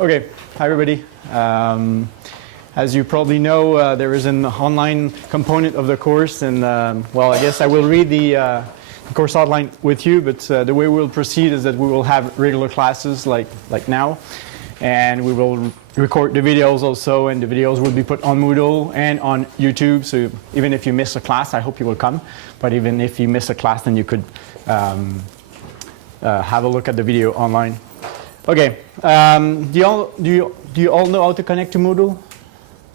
Okay, hi everybody. As you probably know, there is an online component of the course, and well, I guess I will read the course outline with you, but the way we'll proceed is that we will have regular classes like now, and we will record the videos also, and the videos will be put on Moodle and on YouTube, so even if you miss a class, I hope you will come, but even if you miss a class, then you could have a look at the video online. Okay, do you all know how to connect to Moodle?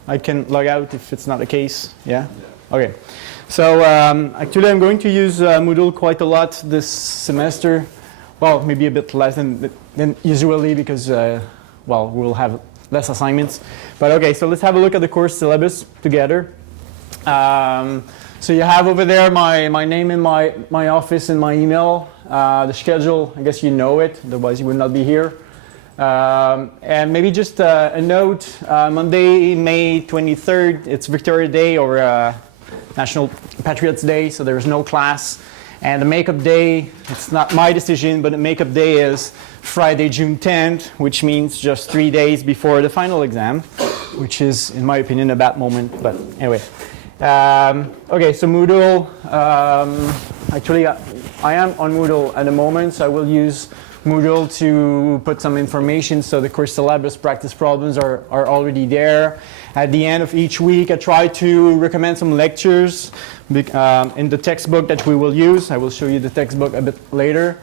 I can log out if it's not the case, yeah? Okay, so actually I'm going to use Moodle quite a lot this semester. Well, maybe a bit less than usually because, well, we'll have less assignments. But okay, so let's have a look at the course syllabus together. So you have over there my name and my office and my email. The schedule, I guess you know it, otherwise you would not be here. And maybe just a note, Monday, May 23rd, it's Victoria Day or National Patriots Day, so there's no class. And the makeup day, it's not my decision, but the makeup day is Friday, June 10th, which means just 3 days before the final exam, which is, in my opinion, a bad moment, but anyway. Okay, so Moodle, actually I am on Moodle at the moment, so I will use Moodle to put some information, so the course syllabus practice problems are already there. At the end of each week, I try to recommend some lectures in the textbook that we will use. I will show you the textbook a bit later.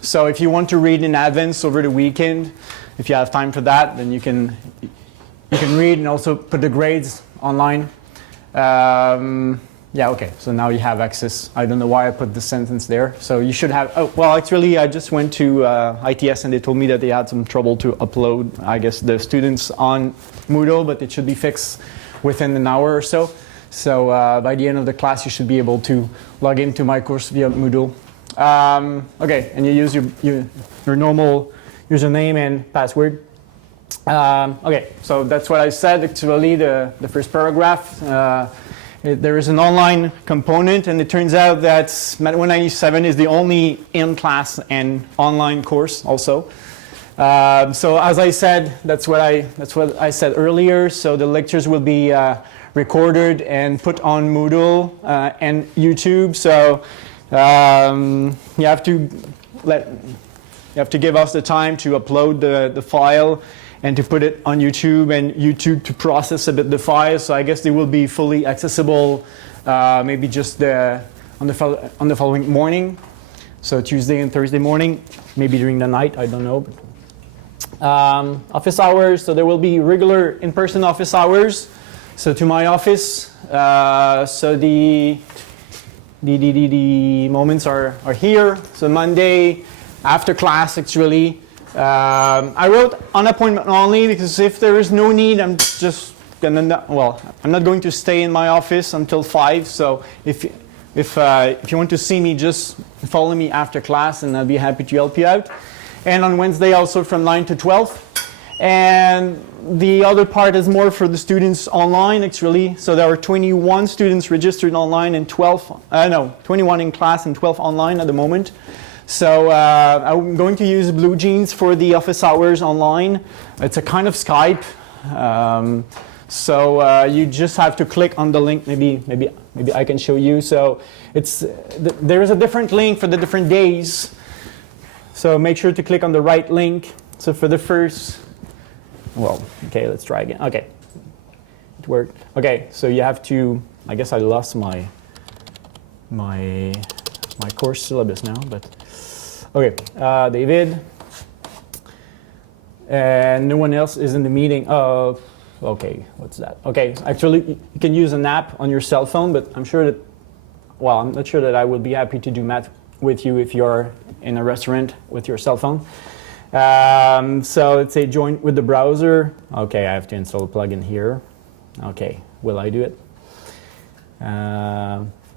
So if you want to read in advance over the weekend, if you have time for that, then you can read and also put the grades online. Yeah, okay, so now you have access. I don't know why I put the sentence there. So you should have, oh, well, actually, I just went to ITS and they told me that they had some trouble to upload, I guess, the students on Moodle, but it should be fixed within an hour or so. So by the end of the class, you should be able to log into my course via Moodle. Okay, and you use your normal username and password. Okay, so that's what I said, actually, the first paragraph. There is an online component, and it turns out that Math 197 is the only in-class and online course also. So as I said, that's what I said earlier. So the lectures will be recorded and put on Moodle and YouTube. So you have to give us the time to upload the file and to put it on YouTube, and YouTube to process a bit the files. So I guess they will be fully accessible maybe just on the following morning. So Tuesday and Thursday morning, maybe during the night, I don't know. Office hours, so there will be regular in-person office hours. So to my office, so the moments are here. So Monday, after class, actually. I wrote on appointment only because if there is no need, I'm just gonna, well, I'm not going to stay in my office until 5. So if you want to see me, just follow me after class and I'll be happy to help you out. And on Wednesday also from 9 to 12. And the other part is more for the students online actually. So there are 21 students registered online and 21 in class and 12 online at the moment. So I'm going to use Blue Jeans for the office hours online. It's a kind of Skype. So you just have to click on the link. Maybe I can show you. So there is a different link for the different days. So make sure to click on the right link. So for the first, well, okay, let's try again. Okay, it worked. Okay, so you have to, I guess I lost my course syllabus now, but okay, David, and no one else is in the meeting. Okay, what's that? Okay, actually, you can use an app on your cell phone, but I'm sure that, well, I'm not sure that I will be happy to do math with you if you're in a restaurant with your cell phone. So let's say join with the browser. Okay, I have to install a plugin here. Okay, will I do it?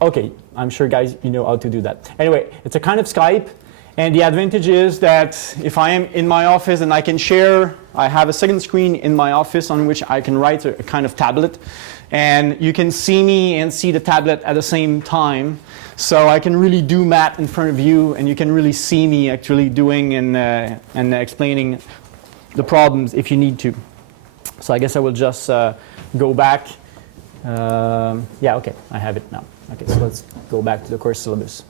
Okay, I'm sure, guys, you know how to do that. Anyway, it's a kind of Skype, and the advantage is that if I am in my office and I can share, I have a second screen in my office on which I can write a kind of tablet, and you can see me and see the tablet at the same time. So I can really do math in front of you, and you can really see me actually doing and explaining the problems if you need to. So I guess I will just go back. Yeah, okay, I have it now. Okay, so let's go back to the course syllabus.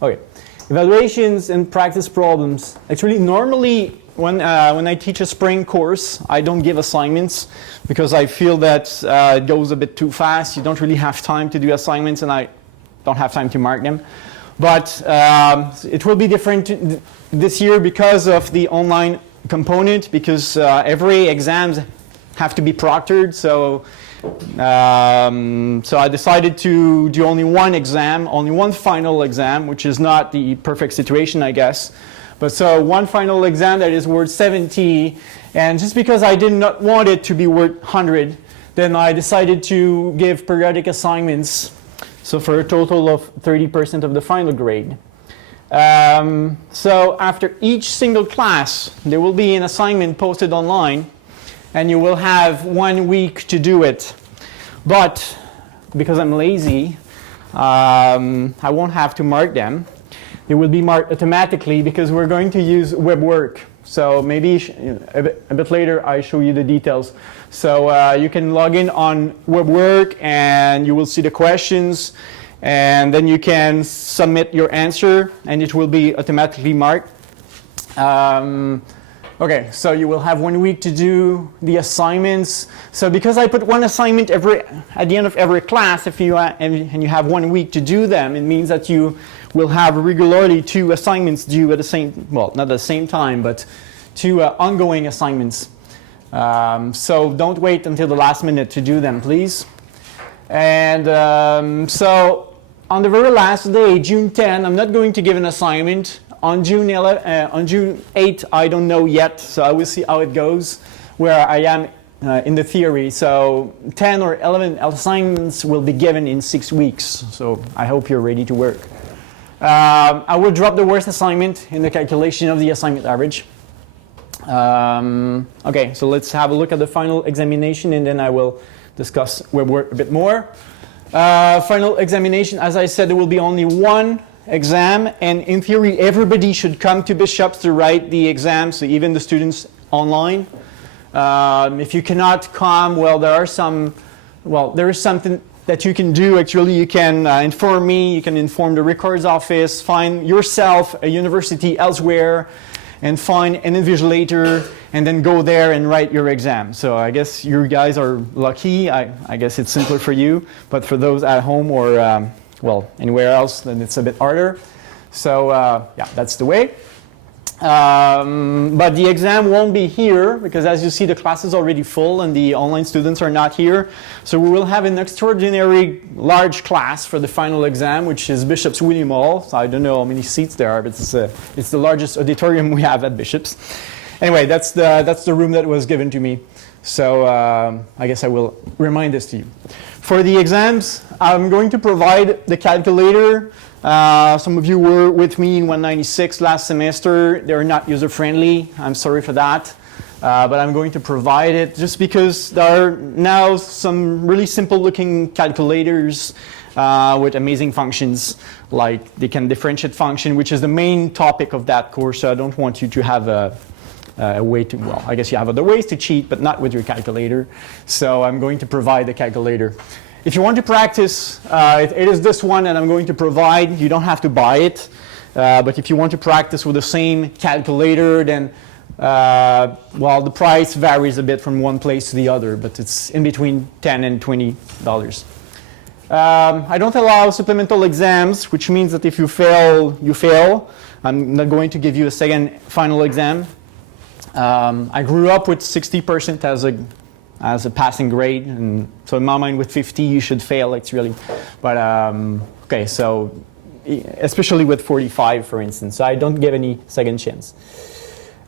Okay, evaluations and practice problems. Actually, normally when I teach a spring course, I don't give assignments because I feel that it goes a bit too fast. You don't really have time to do assignments, and I don't have time to mark them. But it will be different this year because of the online component, because every exams have to be proctored. So I decided to do only one exam, only one final exam, which is not the perfect situation, I guess. But so one final exam that is worth 70, and just because I did not want it to be worth 100, then I decided to give periodic assignments, so for a total of 30% of the final grade. So after each single class, there will be an assignment posted online, and you will have 1 week to do it. But because I'm lazy, I won't have to mark them. They will be marked automatically because we're going to use Webwork. So maybe a bit later I show you the details. So you can log in on Webwork and you will see the questions, and then you can submit your answer and it will be automatically marked. Okay, so you will have 1 week to do the assignments. So because I put one assignment at the end of every class, and you have 1 week to do them, it means that you will have regularly 2 assignments due at the same, well, not at the same time, but 2 ongoing assignments. So don't wait until the last minute to do them, please. And so on the very last day, June 10, I'm not going to give an assignment. On June 8, I don't know yet, so I will see how it goes, where I am in the theory. So 10 or 11 assignments will be given in 6 weeks, so I hope you're ready to work. I will drop the worst assignment in the calculation of the assignment average. Okay, so let's have a look at the final examination, and then I will discuss Webwork a bit more. Final examination, as I said, there will be only one exam, and in theory everybody should come to Bishops to write the exam, so even the students online. If you cannot come, well, there is something that you can do. Actually, you can inform me, you can inform the records office, find yourself a university elsewhere, and find an invigilator, and then go there and write your exam. So I guess you guys are lucky. I guess it's simpler for you, but for those at home or well, anywhere else, then it's a bit harder. So yeah, that's the way. But the exam won't be here because, as you see, the class is already full and the online students are not here. So we will have an extraordinary large class for the final exam, which is Bishop's William Hall. So I don't know how many seats there are, but it's the largest auditorium we have at Bishop's. Anyway, that's the room that was given to me. So I guess I will remind this to you. For the exams, I'm going to provide the calculator. Some of you were with me in 196 last semester. They're not user-friendly. I'm sorry for that. But I'm going to provide it just because there are now some really simple-looking calculators with amazing functions, like they can differentiate function, which is the main topic of that course. So I don't want you to have a way to, well, I guess you have other ways to cheat, but not with your calculator. So I'm going to provide the calculator. If you want to practice, it is this one that I'm going to provide. You don't have to buy it. But if you want to practice with the same calculator, then, well, the price varies a bit from one place to the other, but it's in between $10 and $20. I don't allow supplemental exams, which means that if you fail, you fail. I'm not going to give you a second final exam. I grew up with 60% as a passing grade, and so in my mind with 50 you should fail actually. But okay, so especially with 45 for instance, so I don't give any second chance.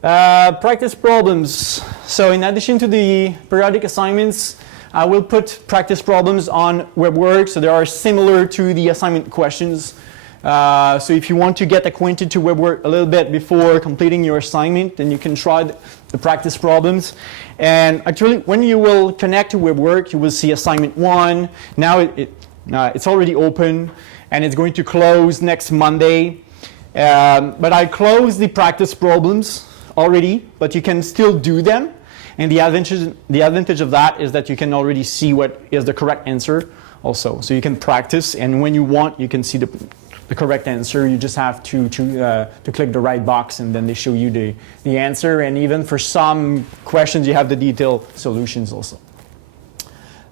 Practice problems. So in addition to the periodic assignments, I will put practice problems on Webwork, so they are similar to the assignment questions. So if you want to get acquainted to Webwork a little bit before completing your assignment, then you can try the practice problems. And actually, when you will connect to Webwork, you will see assignment 1. Now it's already open, and it's going to close next Monday. But I closed the practice problems already, but you can still do them. And the advantage of that is that you can already see what is the correct answer also. So you can practice, and when you want, you can see the correct answer. You just have to click the right box, and then they show you the answer. And even for some questions, you have the detailed solutions also.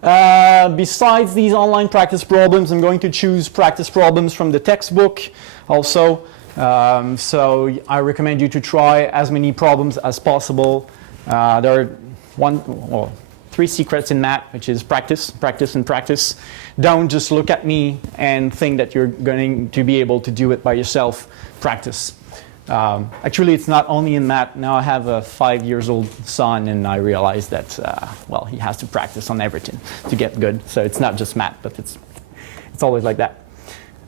Besides these online practice problems, I'm going to choose practice problems from the textbook also. So I recommend you to try as many problems as possible. There are 3 secrets in math, which is practice, practice, and practice. Don't just look at me and think that you're going to be able to do it by yourself. Practice. Actually, it's not only in math. Now I have a 5-year-old son, and I realize that, well, he has to practice on everything to get good. So it's not just math, but it's always like that.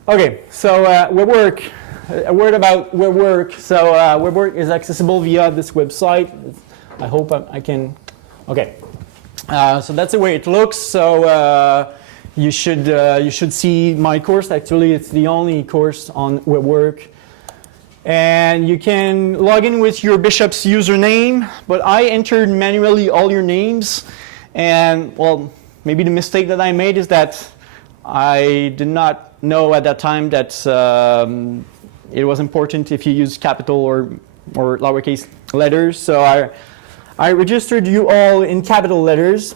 Okay, so Webwork. A word about Webwork. So Webwork is accessible via this website. I hope I can. Okay. So that's the way it looks. So you should see my course. Actually, it's the only course on Webwork. And you can log in with your Bishop's username, but I entered manually all your names. And well, maybe the mistake that I made is that I did not know at that time that it was important if you use capital or lowercase letters. So I registered you all in capital letters.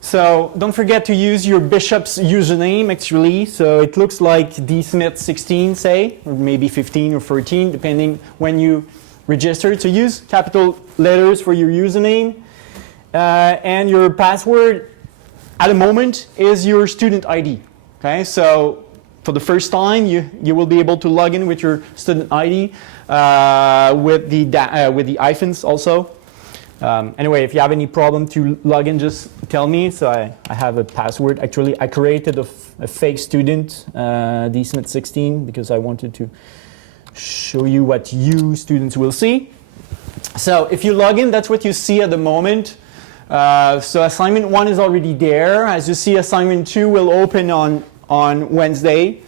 So don't forget to use your Bishop's username actually. So it looks like dsmith16, say, or maybe 15 or 14, depending when you registered. So use capital letters for your username. And your password at the moment is your student ID. Okay, so for the first time, you will be able to log in with your student ID with the hyphens also. Anyway, if you have any problem to log in, just tell me. So I have a password. Actually, I created a fake student, dsmith16, because I wanted to show you what you students will see. So if you log in, that's what you see at the moment. So assignment 1 is already there. As you see, assignment 2 will open on Wednesday.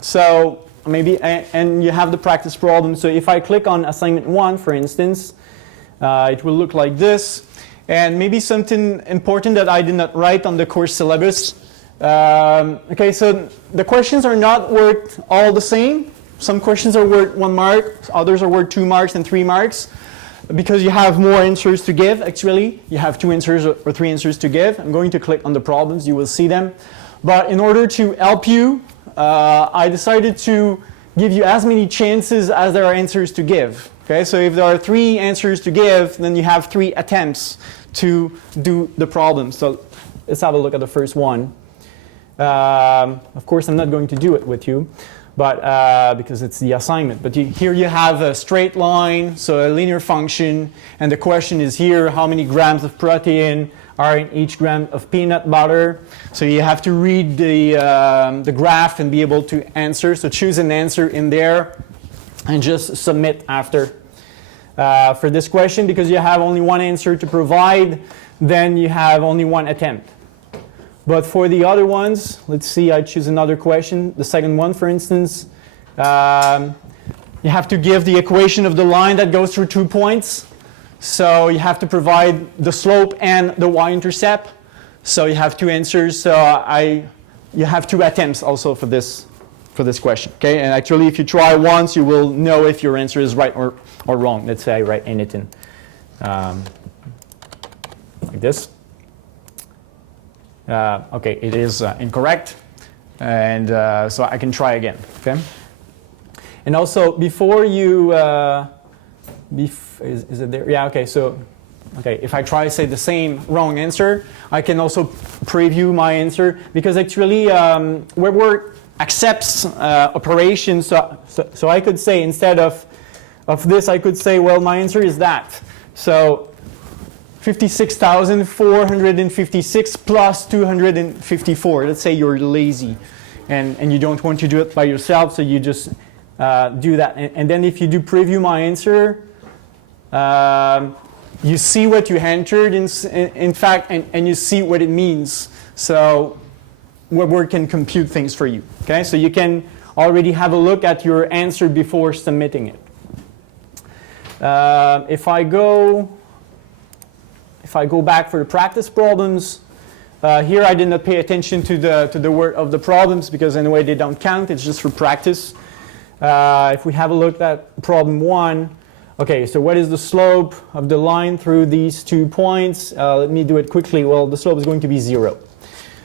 So maybe, and you have the practice problem. So if I click on assignment 1, for instance, it will look like this. And maybe something important that I did not write on the course syllabus. Okay, so the questions are not worth all the same. Some questions are worth 1 mark, others are worth 2 marks and 3 marks. Because you have more answers to give, actually. You have 2 answers or 3 answers to give. I'm going to click on the problems, you will see them. But in order to help you, I decided to give you as many chances as there are answers to give. Okay, so if there are 3 answers to give, then you have 3 attempts to do the problem. So let's have a look at the first one. Of course, I'm not going to do it with you, but because it's the assignment. But here you have a straight line, so a linear function, and the question is here, how many grams of protein are in each gram of peanut butter? So you have to read the graph and be able to answer. So choose an answer in there and just submit after. For this question, because you have only 1 answer to provide, then you have only 1 attempt. But for the other ones, let's see, I choose another question. The second one, for instance, you have to give the equation of the line that goes through 2 points. So you have to provide the slope and the y-intercept. So you have 2 answers. So you have 2 attempts also for this question. Okay, and actually, if you try once, you will know if your answer is right or wrong. Let's say I write anything like this. Okay, it is incorrect, and so I can try again. Okay, and also before you, is it there? Yeah. Okay. So, okay, if I try to say the same wrong answer, I can also preview my answer because actually Webwork accepts operations. So I could say instead of this, I could say, well, my answer is that. So 56,456 plus 254. Let's say you're lazy and you don't want to do it by yourself, so you just do that. And then if you do preview my answer, you see what you entered in fact, and you see what it means. So Webwork can compute things for you. Okay, so you can already have a look at your answer before submitting it. If I go back for the practice problems, here I did not pay attention to the word of the problems because anyway they don't count, it's just for practice. If we have a look at problem 1, okay, so what is the slope of the line through these 2 points? Let me do it quickly. Well, the slope is going to be 0.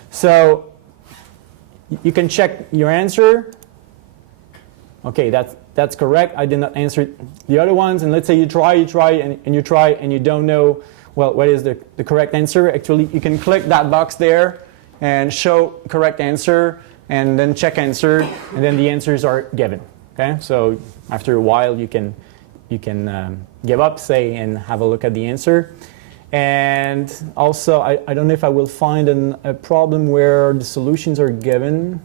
So you can check your answer. Okay, that's correct. I did not answer the other ones. And let's say you try, and you don't know, well, what is the correct answer. Actually, you can click that box there and show correct answer, and then check answer, and then the answers are given. Okay, so after a while, you can give up, say, and have a look at the answer. And also, I don't know if I will find a problem where the solutions are given.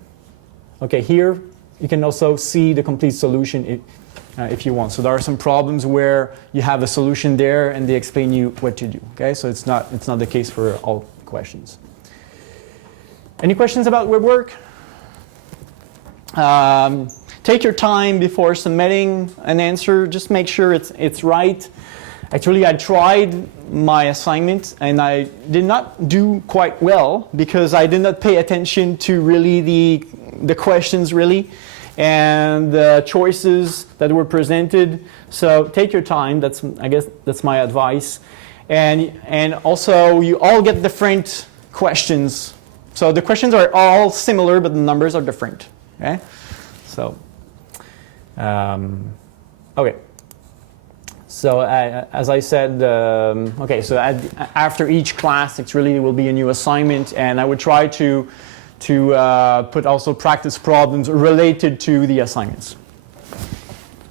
Okay, here you can also see the complete solution if you want. So there are some problems where you have a solution there and they explain you what to do. Okay, so it's not the case for all questions. Any questions about Webwork? Take your time before submitting an answer. Just make sure it's right. Actually, I tried my assignment and I did not do quite well because I did not pay attention to really the questions really and the choices that were presented. So take your time. I guess that's my advice. And also, you all get different questions. So the questions are all similar, but the numbers are different. Okay. So, okay. So as I said, okay, so after each class, it really will be a new assignment, and I would try to put also practice problems related to the assignments.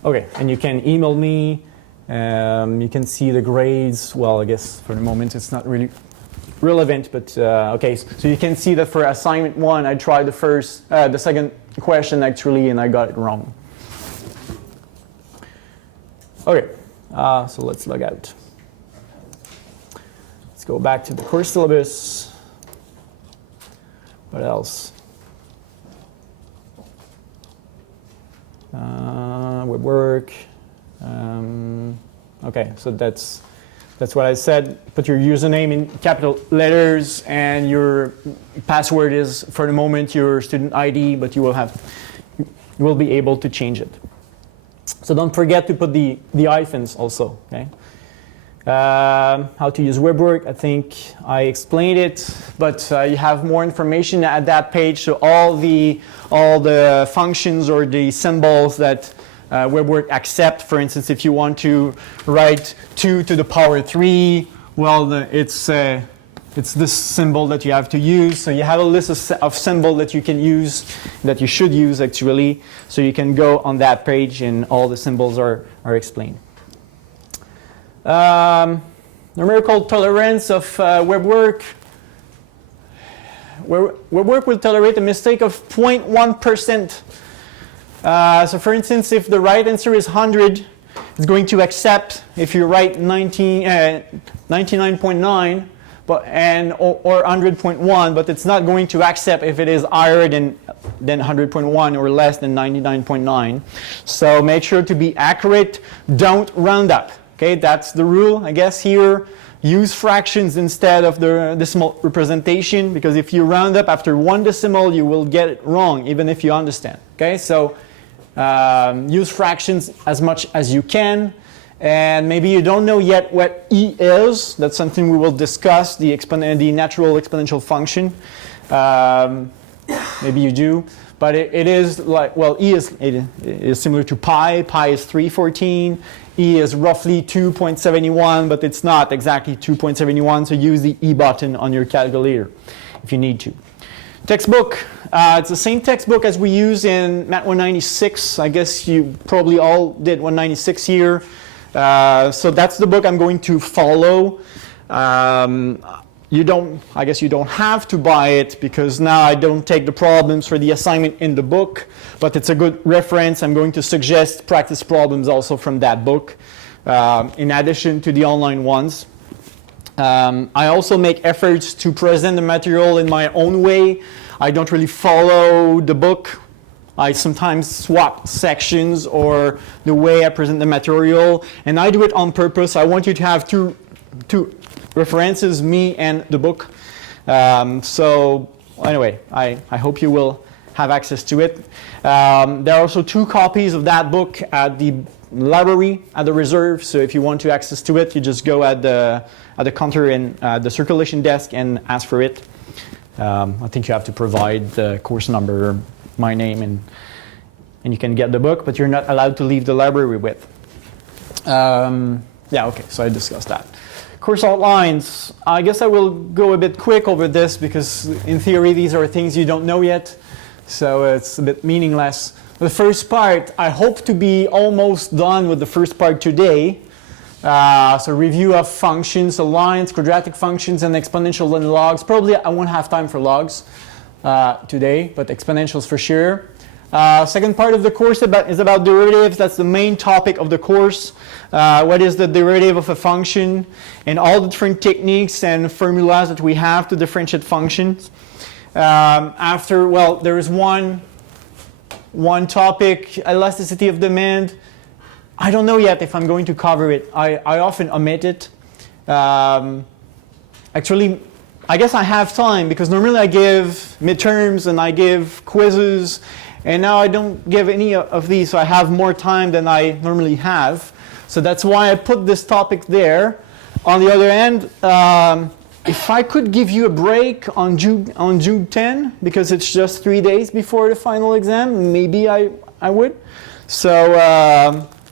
Okay, and you can email me. You can see the grades. Well, I guess for the moment it's not really relevant, but okay. So you can see that for assignment 1, I tried the second question actually, and I got it wrong. Okay. So let's log out. Let's go back to the course syllabus. What else? Webwork. Okay, so that's what I said. Put your username in capital letters, and your password is, for the moment, your student ID, but you will be able to change it. So don't forget to put the hyphens also. Okay. How to use Webwork, I think I explained it, but you have more information at that page. So all the functions or the symbols that Webwork accept. For instance, if you want to write 2 to the power 3, well, it's this symbol that you have to use. So you have a list of symbols that you can use, that you should use actually. So you can go on that page and all the symbols are explained. Numerical tolerance of Webwork. Webwork will tolerate a mistake of 0.1%. So for instance, if the right answer is 100, it's going to accept if you write 99.9 or 100.1, but it's not going to accept if it is higher than 100.1 or less than 99.9. So make sure to be accurate. Don't round up. Okay, that's the rule, I guess, here. Use fractions instead of the decimal representation, because if you round up after 1 decimal, you will get it wrong, even if you understand. Okay, so use fractions as much as you can. And maybe you don't know yet what E is. That's something we will discuss, the natural exponential function. Maybe you do. But it is like, well, E is similar to pi. Pi is 314. E is roughly 2.71, but it's not exactly 2.71. So use the E button on your calculator if you need to. Textbook. It's the same textbook as we use in Math 196. I guess you probably all did 196 here. So that's the book I'm going to follow. I guess you don't have to buy it because now I don't take the problems for the assignment in the book, but it's a good reference. I'm going to suggest practice problems also from that book, in addition to the online ones. I also make efforts to present the material in my own way. I don't really follow the book I sometimes swap sections or the way I present the material, and I do it on purpose. I want you to have two references, me and the book. So anyway, I hope you will have access to it. There are also 2 copies of that book at the library at the reserve, so if you want to access to it, you just go at the counter in the circulation desk and ask for it. I think you have to provide the course number, my name, and you can get the book, but you're not allowed to leave the library with. Yeah, okay, so I discussed that. Course outlines, I guess I will go a bit quick over this because in theory these are things you don't know yet, so it's a bit meaningless. The first part, I hope to be almost done with the first part today. So review of functions, lines, quadratic functions, and exponential and logs. Probably I won't have time for logs today, but exponentials for sure. Second part of the course is about derivatives. That's the main topic of the course. What is the derivative of a function and all the different techniques and formulas that we have to differentiate functions. There is one topic, elasticity of demand. I don't know yet if I'm going to cover it. I often omit it. Actually, I guess I have time because normally I give midterms and I give quizzes, and now I don't give any of these, so I have more time than I normally have. So that's why I put this topic there. On the other hand, if I could give you a break on June 10, because it's just 3 days before the final exam, maybe I would. So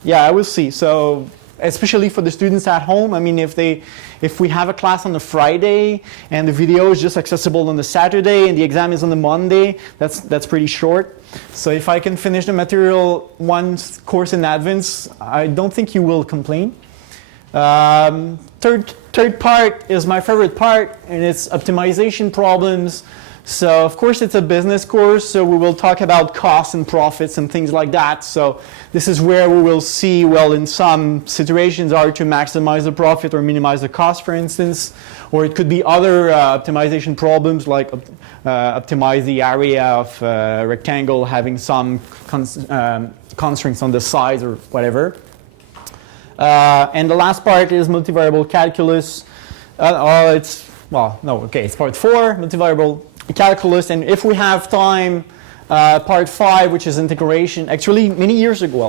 yeah, I will see. So especially for the students at home, I mean, if we have a class on a Friday and the video is just accessible on the Saturday and the exam is on the Monday, that's pretty short. So if I can finish the material one course in advance, I don't think you will complain. Third part is my favorite part, and it's optimization problems. So of course it's a business course, so we will talk about costs and profits and things like that. So this is where we will see, well, in some situations are to maximize the profit or minimize the cost, for instance, or it could be other optimization problems like optimize the area of a rectangle having some constraints on the size or whatever. And the last part is multivariable calculus. It's part 4, multivariable calculus, and if we have time, part 5, which is integration. Actually, many years ago,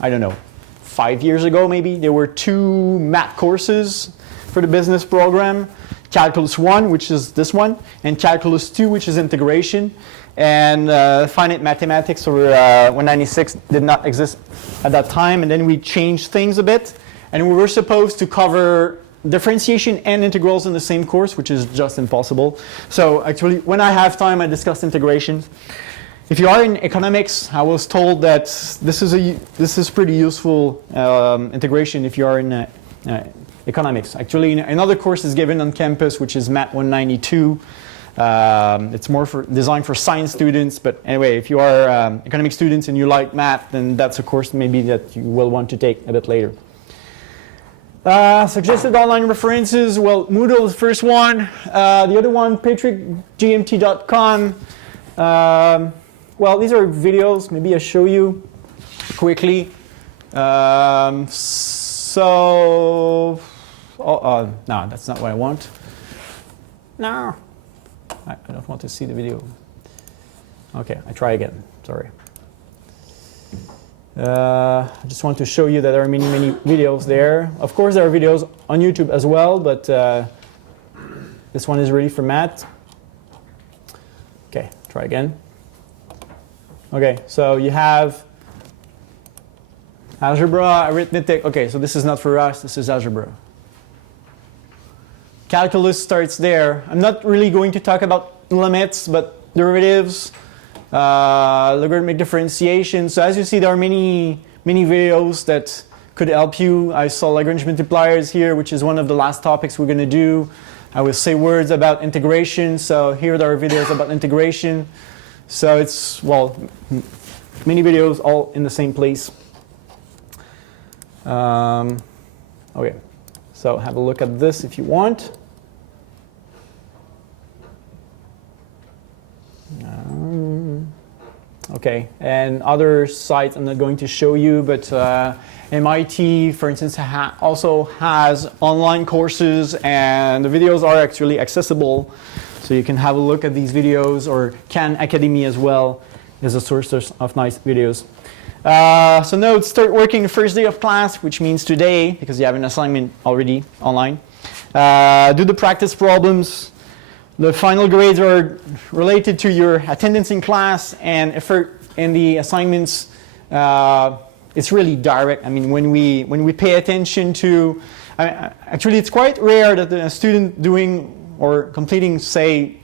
I don't know, 5 years ago maybe, there were 2 math courses for the business program. Calculus 1, which is this one, and Calculus 2, which is integration. And finite mathematics, or 196, did not exist at that time, and then we changed things a bit, and we were supposed to cover differentiation and integrals in the same course, which is just impossible. So actually, when I have time, I discuss integration. If you are in economics, I was told that this is pretty useful integration if you are in economics. Actually, another course is given on campus, which is Math 192. It's more designed for science students, but anyway, if you are economic students and you like math, then that's a course maybe that you will want to take a bit later. Suggested online references, well, Moodle is the first one. The other one, patrickgmt.com. Well, these are videos. Maybe I'll show you quickly. No, that's not what I want. No, I don't want to see the video. Okay, I try again. Sorry. I just want to show you that there are many videos there. Of course, there are videos on YouTube as well, but this one is really for math. Okay, try again. Okay, so you have algebra, arithmetic. Okay, so this is not for us, this is algebra. Calculus starts there. I'm not really going to talk about limits, but derivatives, logarithmic differentiation. So as you see, there are many videos that could help you. I saw Lagrange multipliers here, which is one of the last topics we're going to do. I will say words about integration. So here there are videos about integration. So it's, well, many videos all in the same place. Okay, so have a look at this if you want. Okay, and other sites I'm not going to show you, but MIT, for instance, also has online courses, and the videos are actually accessible, so you can have a look at these videos, or Khan Academy as well is a source of nice videos. So notes, start working the first day of class, which means today, because you have an assignment already online. Do the practice problems. The final grades are related to your attendance in class and effort in the assignments. It's really direct. I mean, when we pay attention to, actually it's quite rare that a student doing or completing, say,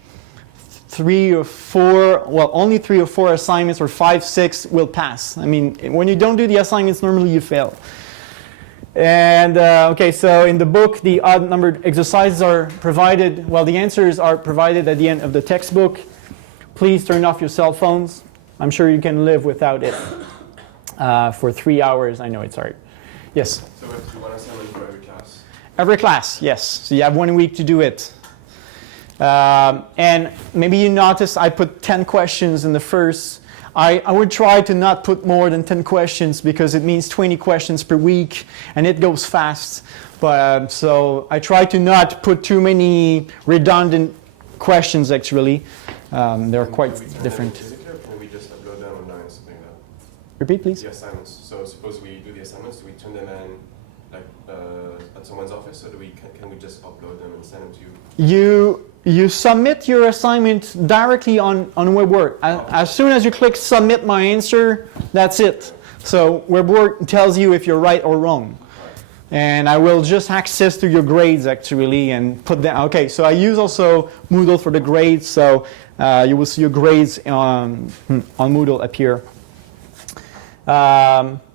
3 or 4, well, only 3 or 4 assignments, or 5, 6 will pass. I mean, when you don't do the assignments, normally you fail. And okay, so in the book, the odd numbered exercises are provided, well, the answers are provided at the end of the textbook. Please turn off your cell phones. I'm sure you can live without it for 3 hours. I know it's hard. Yes? So we have to do one assignment for every class? Every class, yes. So you have 1 week to do it. And maybe you noticed I put 10 questions in the first. I would try to not put more than 10 questions, because it means 20 questions per week and it goes fast. But so I try to not put too many redundant questions actually. They're quite different. Can we just upload them online or something like that? Repeat, please. The assignments. So suppose we do the assignments, do we turn them in like at someone's office, or can we just upload them and send them to you? You submit your assignment directly on Webwork. As soon as you click submit my answer, that's it. So Webwork tells you if you're right or wrong. And I will just access to your grades actually and put them. Okay, so I use also Moodle for the grades, so you will see your grades on Moodle appear.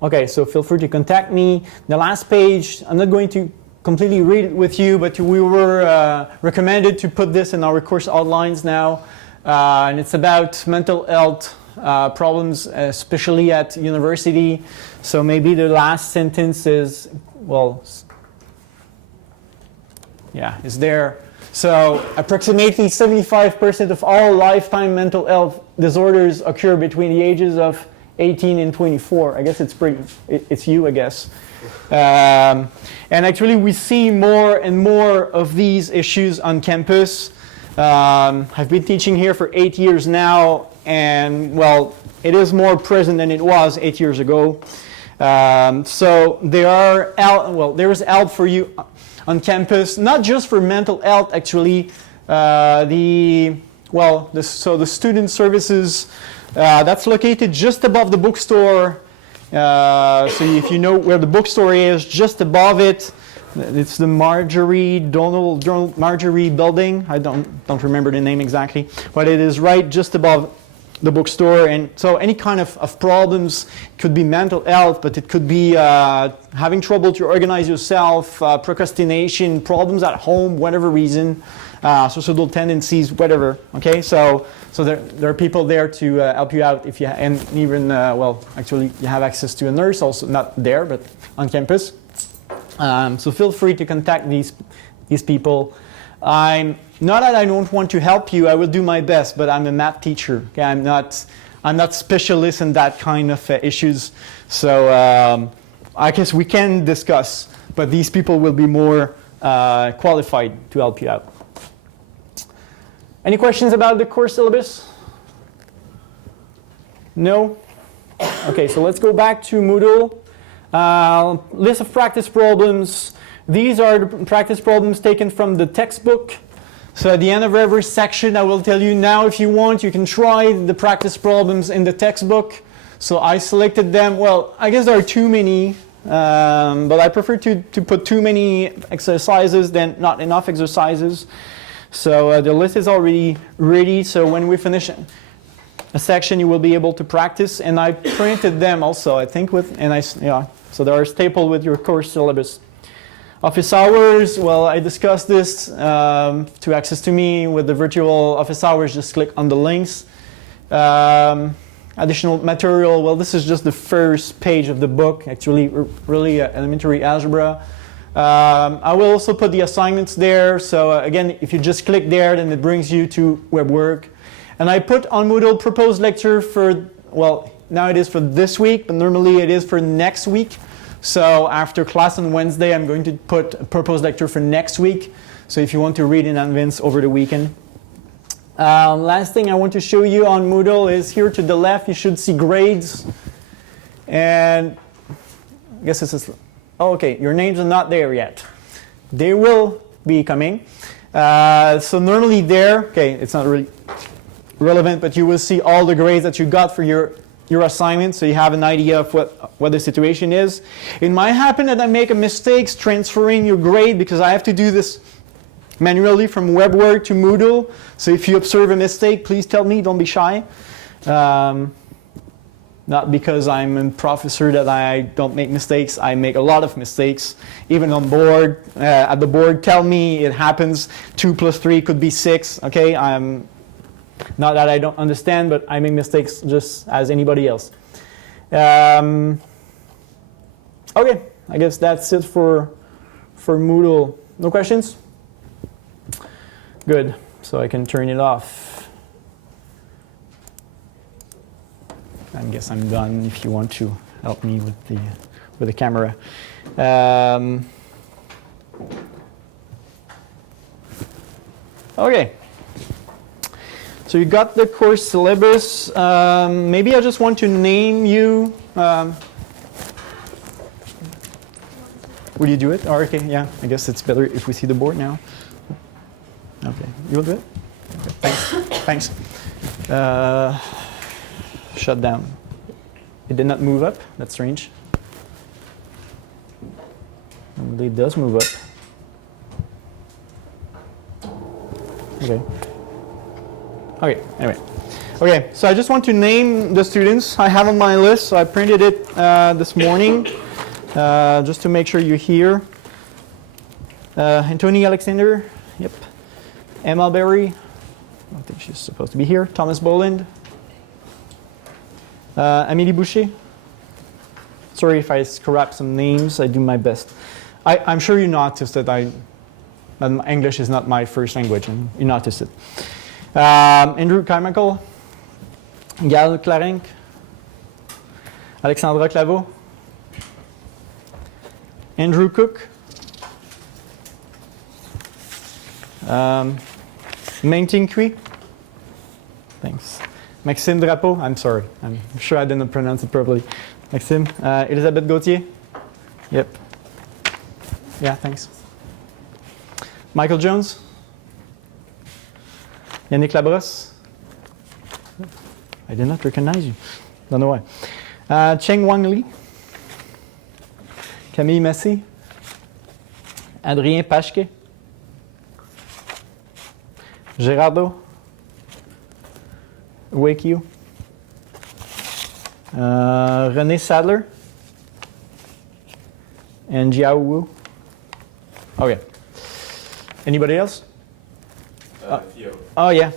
Okay, so feel free to contact me. The last page, I'm not going to completely read it with you, but we were recommended to put this in our course outlines now. And it's about mental health problems, especially at university. So maybe the last sentence is, well, yeah, is there. So approximately 75% of all lifetime mental health disorders occur between the ages of 18 and 24. I guess it's you, I guess. And actually we see more and more of these issues on campus. I've been teaching here for 8 years now, and well, it is more present than it was 8 years ago. So there is help for you on campus, not just for mental health actually. The student services, that's located just above the bookstore. So if you know where the bookstore is, just above it, it's the Marjorie building. I don't remember the name exactly, but it is right just above the bookstore. And so any kind of problems, could be mental health, but it could be having trouble to organize yourself, procrastination, problems at home, whatever reason, suicidal tendencies, whatever. Okay, so there are people there to help you out if you and even actually you have access to a nurse also, not there but on campus. So feel free to contact these people. I'm not that I don't want to help you. I will do my best, but I'm a math teacher. Okay? I'm not specialist in that kind of issues. So I guess we can discuss, but these people will be more qualified to help you out. Any questions about the course syllabus? No? Okay, so let's go back to Moodle. List of practice problems. These are the practice problems taken from the textbook. So at the end of every section, I will tell you now, if you want, you can try the practice problems in the textbook. So I selected them. Well, I guess there are too many, but I prefer to put too many exercises than not enough exercises. So the list is already ready. So when we finish a section, you will be able to practice. And I printed them also, I think, so they are stapled with your course syllabus. Office hours, well, I discussed this. To access to me with the virtual office hours, just click on the links. Additional material, well, this is just the first page of the book, actually, really elementary algebra. I will also put the assignments there. So again, if you just click there, then it brings you to Webwork. And I put on Moodle proposed lecture for well, now it is for this week, but normally it is for next week. So after class on Wednesday, I'm going to put a proposed lecture for next week. So if you want to read in advance over the weekend. Last thing I want to show you on Moodle is here to the left, you should see grades. And I guess this is, oh, okay, your names are not there yet. They will be coming. So normally there, okay, it's not really relevant, but you will see all the grades that you got for your assignment, so you have an idea of what the situation is. It might happen that I make a mistake transferring your grade because I have to do this manually from Webwork to Moodle. So if you observe a mistake, please tell me, don't be shy. Not because I'm a professor that I don't make mistakes. I make a lot of mistakes. Even on board, at the board, tell me it happens. 2 plus 3 could be 6. Okay, I'm not that I don't understand, but I make mistakes just as anybody else. Okay, I guess that's it for Moodle. No questions? Good. So I can turn it off. I guess I'm done if you want to help me with the camera. Okay. So you got the course syllabus. Maybe I just want to name you. Will you do it? Oh, okay, yeah. I guess it's better if we see the board now. Okay, you will do it? Okay, thanks. Thanks. Shut down. It did not move up. That's strange. Normally it does move up. Okay. Okay, anyway. Okay, so I just want to name the students I have on my list. So I printed it this morning just to make sure you're here. Anthony Alexander, yep. Emma Berry, I don't think she's supposed to be here. Thomas Boland. Amélie Boucher. Sorry if I corrupt some names, I do my best. I'm sure you noticed that English is not my first language, and you noticed it. Andrew Carmichael, Gal Clarenc, Alexandra Claveau, Andrew Cook, Meng Ting Kui, thanks. Maxime Drapeau, I'm sorry, I'm sure I didn't pronounce it properly. Maxime, Elisabeth Gauthier, yep. Yeah, thanks. Michael Jones, Yannick Labrosse, I did not recognize you, don't know why. Cheng Wang Li, Camille Massé, Adrien Pachequet, Gerardo, Wake You, René Sadler, and Jiao Wu. Okay. Anybody else? Oh yeah,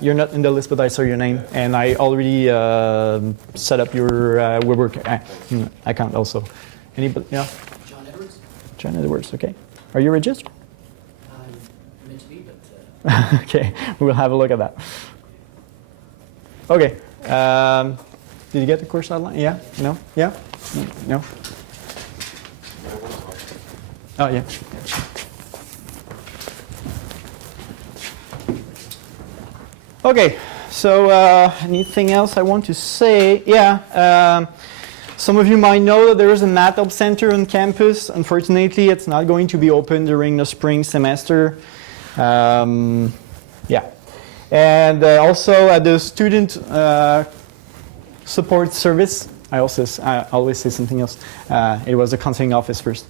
you're not in the list, but I saw your name, and I already set up your Webwork account also. Anybody? Yeah. John Edwards. John Edwards. Okay. Are you registered? I'm meant to be, but. Okay, we'll have a look at that. Okay. Did you get the course outline? Yeah. No. Yeah. No. Oh yeah. Okay, so anything else I want to say? Yeah, some of you might know that there is a Math Help Center on campus. Unfortunately, it's not going to be open during the spring semester. Yeah, and also at the student support service, I always say something else. It was the counseling office first.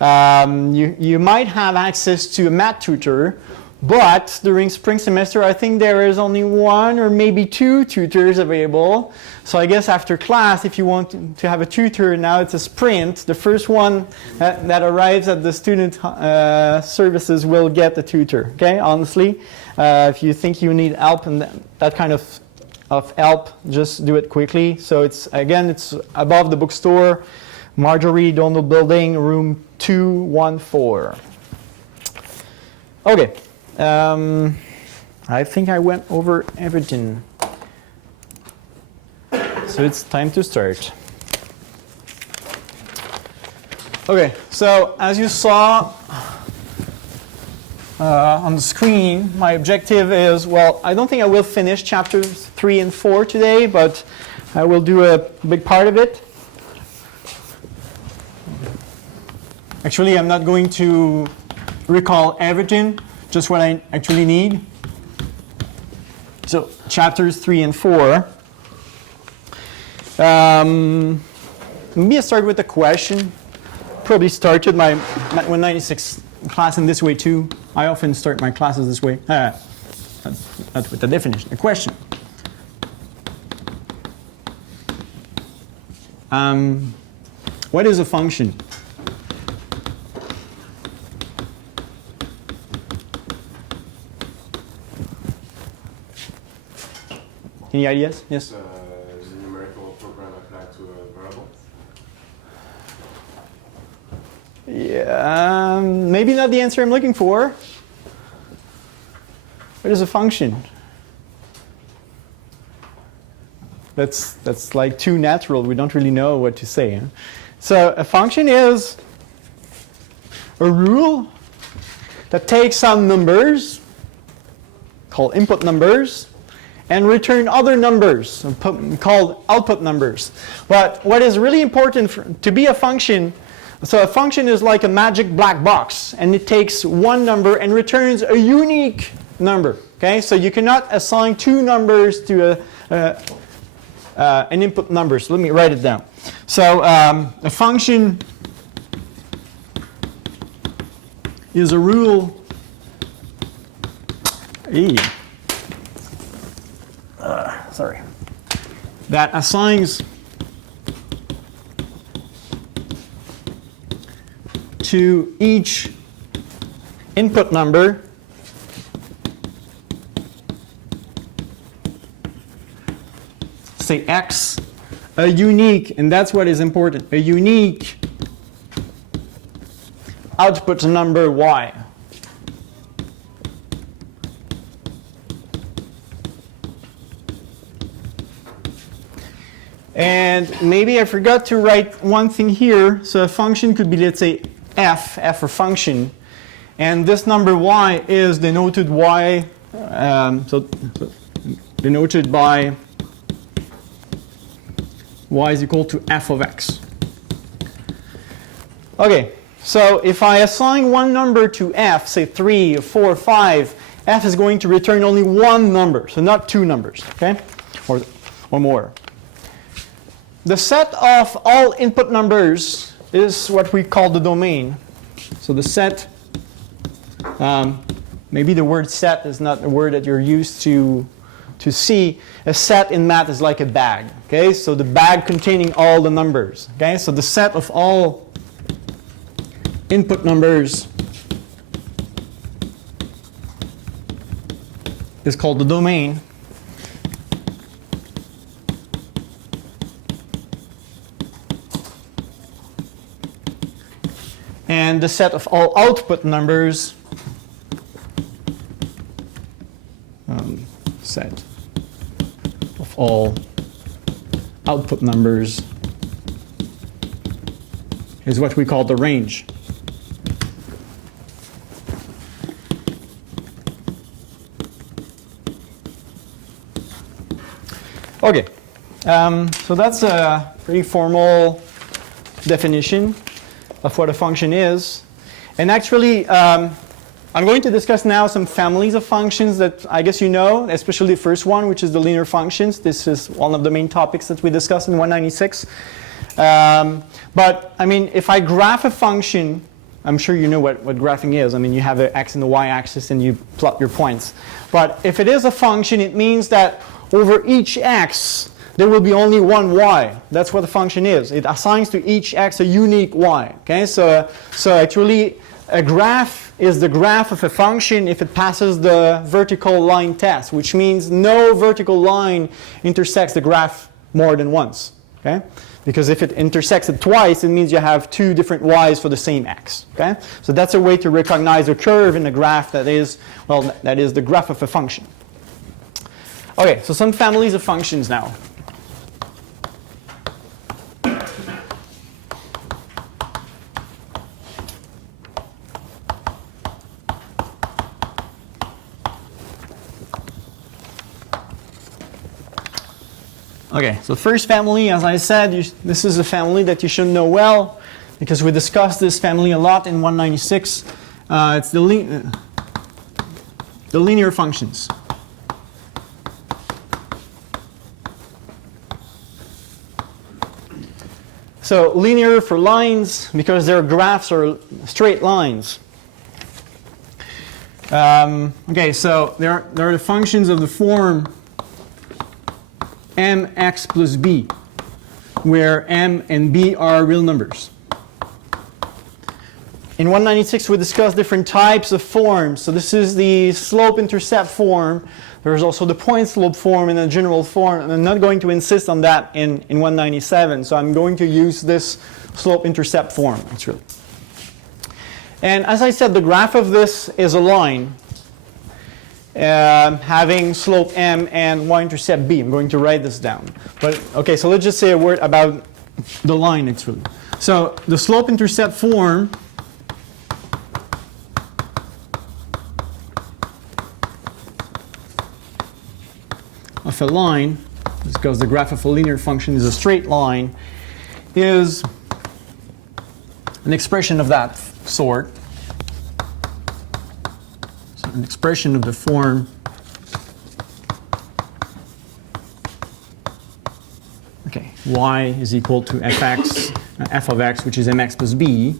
You might have access to a math tutor. But during spring semester, I think there is only 1 or maybe 2 tutors available. So I guess after class, if you want to have a tutor, now it's a sprint. The first one that arrives at the student services will get the tutor. Okay, honestly, if you think you need help and that kind of help, just do it quickly. So it's above the bookstore, Marjorie Donald Building, room 214. Okay. I think I went over everything. So it's time to start. Okay, so as you saw on the screen, my objective is, well, I don't think I will finish chapters 3 and 4 today, but I will do a big part of it. Actually, I'm not going to recall everything, just what I actually need. So chapters 3 and 4. Maybe I start with a question. Probably started my Math 196 class in this way too. I often start my classes this way. That's with the definition. A question. What is a function? Any ideas? Yes? Is a numerical program applied to a variable? Yeah, maybe not the answer I'm looking for. What is a function? That's like too natural. We don't really know what to say. Huh? So a function is a rule that takes some numbers, called input numbers, and return other numbers called output numbers. But what is really important to be a function, so a function is like a magic black box, and it takes one number and returns a unique number. Okay, so you cannot assign two numbers to an input number. So let me write it down. So a function is a rule. That assigns to each input number say x a unique, and that's what is important, a unique output number y. And maybe I forgot to write one thing here. So a function could be, let's say, f for function. And this number y is denoted y, so denoted by y is equal to f of x. Okay, so if I assign one number to f, say 3, 4, 5, f is going to return only one number, so not two numbers, okay, or more. The set of all input numbers is what we call the domain. So the set, maybe the word set is not a word that you're used to see. A set in math is like a bag. Okay, so the bag containing all the numbers. Okay, so the set of all input numbers is called the domain. And the set of all output numbers, set of all output numbers is what we call the range. Okay, so that's a pretty formal definition of what a function is. And actually, I'm going to discuss now some families of functions that I guess you know, especially the first one, which is the linear functions. This is one of the main topics that we discussed in 196. But I mean, if I graph a function, I'm sure you know what graphing is. I mean, you have an x and a y-axis and you plot your points. But if it is a function, it means that over each x, there will be only one y. That's what the function is. It assigns to each x a unique y. Okay, so actually a graph is the graph of a function if it passes the vertical line test, which means no vertical line intersects the graph more than once. Okay, because if it intersects it twice, it means you have two different y's for the same x. Okay, so that's a way to recognize a curve in a graph that is, well, that is the graph of a function. Okay, so some families of functions now. Okay, so first family, as I said, this is a family that you should know well because we discussed this family a lot in 196. It's the linear functions. So linear for lines because their graphs are straight lines. Okay, so there are the functions of the form mx plus b, where m and b are real numbers. In 196, we discussed different types of forms. So this is the slope-intercept form. There's also the point-slope form and a general form. And I'm not going to insist on that in 197. So I'm going to use this slope-intercept form, actually. And as I said, the graph of this is a line having slope m and y-intercept b. I'm going to write this down. But okay, so let's just say a word about the line, actually. So the slope-intercept form of a line, because the graph of a linear function is a straight line, is an expression of that sort. So an expression of the form y is equal to fx, f of x, which is mx plus b.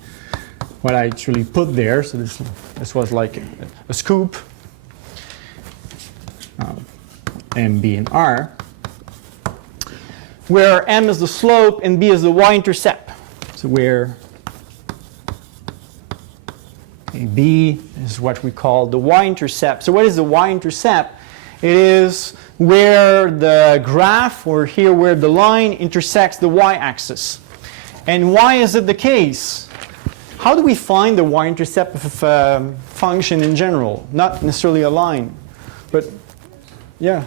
What I actually put there, so this was like a scoop. M, B, and R, where M is the slope and B is the y-intercept. So where B is what we call the y-intercept. So what is the y-intercept? It is where the graph, or here where the line intersects the y-axis. And why is it the case? How do we find the y-intercept of a function in general? Not necessarily a line, but yeah.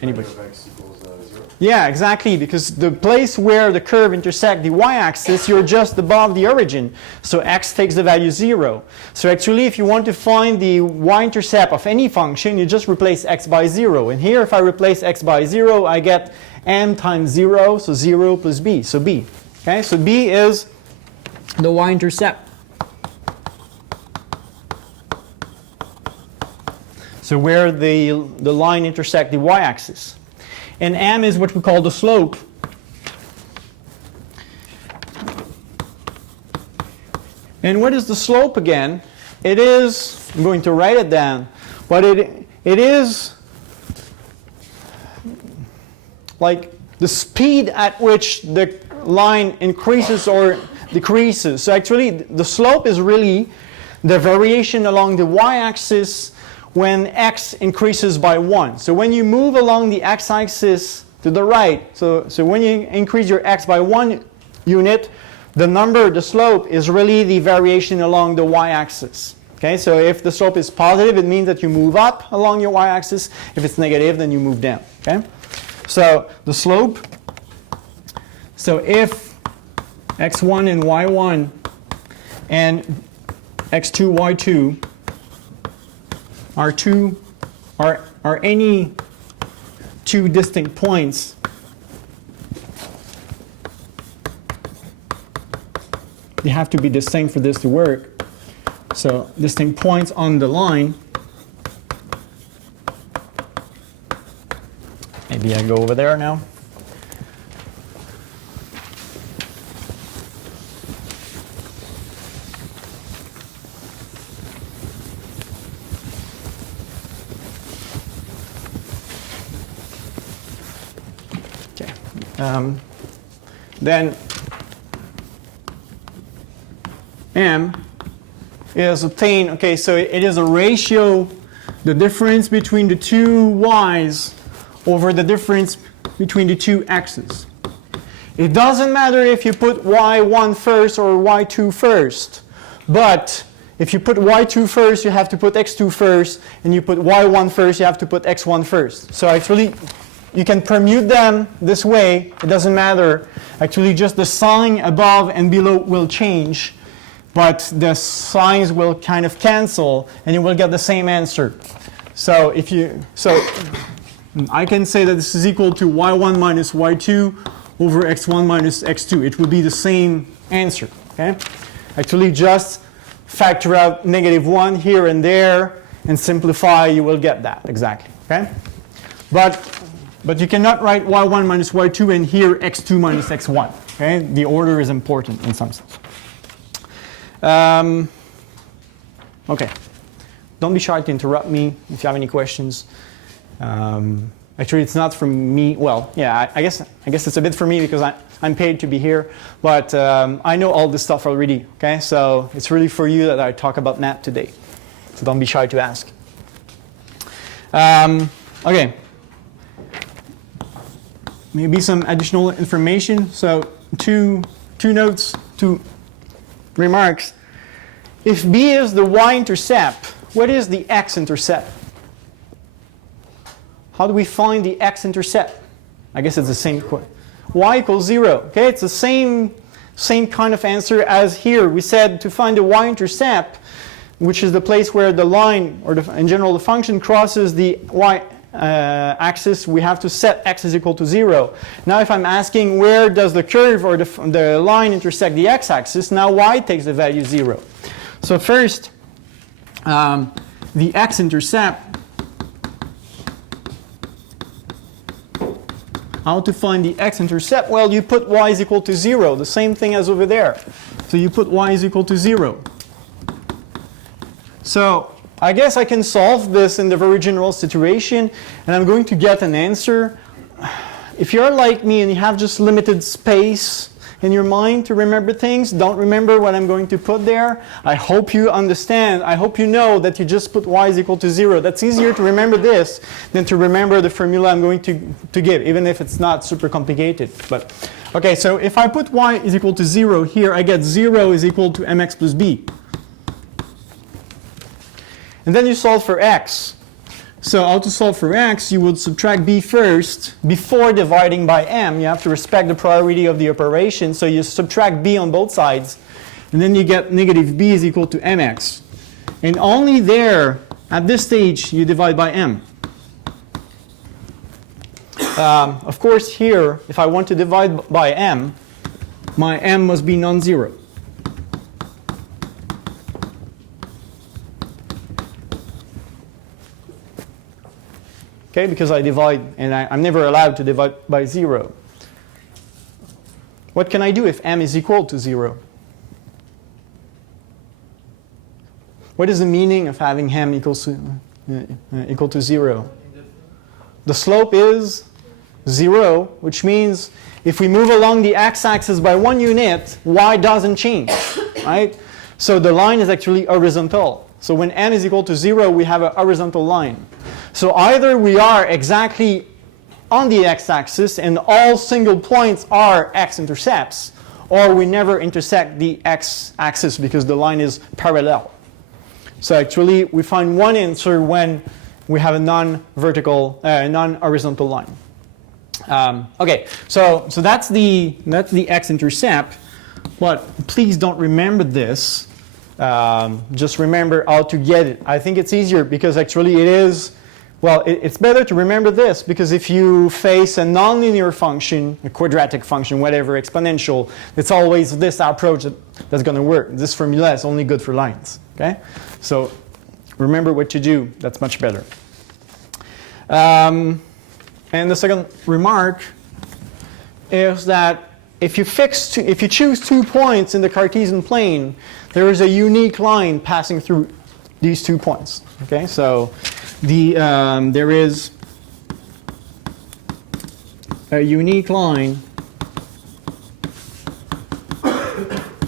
Anybody? X equals 0. Yeah, exactly, because the place where the curve intersects the y-axis, you're just above the origin. So x takes the value 0. So actually, if you want to find the y-intercept of any function, you just replace x by 0. And here, if I replace x by 0, I get m times 0, so 0 plus b, so b. Okay, so b is the y-intercept. So where the line intersects the y-axis. And m is what we call the slope. And what is the slope again? It is, I'm going to write it down, but it is like the speed at which the line increases or decreases. So actually the slope is really the variation along the y-axis when x increases by 1. So when you move along the x-axis to the right, so when you increase your x by 1 unit, the slope is really the variation along the y-axis. Okay, so if the slope is positive, it means that you move up along your y-axis. If it's negative, then you move down. Okay, so the slope, so if x1 and y1 and x2, y2 are any two distinct points, they have to be distinct for this to work. So distinct points on the line. Maybe I go over there now. Then m is obtained, okay, so it is a ratio, the difference between the two y's over the difference between the two x's. It doesn't matter if you put y1 first or y2 first, but if you put y2 first, you have to put x2 first, and you put y1 first, you have to put x1 first. So actually, you can permute them this way, it doesn't matter. Actually, just the sign above and below will change, but the signs will kind of cancel, and you will get the same answer. So I can say that this is equal to y1 minus y2 over x1 minus x2. It would be the same answer. Okay? Actually, just factor out -1 here and there and simplify, you will get that exactly. Okay? But you cannot write y1 minus y2 and here x2 minus x1. Okay? The order is important in some sense. Okay. Don't be shy to interrupt me if you have any questions. Actually, it's not from me. Well, yeah, I guess it's a bit for me because I'm paid to be here. But I know all this stuff already. Okay, so it's really for you that I talk about math today. So don't be shy to ask. Okay. Maybe some additional information. So two notes, 2 remarks. If B is the y-intercept, what is the x-intercept? How do we find the x-intercept? I guess it's the same question. Y equals 0. Okay, it's the same kind of answer as here. We said to find the y-intercept, which is the place where the line, or in general the function, crosses the y-axis, we have to set x is equal to 0. Now if I'm asking where does the curve or the line intersect the x-axis, now y takes the value 0. So first, the x-intercept, how to find the x-intercept? Well, you put y is equal to 0, the same thing as over there. So you put y is equal to 0. So I guess I can solve this in the very general situation, and I'm going to get an answer. If you're like me and you have just limited space in your mind to remember things, don't remember what I'm going to put there. I hope you understand. I hope you know that you just put y is equal to 0. That's easier to remember this than to remember the formula I'm going to give, even if it's not super complicated. But okay, so if I put y is equal to 0 here, I get 0 is equal to mx plus b. And then you solve for x. So how to solve for x, you would subtract b first before dividing by m. You have to respect the priority of the operation. So you subtract b on both sides. And then you get negative b is equal to mx. And only there, at this stage, you divide by m. Of course, here, if I want to divide by m, my m must be non-zero. Okay, because I divide, and I'm never allowed to divide by 0. What can I do if m is equal to 0? What is the meaning of having m equal to 0? The slope is 0, which means if we move along the x-axis by 1 unit, y doesn't change, right? So the line is actually horizontal. So when m is equal to 0, we have a horizontal line. So either we are exactly on the x-axis and all single points are x-intercepts, or we never intersect the x-axis because the line is parallel. So actually we find one answer when we have a non-vertical, non-horizontal line. Okay, so that's the x-intercept, but please don't remember this. Just remember how to get it. I think it's easier because actually it is. Well, it's better to remember this because if you face a nonlinear function, a quadratic function, whatever, exponential, it's always this approach that's going to work. This formula is only good for lines. Okay? So remember what to do. That's much better. And the second remark is that if you choose 2 points in the Cartesian plane, there is a unique line passing through these 2 points. Okay? So there is a unique line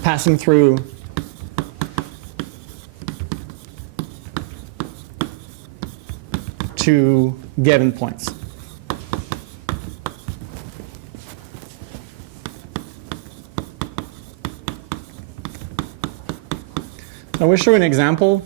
passing through two given points. I will show an example.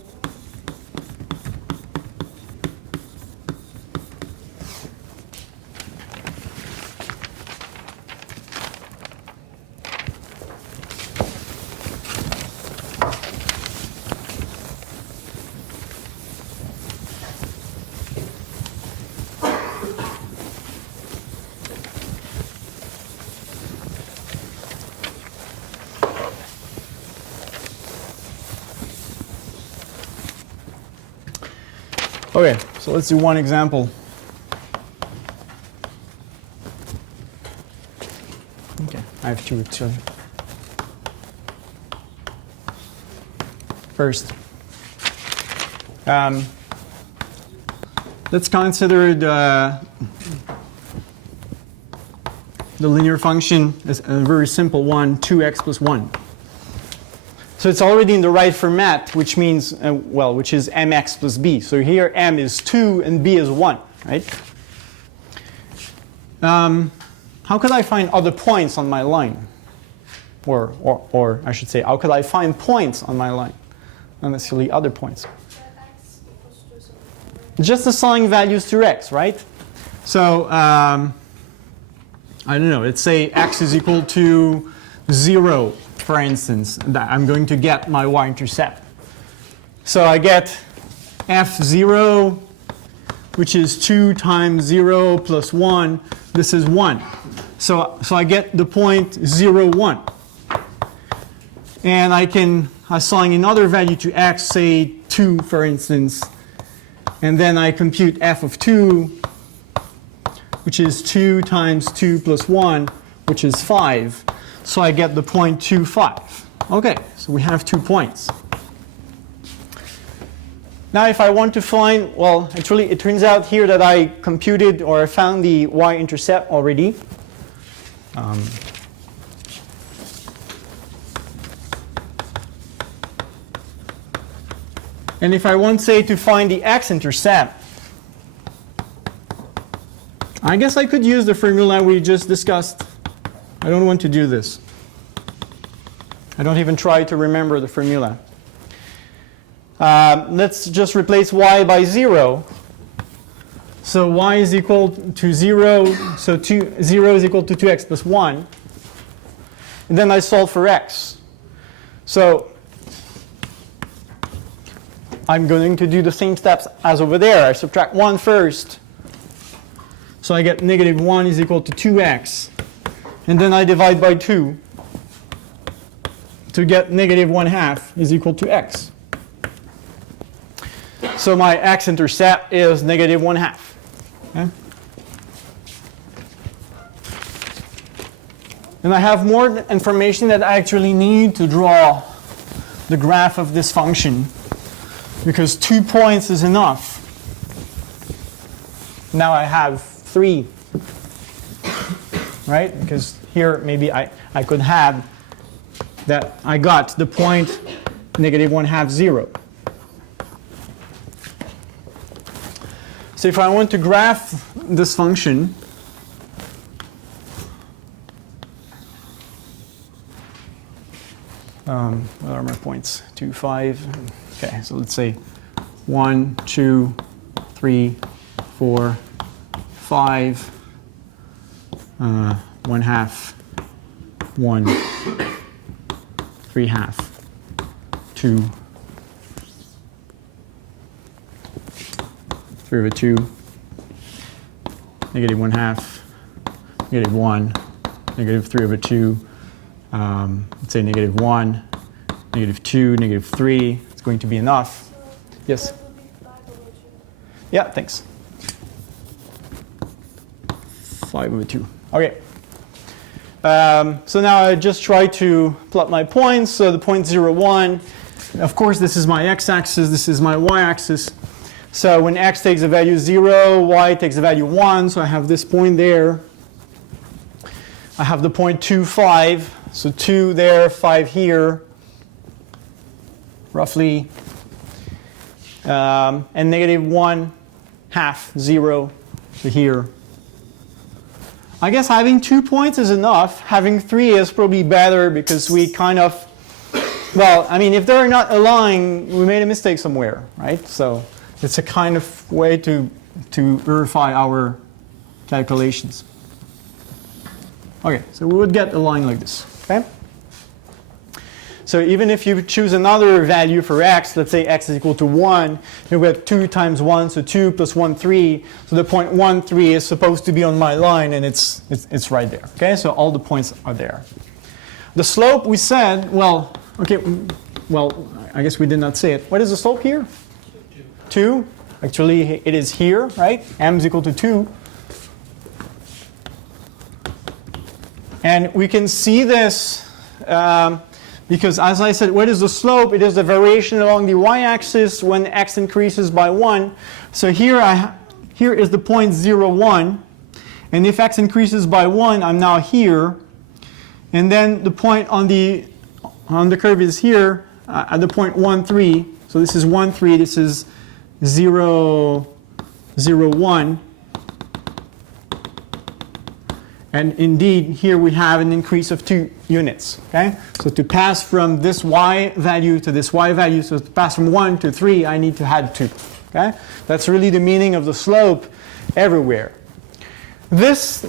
Okay, so let's do one example. Okay, I have two actually. First, let's consider the linear function as a very simple one, 2x plus 1. So it's already in the right format, which means, which is mx plus b. So here m is 2 and b is 1, right? How could I find other points on my line? Or I should say, how could I find points on my line? Not necessarily other points. Just assigning values to x, right? So, I don't know, let's say x is equal to 0, for instance. I'm going to get my y-intercept. So I get f0, which is 2 times 0 plus 1. This is 1. So I get the point 0, 1. And I can assign another value to x, say 2, for instance. And then I compute f of 2, which is 2 times 2 plus 1, which is 5. So I get the point 2, 5. Okay, so we have 2 points. Now if I want to find, well, actually it turns out here that I computed or I found the y-intercept already. And if I want, say, to find the x-intercept, I guess I could use the formula we just discussed. I don't want to do this. I don't even try to remember the formula. Let's just replace y by 0. So y is equal to 0. So 0 is equal to 2x plus 1. And then I solve for x. So I'm going to do the same steps as over there. I subtract 1 first. So I get negative 1 is equal to 2x. And then I divide by 2 to get negative 1/2 is equal to x. So my x-intercept is negative 1/2. Okay? And I have more information that I actually need to draw the graph of this function, because 2 points is enough. Now I have 3, right? Because here maybe I could have that I got the point negative 1/2, 0. So if I want to graph this function, what are my points? 2, 5. Okay, so let's say 1, 2, 3, 4, 5, 1/2, 1, 3/2, 2, 3/2, negative 1/2, negative 1, negative 3/2, let's say negative 1, negative 2, negative 3. It's going to be enough. Yes? Yeah, thanks. 5/2. Okay. So now I just try to plot my points. So the point 0, 1. Of course, this is my x-axis. This is my y-axis. So when x takes a value 0, y takes a value 1. So I have this point there. I have the point 2, 5. So 2 there, 5 here, roughly. And negative 1/2, 0 to here. I guess having 2 points is enough. Having 3 is probably better, because we kind of, well, I mean, if they're not aligned, we made a mistake somewhere, right? So it's a kind of way to verify our calculations. Okay, so we would get a line like this, okay? So even if you choose another value for x, let's say x is equal to 1, you get 2 times 1, so 2 plus 1, 3. So the point 1, 3 is supposed to be on my line, and it's right there, okay? So all the points are there. The slope, we said, well, okay, well, I guess we did not say it. What is the slope here? 2. Actually, it is here, right? M is equal to 2. And we can see this because, as I said, what is the slope? It is the variation along the y-axis when x increases by 1. So here is the point 0, 1. And if x increases by 1, I'm now here. And then the point on the curve is here at the point 1, 3. So this is 1, 3. This is 0, 0, 1. And indeed, here we have an increase of 2 units. Okay? So to pass from this y value to this y value, so to pass from 1 to 3, I need to add 2. Okay? That's really the meaning of the slope everywhere. This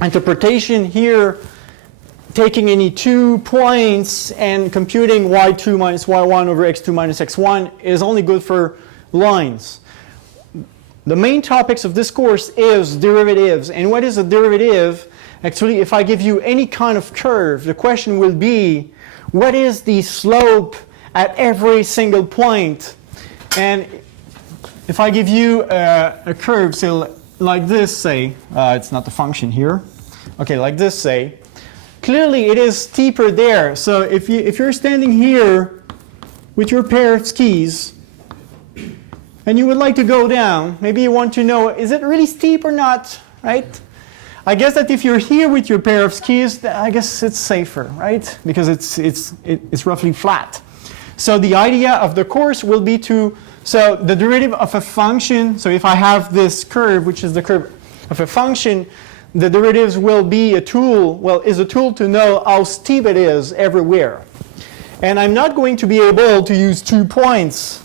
interpretation here, taking any 2 points and computing y2 minus y1 over x2 minus x1, is only good for lines. The main topics of this course is derivatives. And what is a derivative? Actually, if I give you any kind of curve, the question will be, what is the slope at every single point? And if I give you a curve, say like this, say, it's not the function here. Okay, like this, say, clearly it is steeper there. So if you're standing here with your pair of skis, and you would like to go down, maybe you want to know, is it really steep or not, right? I guess that if you're here with your pair of skis, I guess it's safer, right? Because it's roughly flat. So the idea of the course will be so the derivative of a function, so if I have this curve, which is the curve of a function, the derivatives will be a tool to know how steep it is everywhere. And I'm not going to be able to use 2 points.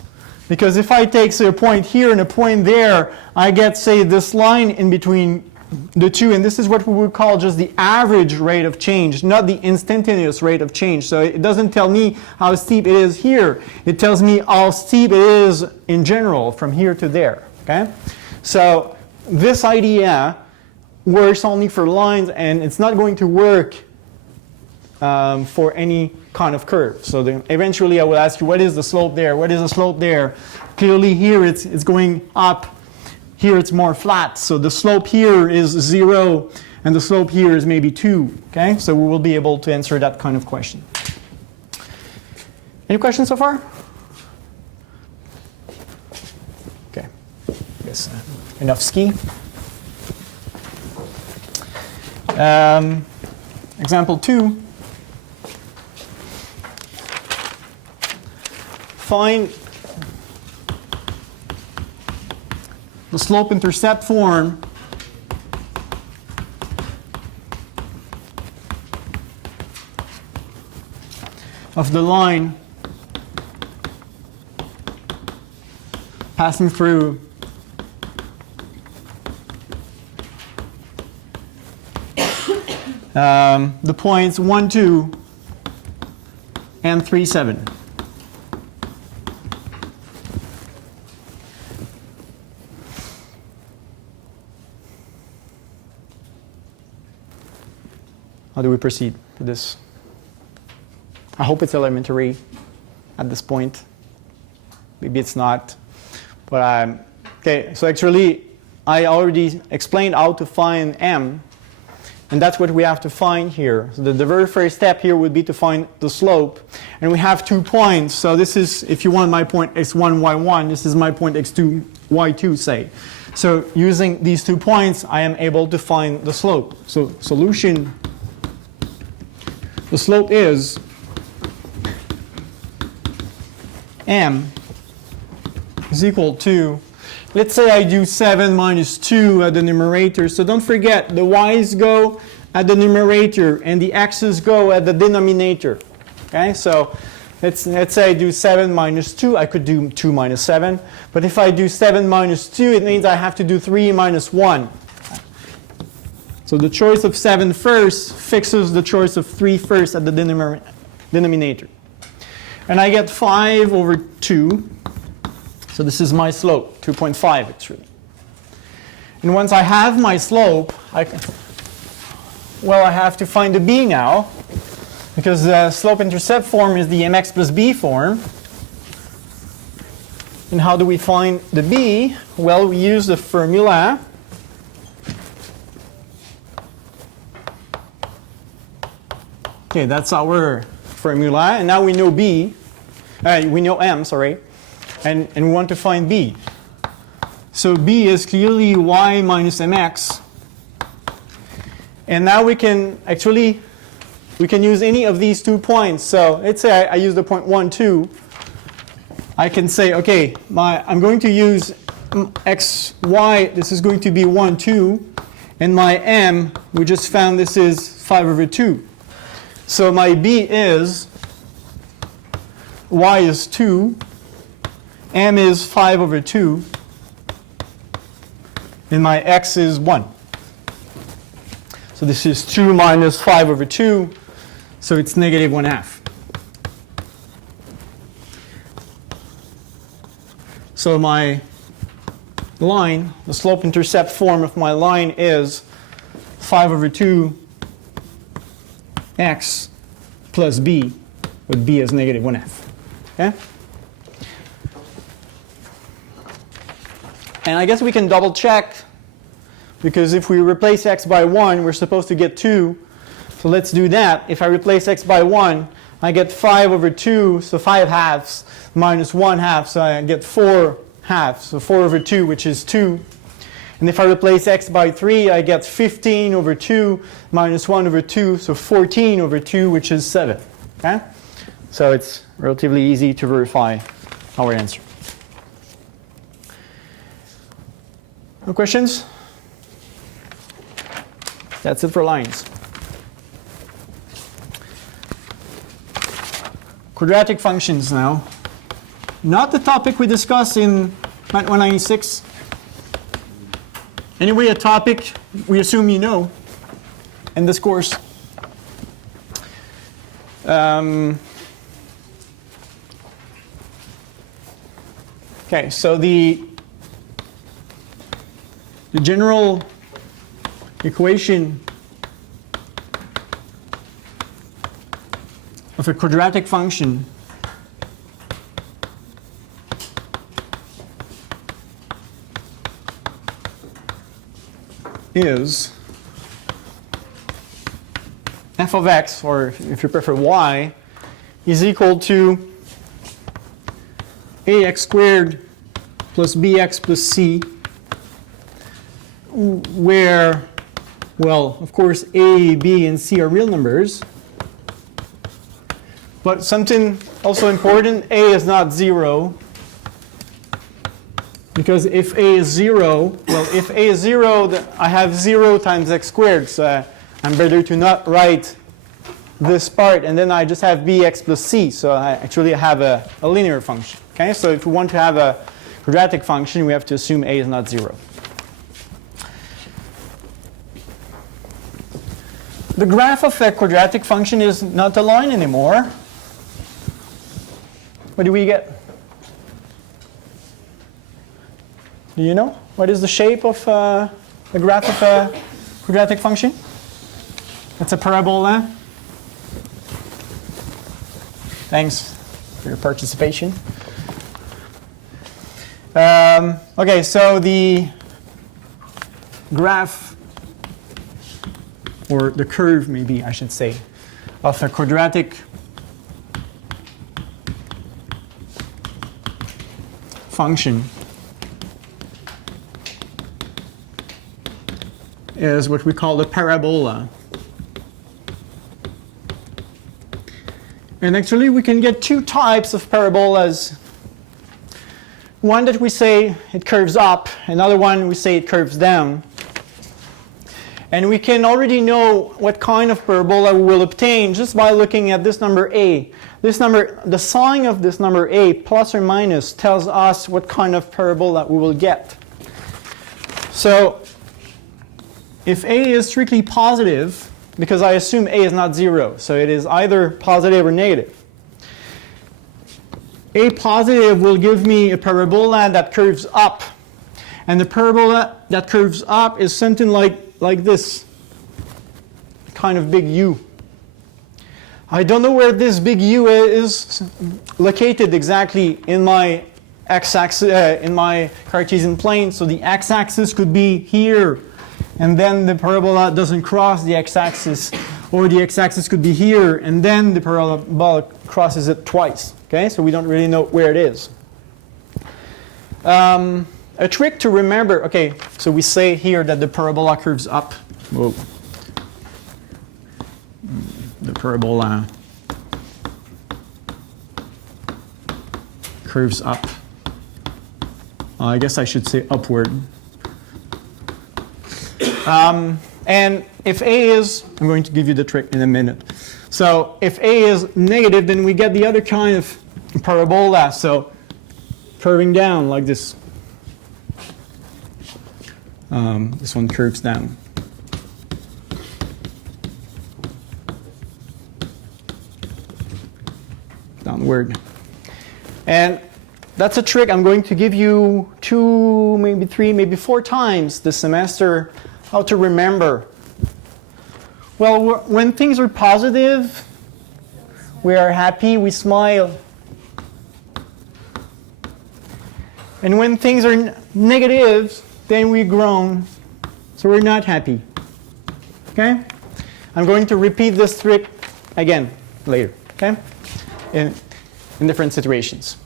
Because if I take, say, a point here and a point there, I get, say, this line in between the two. And this is what we would call just the average rate of change, not the instantaneous rate of change. So it doesn't tell me how steep it is here. It tells me how steep it is in general from here to there. Okay? So this idea works only for lines, and it's not going to work for any kind of curve. So eventually I will ask you, what is the slope there? What is the slope there? Clearly here it's going up. Here it's more flat. So the slope here is 0, and the slope here is maybe 2. Okay? So we will be able to answer that kind of question. Any questions so far? Okay. I guess enough ski. Example 2. Find the slope-intercept form of the line passing through the points 1, 2, and 3, 7. How do we proceed with this? I hope it's elementary at this point. Maybe it's not. But okay, so actually I already explained how to find m, and that's what we have to find here. So the very first step here would be to find the slope. And we have 2 points. So this is, if you want my point x1, y1, this is my point x2, y2, say. So using these 2 points, I am able to find the slope. So solution, the slope is m is equal to, let's say I do 7 minus 2 at the numerator. So don't forget, the y's go at the numerator and the x's go at the denominator. Okay, so let's say I do 7 minus 2. I could do 2 minus 7. But if I do 7 minus 2, it means I have to do 3 minus 1. So the choice of 7 first fixes the choice of 3 first at the denominator. And I get 5 over 2. So this is my slope, 2.5 actually. And once I have my slope, I have to find the b now, because the slope-intercept form is the mx plus b form. And how do we find the b? Well, we use the formula. Okay, that's our formula. And now we know b. We know m, sorry. And we want to find b. So b is clearly y minus mx. And now we can actually, we can use any of these 2 points. So let's say I use the point 1, 2. I can say, okay, I'm going to use x, y, this is going to be 1, 2. And my m, we just found this is 5/2. So my b is, y is 2, m is 5/2, and my x is 1. So this is 2 minus 5/2, so it's negative 1/2. So my line, the slope-intercept form of my line is 5/2 x plus b, with b as negative 1/2. Okay? And I guess we can double check, because if we replace x by 1, we're supposed to get 2. So let's do that. If I replace x by 1, I get 5/2, so 5/2, minus 1/2, so I get 4/2, so 4/2, which is 2. And if I replace x by 3, I get 15/2 minus 1/2, so 14/2, which is 7. Okay? So it's relatively easy to verify our answer. No questions? That's it for lines. Quadratic functions now. Not the topic we discussed in Math 196. Anyway, a topic we assume you know in this course. Okay, so the general equation of a quadratic function is f of x, or if you prefer y, is equal to ax squared plus bx plus c, where, well, of course, a, b, and c are real numbers. But something also important, a is not 0. Because if a is 0, well, if a is 0, then I have 0 times x squared. So I'm better to not write this part, and then I just have bx plus c. So I actually have a linear function. Okay, so if we want to have a quadratic function, we have to assume a is not 0. The graph of a quadratic function is not a line anymore. What do we get? Do you know? What is the shape of the graph of a quadratic function? It's a parabola. Thanks for your participation. Okay, so the graph, or the curve maybe I should say, of a quadratic function is what we call the parabola. And actually we can get two types of parabolas. One that we say it curves up, another one we say it curves down. And we can already know what kind of parabola we will obtain just by looking at this number a. This number, the sign of this number a, plus or minus, tells us what kind of parabola we will get. So if a is strictly positive, because I assume a is not 0, so it is either positive or negative. A positive will give me a parabola that curves up. And the parabola that curves up is something like this, kind of big U. I don't know where this big U is located exactly in my x-axis in my Cartesian plane. So the x-axis could be here, and then the parabola doesn't cross the x-axis, or the x-axis could be here, and then the parabola crosses it twice. Okay, so we don't really know where it is. A trick to remember, okay, so we say here that the parabola curves up. Whoa. The parabola curves up. I guess I should say upward. And if A is, I'm going to give you the trick in a minute. So if A is negative, then we get the other kind of parabola, so curving down like this. This one curves down. Downward. And that's a trick I'm going to give you 2, maybe 3, maybe 4 times this semester, how to remember. Well, when things are positive, we are happy, we smile. And when things are negative, then we groan, so we're not happy. Okay? I'm going to repeat this trick again later, okay? In different situations.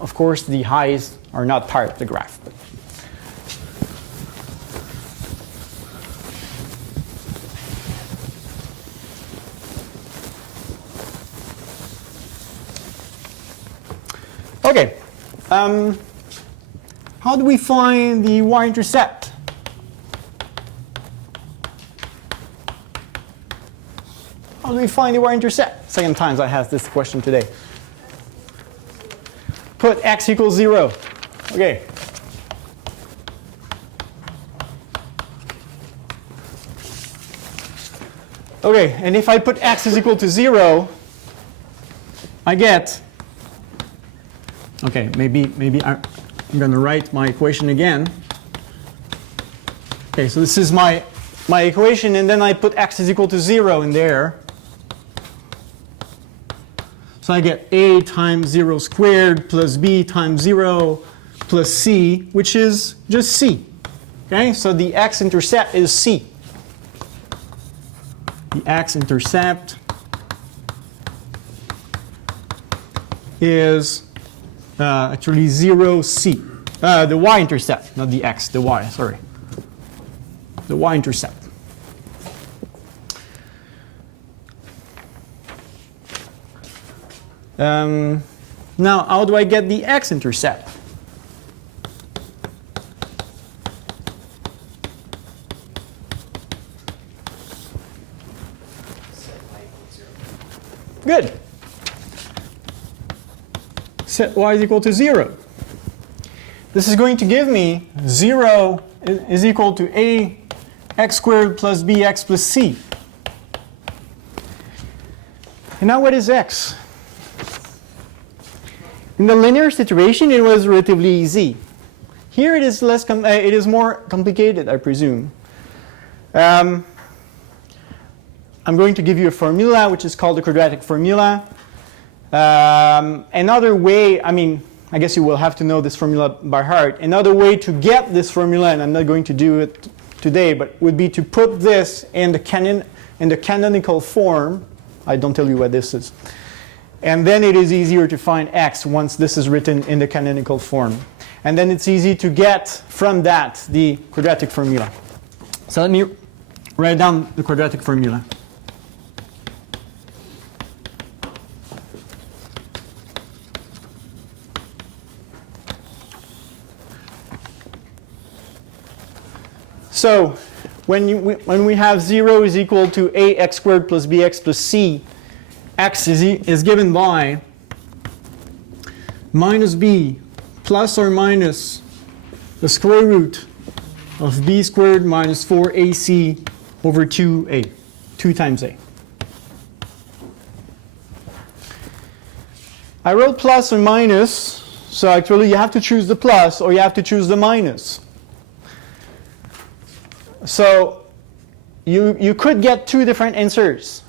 Of course, the highs are not part of the graph. Okay. How do we find the y-intercept? How do we find the y-intercept? Second time I asked this question today. Put x equals 0. Okay. Okay, and if I put x is equal to 0, I get, okay, maybe I'm going to write my equation again. Okay, so this is my equation, and then I put x is equal to 0 in there. So I get a times 0 squared plus b times 0 plus c, which is just c. Okay, so the x-intercept is c. The x-intercept is actually 0c. The y-intercept, not the x, the y, sorry. The y-intercept. Now, how do I get the x-intercept? Good. Set y is equal to 0. This is going to give me 0 is equal to a x squared plus bx plus c. And now what is x? In the linear situation, it was relatively easy. Here it is it is more complicated, I presume. I'm going to give you a formula, which is called the quadratic formula. Another way, I guess you will have to know this formula by heart. Another way to get this formula, and I'm not going to do it today, but would be to put this in the canonical form. I don't tell you what this is. And then it is easier to find x once this is written in the canonical form. And then it's easy to get from that the quadratic formula. So let me write down the quadratic formula. So when we have 0 is equal to ax squared plus bx plus c, x is given by minus b plus or minus the square root of b squared minus 4ac over 2a, 2 times a. I wrote plus or minus, so actually you have to choose the plus or you have to choose the minus. So you could get 2 different answers.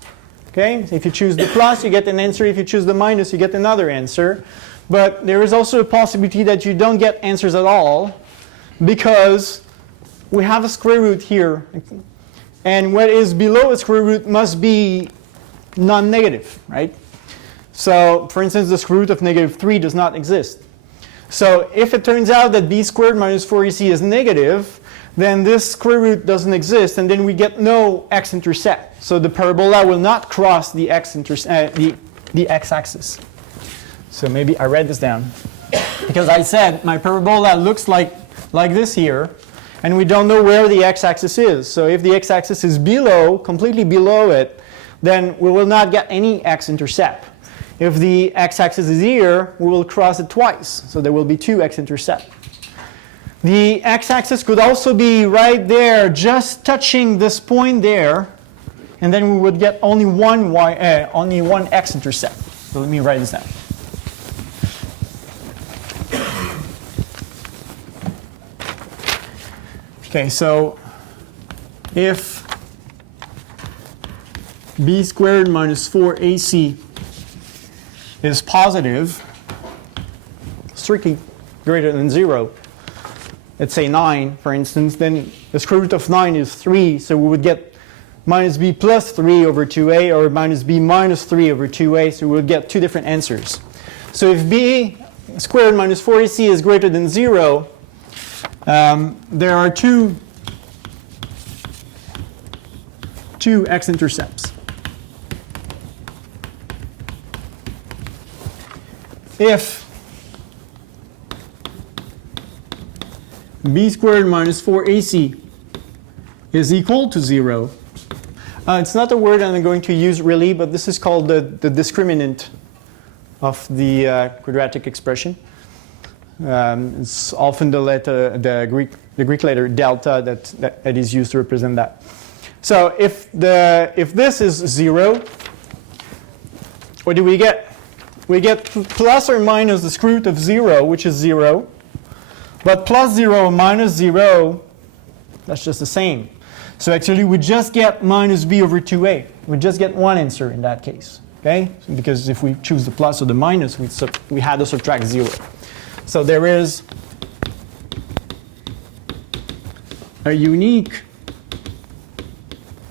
Okay? If you choose the plus, you get an answer. If you choose the minus, you get another answer. But there is also a possibility that you don't get answers at all because we have a square root here. And what is below a square root must be non-negative, right? So, for instance, the square root of -3 does not exist. So if it turns out that b squared minus 4ac is negative, then this square root doesn't exist, and then we get no x-intercept. So the parabola will not cross the x-axis. So maybe I read this down. Because I said my parabola looks like this here, and we don't know where the x-axis is. So if the x-axis is below, completely below it, then we will not get any x-intercept. If the x-axis is here, we will cross it twice. So there will be 2 x-intercept. The x-axis could also be right there, just touching this point there, and then we would get only one x-intercept. So let me write this down. Okay, so if b squared minus 4ac is positive, strictly greater than 0, let's say 9, for instance, then the square root of 9 is 3, so we would get minus b plus 3 over 2a, or minus b minus 3 over 2a, so we would get 2 different answers. So if b squared minus 4ac is greater than 0, there are two x-intercepts. If b squared minus 4ac is equal to 0, it's not a word I'm going to use really, but this is called the discriminant of the quadratic expression. It's often the Greek letter delta that is used to represent that. So if this is 0, what do we get? We get plus or minus the square root of 0, which is 0. But plus 0 minus 0, that's just the same. So actually we just get minus b over 2a. We just get one answer in that case. Okay? Because if we choose the plus or the minus, we had to subtract 0. So there is a unique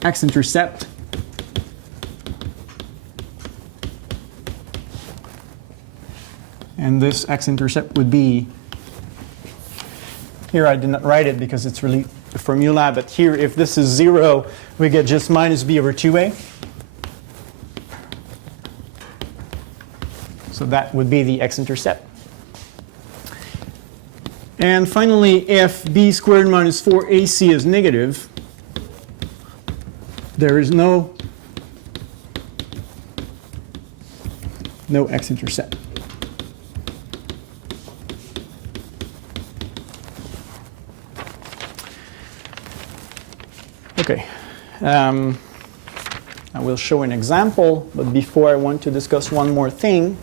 x-intercept and this x-intercept would be, here I did not write it because it's really a formula, but here if this is 0, we get just minus b over 2a. So that would be the x-intercept. And finally, if b squared minus 4ac is negative, there is no x-intercept. Okay. I will show an example, but before I want to discuss one more thing,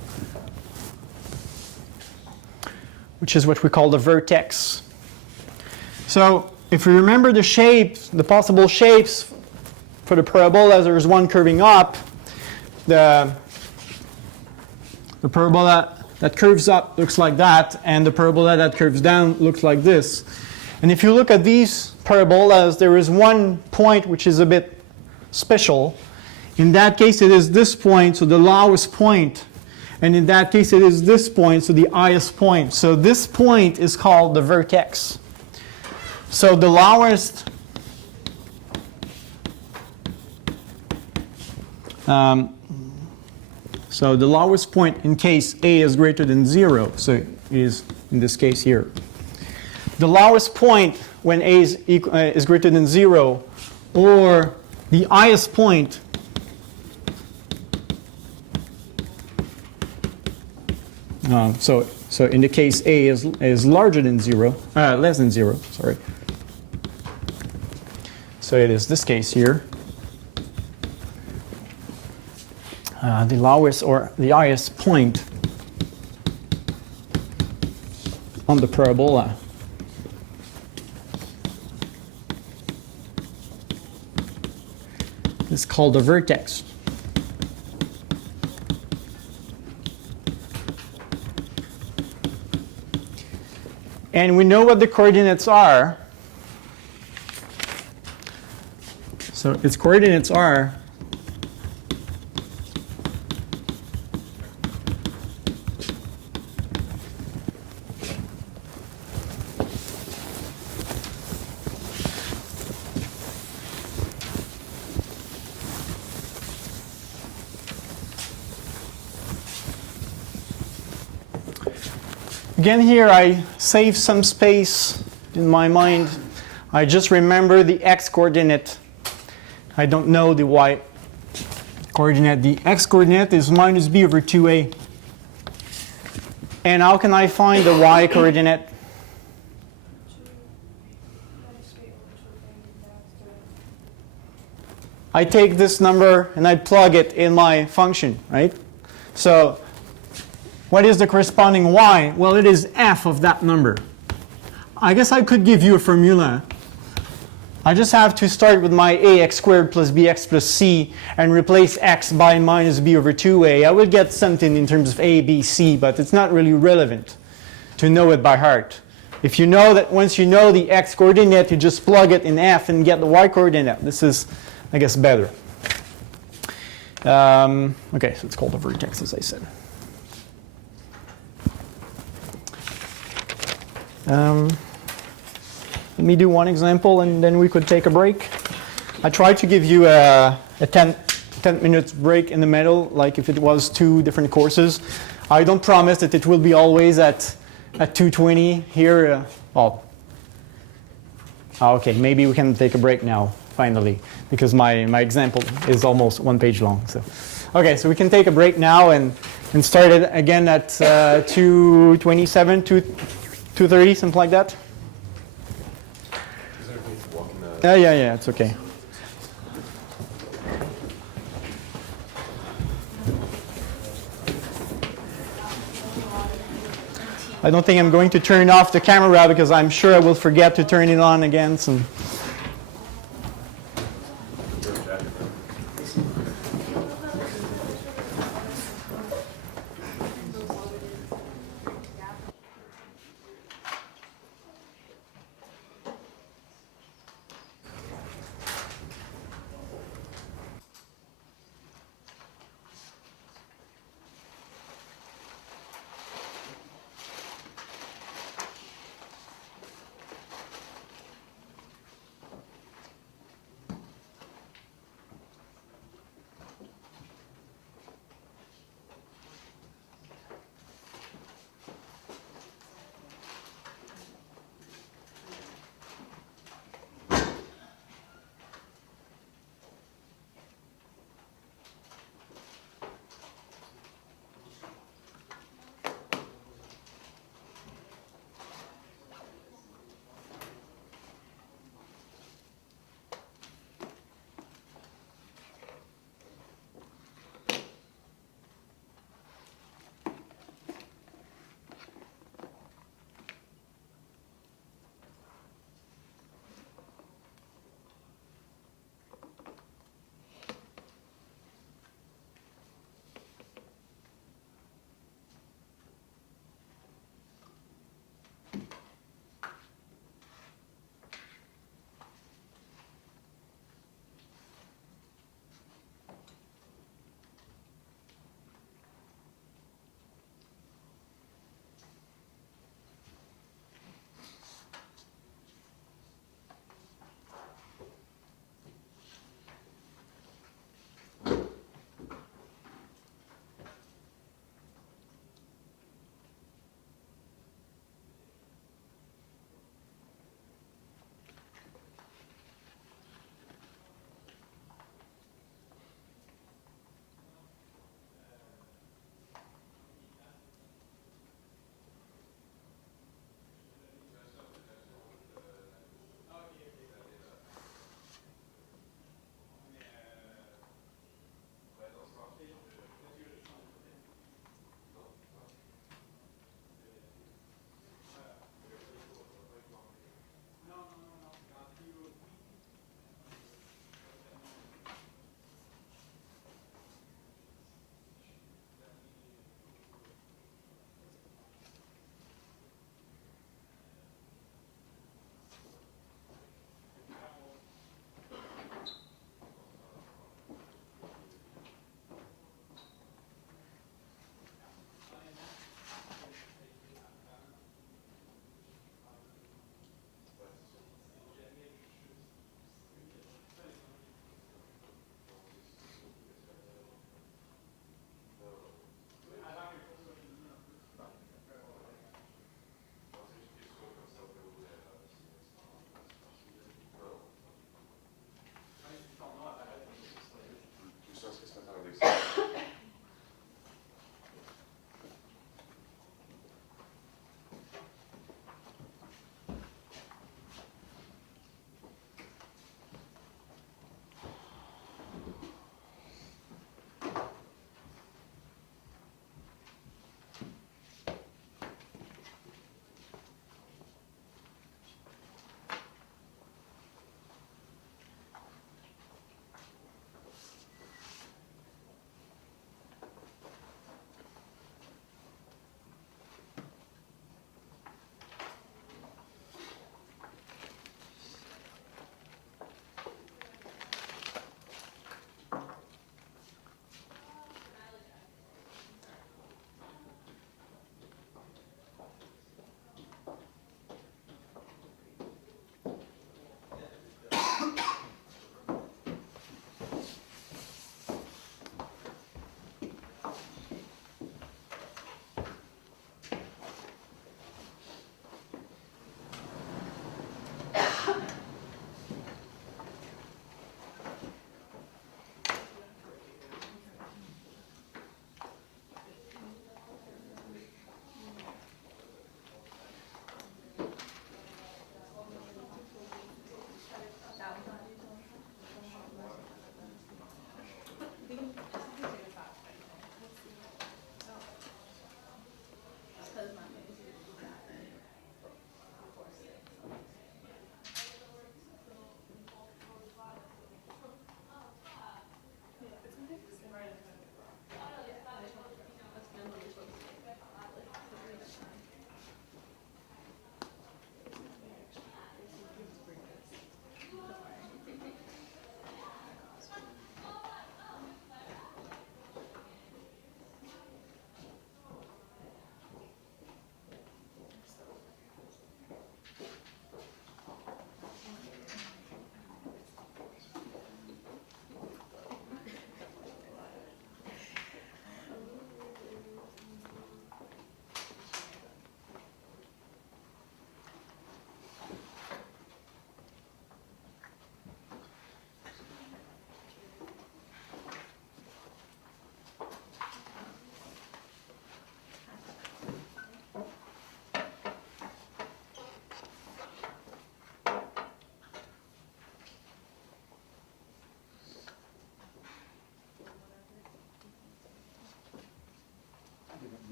which is what we call the vertex. So if we remember the shapes, the possible shapes for the parabola, there is one curving up. The parabola that curves up looks like that, and the parabola that curves down looks like this. And if you look at these parabolas, there is one point which is a bit special. In that case, it is this point, so the lowest point. And in that case, it is this point, so the highest point. So this point is called the vertex. So the lowest point in case a is greater than 0, so it is in this case here. The lowest point when a is greater than 0, or the highest point so in the case a is larger than 0, less than 0, sorry. So it is this case here. The lowest or the highest point on the parabola is called the vertex. And we know what the coordinates are. So its coordinates are again here I save some space in my mind. I just remember the x coordinate. I don't know the y coordinate. The x coordinate is minus b over 2a. And how can I find the y coordinate? I take this number and I plug it in my function, right? So what is the corresponding y? Well, it is f of that number. I guess I could give you a formula. I just have to start with my ax squared plus bx plus c and replace x by minus b over 2a. I will get something in terms of a, b, c, but it's not really relevant to know it by heart. If you know that once you know the x coordinate, you just plug it in f and get the y coordinate. This is, I guess, better. Okay, so it's called a vertex, as I said. Let me do one example and then we could take a break. I tried to give you a 10 minutes break in the middle, like if it was 2 different courses. I don't promise that it will be always at 2:20 here. Okay, maybe we can take a break now, finally, because my example is almost 1 page long. So, okay, so we can take a break now and start it again at 2:27, 2:30, something like that. Is there a place to walk in the... Yeah, it's okay. I don't think I'm going to turn off the camera because I'm sure I will forget to turn it on again. So.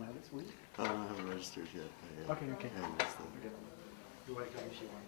mathematics, will you? I haven't registered yet. Okay, okay. I missed it. Okay. You want to come if you want.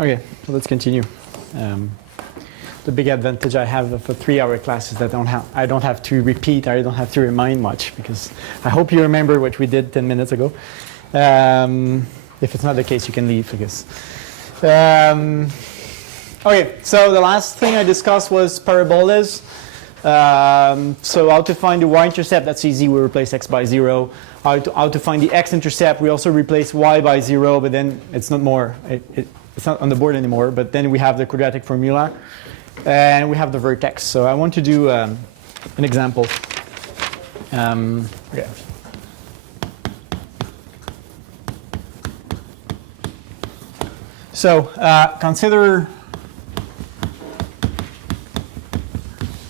Okay, so let's continue. The big advantage I have of a 3-hour class is that I don't have to repeat, I don't have to remind much, because I hope you remember what we did 10 minutes ago. If it's not the case, you can leave, I guess. Okay, so the last thing I discussed was parabolas. So how to find the y-intercept, that's easy, we replace x by 0. How to find the x-intercept, we also replace y by 0, but then it's not more, it's not on the board anymore, but then we have the quadratic formula, and we have the vertex. So I want to do an example. Okay. So consider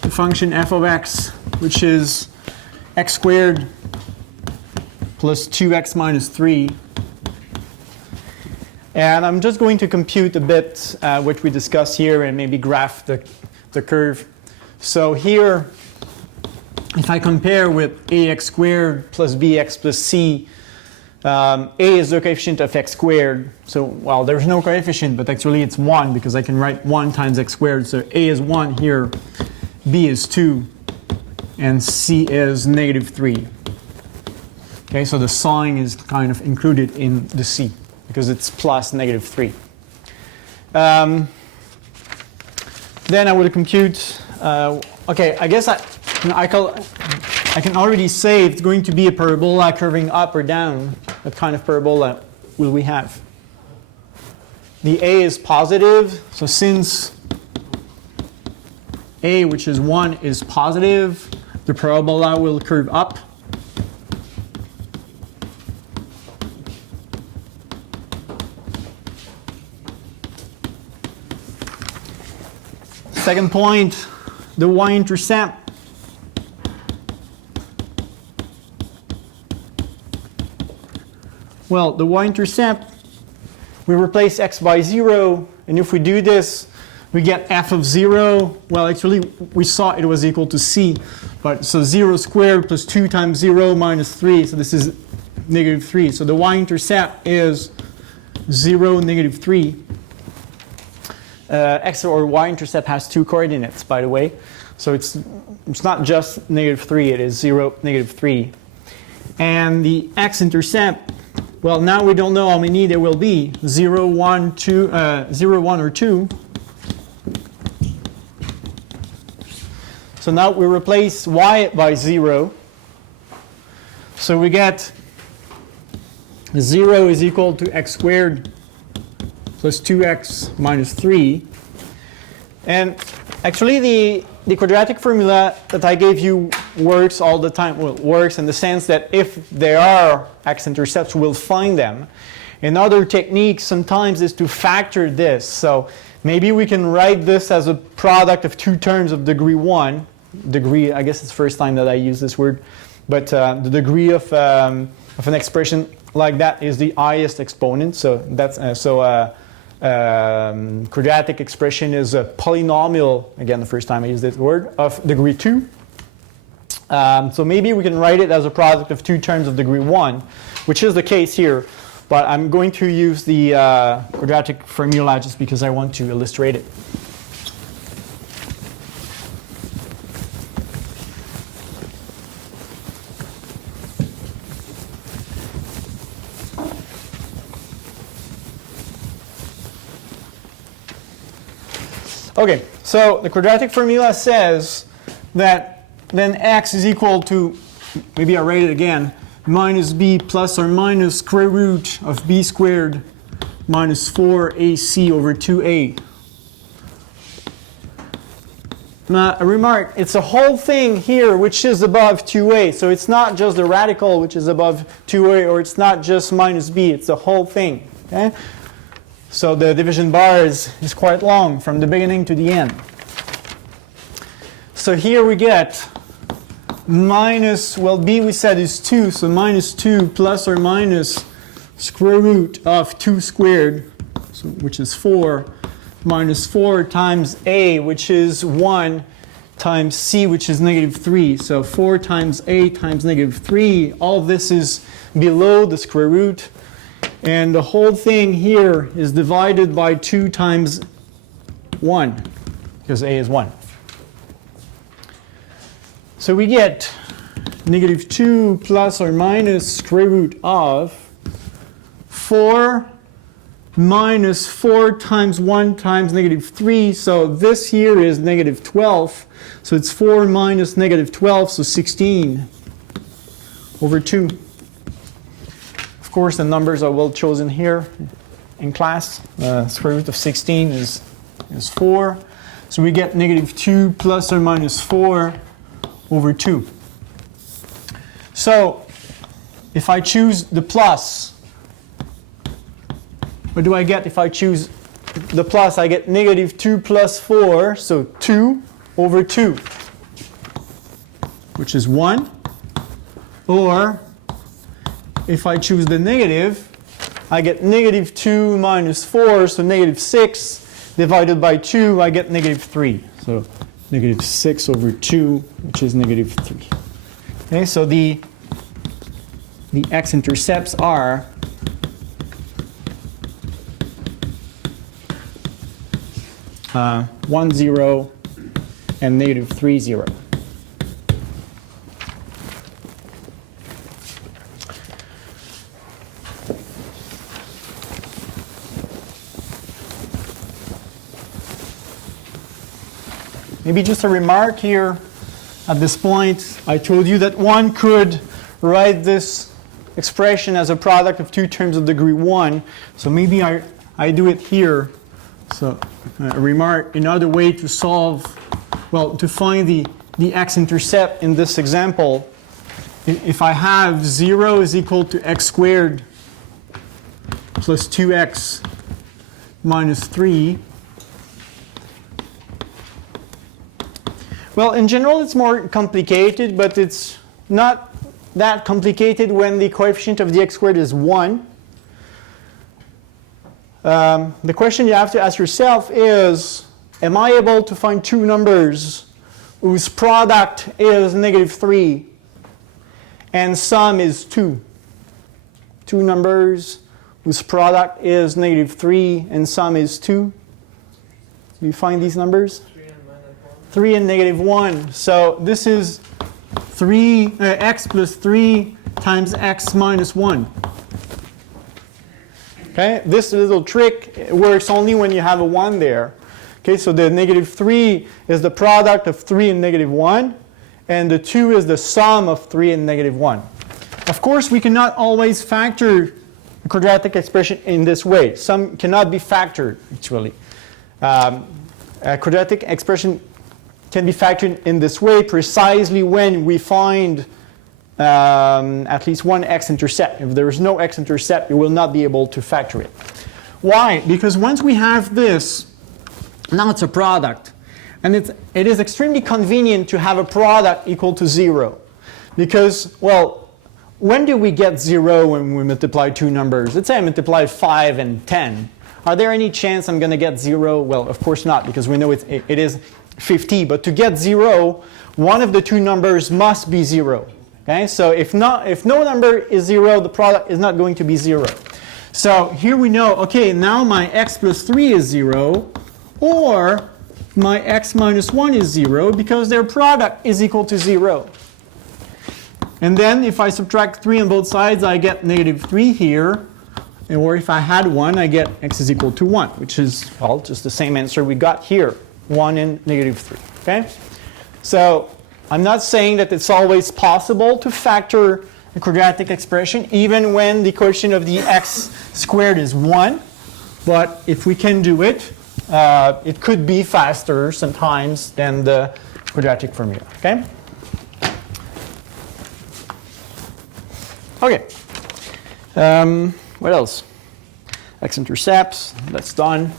the function f of x, which is x squared plus 2x minus 3. And I'm just going to compute a bit what we discussed here and maybe graph the curve. So here, if I compare with ax squared plus bx plus c, a is the coefficient of x squared. So, well, there's no coefficient, but actually it's 1 because I can write 1 times x squared. So a is 1 here, b is 2, and c is negative 3. Okay, so the sign is kind of included in the c because it's plus negative 3. Then I will compute, okay, I guess I can already say it's going to be a parabola curving up or down. What kind of parabola will we have? The a is positive, so since a, which is 1, is positive, the parabola will curve up. Second point, the y-intercept. Well, the y-intercept, we replace x by 0, and if we do this, we get f of 0. Well, actually, we saw it was equal to c, but so 0 squared plus 2 times 0 minus 3, so this is negative 3. So the y-intercept is 0, negative 3. X or y-intercept has 2 coordinates, by the way. So it's not just negative 3, it is 0, negative 3. And the x-intercept, well, now we don't know how many there will be. 0, 1, 2, 0, 1, or 2. So now we replace y by 0. So we get 0 is equal to x squared plus 2x minus 3. And actually the quadratic formula that I gave you works all the time. Well, works in the sense that if there are x-intercepts, we'll find them. Another technique sometimes is to factor this. So maybe we can write this as a product of 2 terms of degree 1. Degree, I guess it's the first time that I use this word. But the degree of an expression like that is the highest exponent. So that's quadratic expression is a polynomial, again the first time I use this word, of degree 2. So maybe we can write it as a product of 2 terms of degree 1, which is the case here. But I'm going to use the quadratic formula just because I want to illustrate it. Okay, so the quadratic formula says that then x is equal to, maybe I'll write it again, minus b plus or minus square root of b squared minus 4ac over 2a. Now, a remark, it's a whole thing here which is above 2a. So it's not just the radical which is above 2a, or it's not just minus b, it's the whole thing. Okay? So the division bar is quite long from the beginning to the end. So here we get minus, well, b we said is 2, so minus 2 plus or minus square root of 2 squared, so, which is 4, minus 4 times a, which is 1, times c, which is negative 3. So 4 times a times negative 3, all of this is below the square root. And the whole thing here is divided by 2 times 1, because a is 1. So we get negative 2 plus or minus square root of 4 minus 4 times 1 times negative 3. So this here is negative 12. So it's 4 minus negative 12, so 16 over 2. Of course, the numbers are well chosen here in class. Square root of 16 is 4. So we get negative 2 plus or minus 4 over 2. So if I choose the plus, what do I get if I choose the plus? I get negative 2 plus 4, so 2 over 2, which is 1. Or if I choose the negative, I get negative 2 minus 4, so negative 6 divided by 2, I get negative 3. So negative 6 over 2, which is negative 3. Okay, so the x-intercepts are 1, 0, and negative 3, 0. Maybe just a remark here at this point. I told you that one could write this expression as a product of 2 terms of degree 1. So maybe I do it here. So a remark, another way to solve, well, to find the x-intercept in this example, if I have 0 is equal to x squared plus 2x minus 3, well, in general, it's more complicated, but it's not that complicated when the coefficient of the x squared is 1. The question you have to ask yourself is, am I able to find 2 numbers whose product is negative 3 and sum is 2? 2 numbers whose product is negative 3 and sum is 2? Do you find these numbers? 3 and negative 1. So this is x plus 3 times x minus 1. Okay, this little trick works only when you have a 1 there. Okay, so the negative 3 is the product of 3 and negative 1, and the 2 is the sum of 3 and negative 1. Of course, we cannot always factor a quadratic expression in this way. Some cannot be factored, actually. A quadratic expression can be factored in this way precisely when we find at least one x-intercept. If there is no x-intercept, you will not be able to factor it. Why? Because once we have this, now it's a product. And it is extremely convenient to have a product equal to 0. Because, well, when do we get 0 when we multiply 2 numbers? Let's say I multiply 5 and 10. Are there any chance I'm going to get 0? Well, of course not, because we know it is 50. But to get 0, one of the 2 numbers must be 0. Okay? So if no number is 0, the product is not going to be 0. So here we know, okay, now my x plus 3 is 0, or my x minus 1 is 0, because their product is equal to 0. And then if I subtract 3 on both sides, I get negative 3 here. Or if I had 1, I get x is equal to 1, which is, well, just the same answer we got here, 1 and negative 3. Okay? So I'm not saying that it's always possible to factor a quadratic expression, even when the coefficient of the x squared is 1. But if we can do it, it could be faster sometimes than the quadratic formula. Okay? Okay. What else? X-intercepts, that's done.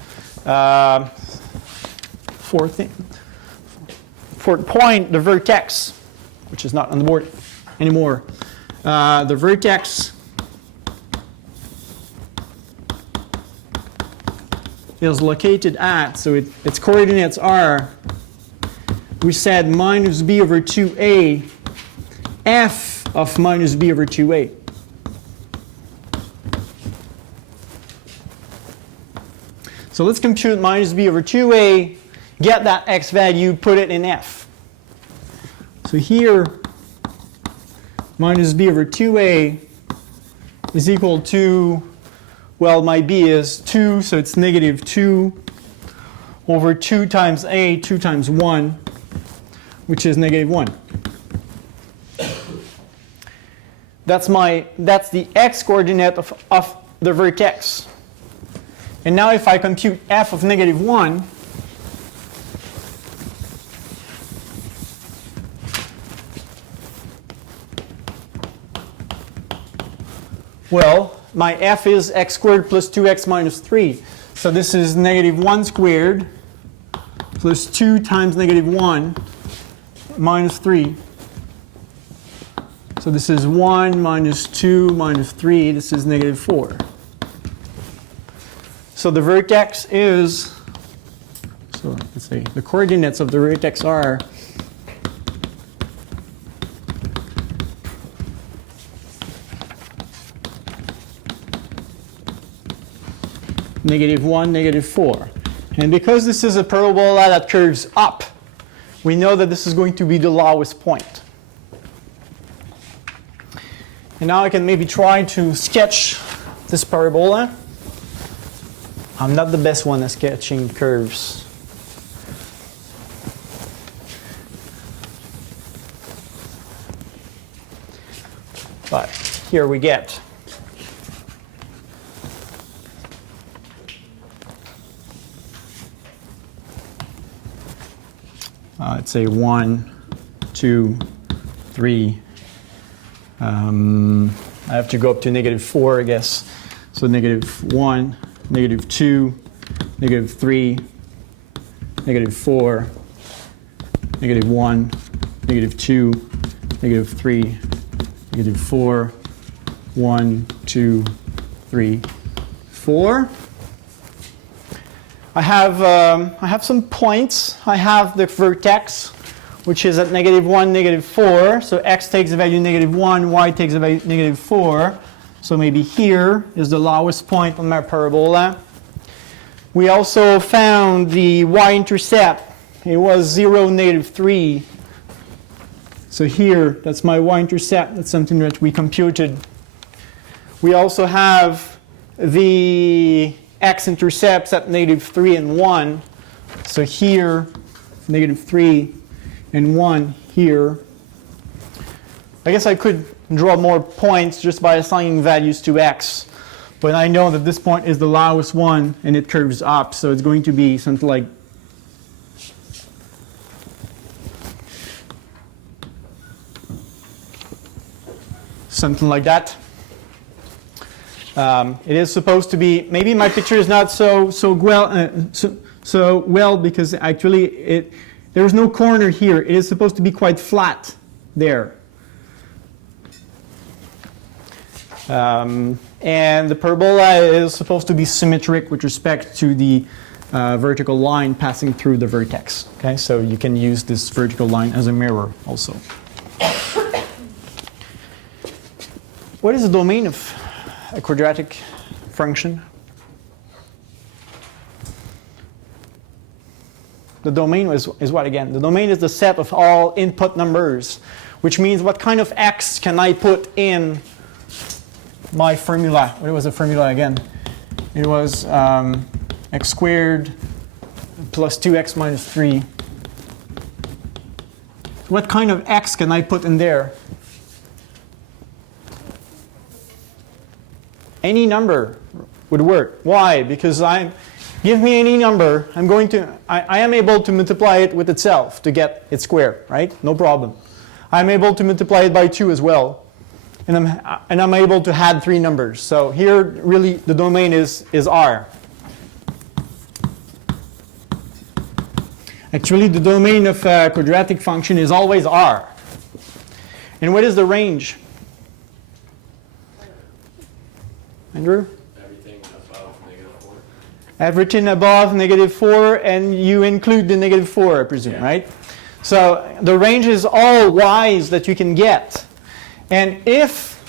Fourth point, the vertex, which is not on the board anymore. The vertex is located at, so its coordinates are, we said minus b over 2a, f of minus b over 2a. So let's compute minus b over 2a, get that x value, put it in f. So here, minus b over 2a is equal to, well, my b is 2, so it's negative 2 over 2 times a, 2 times 1, which is negative 1. That's the x coordinate of the vertex. And now if I compute f of negative 1, well, my f is x squared plus 2x minus 3. So this is negative 1 squared plus 2 times negative 1 minus 3. So this is 1 minus 2 minus 3. This is negative 4. So the vertex is, so let's say the coordinates of the vertex are negative 1, negative 4. And because this is a parabola that curves up, we know that this is going to be the lowest point. And now I can maybe try to sketch this parabola. I'm not the best one at sketching curves. But here we get let's say 1, 2, 3. I have to go up to negative 4, I guess. So negative 1, negative 2, negative 3, negative 4, negative 1, negative 2, negative 3, negative 4, 1, 2, 3, 4. I have some points. I have the vertex, which is at negative 1, negative 4. So x takes the value negative 1, y takes the value negative 4. So maybe here is the lowest point on my parabola. We also found the y-intercept. It was 0, negative 3. So here, that's my y-intercept. That's something that we computed. We also have the x-intercepts at negative 3 and 1. So here, negative 3 and 1 here. I guess I could draw more points just by assigning values to x. But I know that this point is the lowest one, and it curves up. So it's going to be something like that. It is supposed to be, maybe my picture is not so well because actually there's no corner here. It is supposed to be quite flat there. And the parabola is supposed to be symmetric with respect to the vertical line passing through the vertex. Okay, so you can use this vertical line as a mirror also. What is the domain of a quadratic function? The domain is what again? The domain is the set of all input numbers, which means what kind of x can I put in my formula. What was the formula again? It was x squared plus 2x minus 3. What kind of x can I put in there? Any number would work. Why? Because give me any number, I am able to multiply it with itself to get its square, right? No problem. I'm able to multiply it by 2 as well. And I'm able to add 3 numbers. So here, really, the domain is R. Actually, the domain of a quadratic function is always R. And what is the range? Andrew? Everything above negative 4. Everything above negative 4, and you include the negative 4, I presume, Yeah. right? So the range is all y's that you can get. And if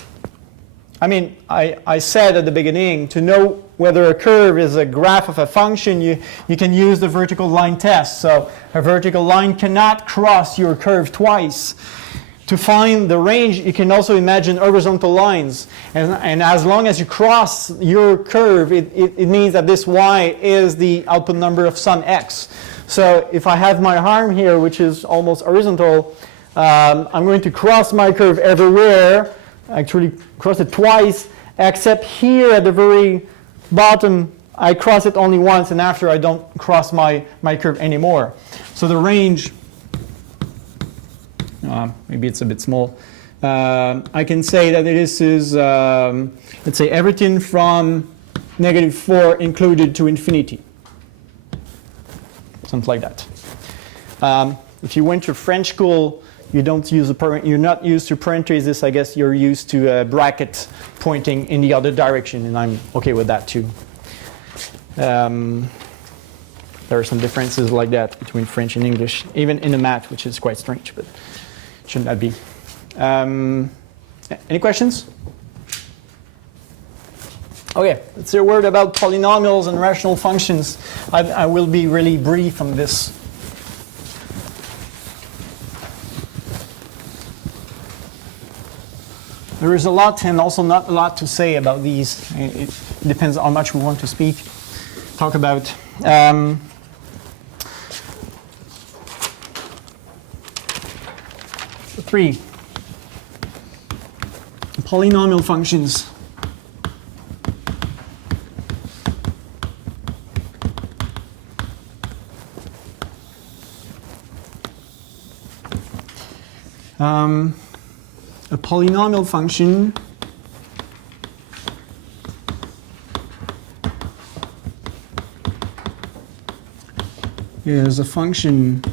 I mean, I said at the beginning, to know whether a curve is a graph of a function, you can use the vertical line test. So a vertical line cannot cross your curve twice. To find the range, you can also imagine horizontal lines. And as long as you cross your curve, it means that this y is the output number of some x. So if I have my arm here, which is almost horizontal, I'm going to cross my curve everywhere, actually cross it twice, except here at the very bottom, I cross it only once, and after I don't cross my curve anymore. So the range, maybe it's a bit small. I can say that this is, let's say, everything from -4 included to infinity. Something like that. If you went to French school, you're not used to parentheses. I guess you're used to a bracket pointing in the other direction, and I'm okay with that too. There are some differences like that between French and English, even in the math, which is quite strange, but shouldn't that be? Any questions? Okay, let's say a word about polynomials and rational functions. I will be really brief on this. There is a lot and also not a lot to say about these. It depends on how much we want to talk about. Three, polynomial functions. A polynomial function is a function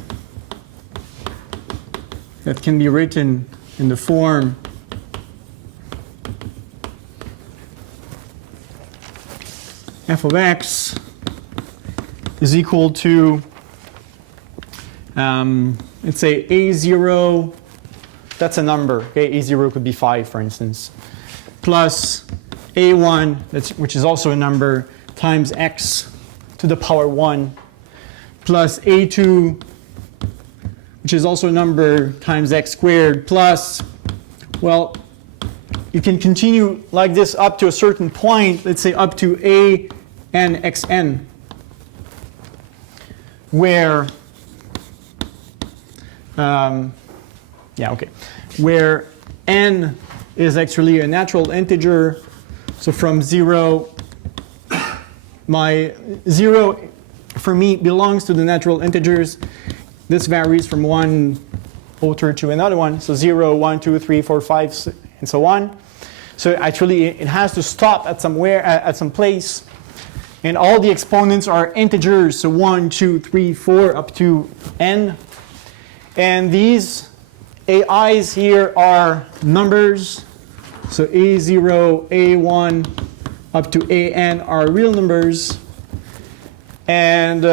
that can be written in the form f of x is equal to, let's say, a0, that's a number, okay? A0 could be 5, for instance, plus a1, which is also a number, times x to the power 1, plus a2, which is also a number, times x squared, plus, well, you can continue like this up to a certain point, let's say up to a n xn, where where n is actually a natural integer. So from 0, my 0 for me belongs to the natural integers. This varies from one author to another one. So 0, 1, 2, 3, 4, 5, and so on. So actually it has to stop at somewhere, at some place. And all the exponents are integers. So 1, 2, 3, 4 up to n. And these AIs here are numbers. So A0, A1 up to AN are real numbers. And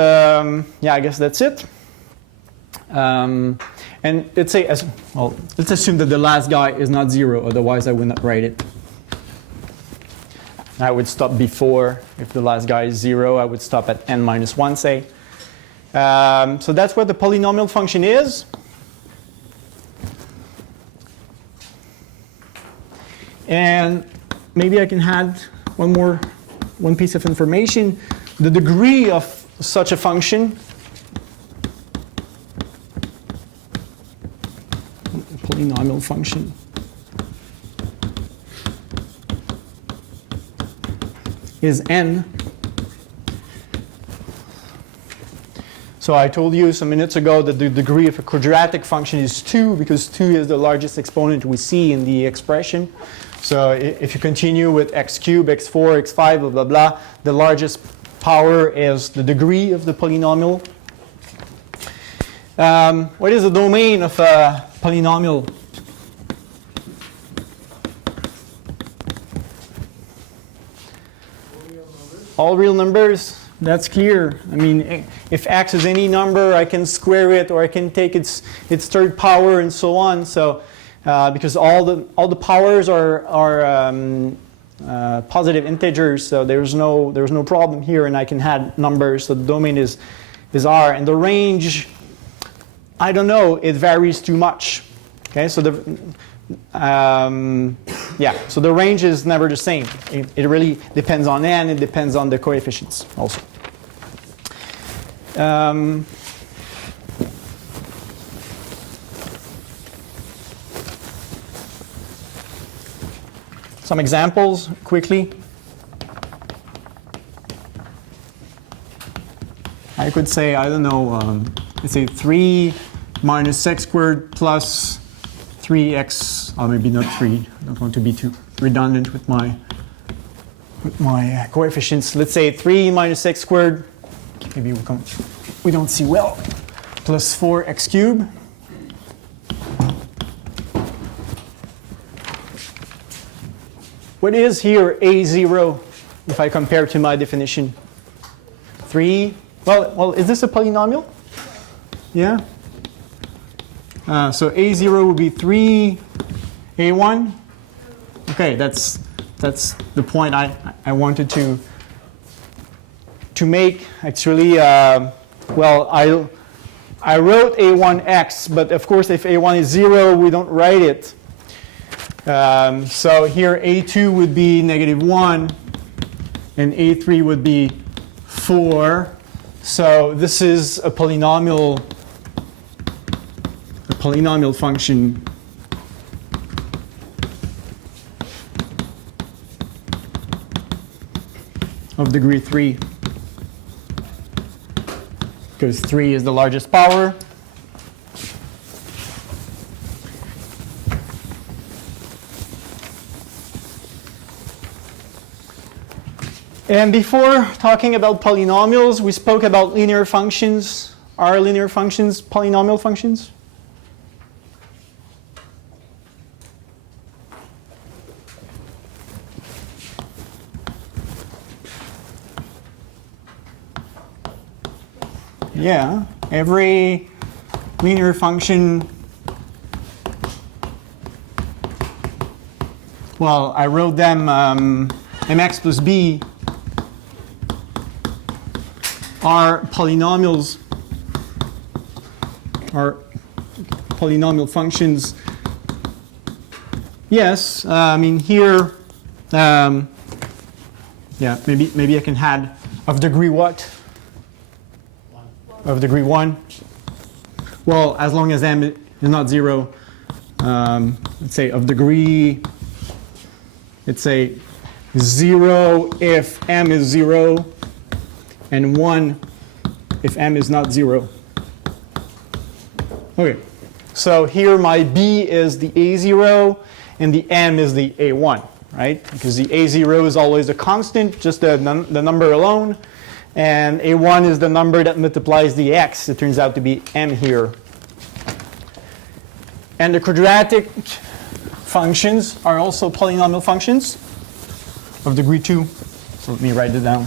yeah, I guess that's it. And let's say, let's assume that the last guy is not 0, otherwise I would not write it. I would stop before. If the last guy is 0, I would stop at n minus 1, say. So that's what the polynomial function is. And maybe I can add one piece of information. The degree of such a function, polynomial function, is n. So I told you some minutes ago that the degree of a quadratic function is 2, because 2 is the largest exponent we see in the expression. So if you continue with x cubed, x4, x5, blah, blah, blah, the largest power is the degree of the polynomial. What is the domain of a polynomial? All real numbers, that's clear. I mean, if x is any number, I can square it, or I can take its third power, and so on. So because all the powers are positive integers, so there's no problem here, and I can add numbers. So the domain is R, and the range, I don't know, it varies too much. Okay, so so the range is never the same. It really depends on n. It depends on the coefficients also. Some examples quickly. I could say, I don't know, let's say 3 minus x squared plus 3x, or maybe not 3. I don't want to be too redundant with my coefficients. Let's say 3 minus x squared, maybe we don't see well, plus 4x cubed. What is here a0 if I compare to my definition? 3. Well, is this a polynomial? Yeah. So a0 would be 3a1. Okay, that's the point I wanted to make. Actually, well, I wrote a1x, but of course, if a1 is 0, we don't write it. So here a2 would be -1, and a3 would be 4. So this is a polynomial function of degree 3, because 3 is the largest power. And before talking about polynomials, we spoke about linear functions. Are linear functions polynomial functions? Yeah, every linear function, well, I wrote them mx plus b are polynomials, are polynomial functions. Yes, I mean here, yeah, maybe I can add of degree what? Of degree 1. Well, as long as m is not 0, let's say of degree, let's say 0 if m is 0, and 1 if m is not 0. Okay, so here my b is the a0 and the m is the a1, right? Because the a0 is always a constant, just the number alone, and a1 is the number that multiplies the x. It turns out to be m here. And the quadratic functions are also polynomial functions of degree 2. So let me write it down.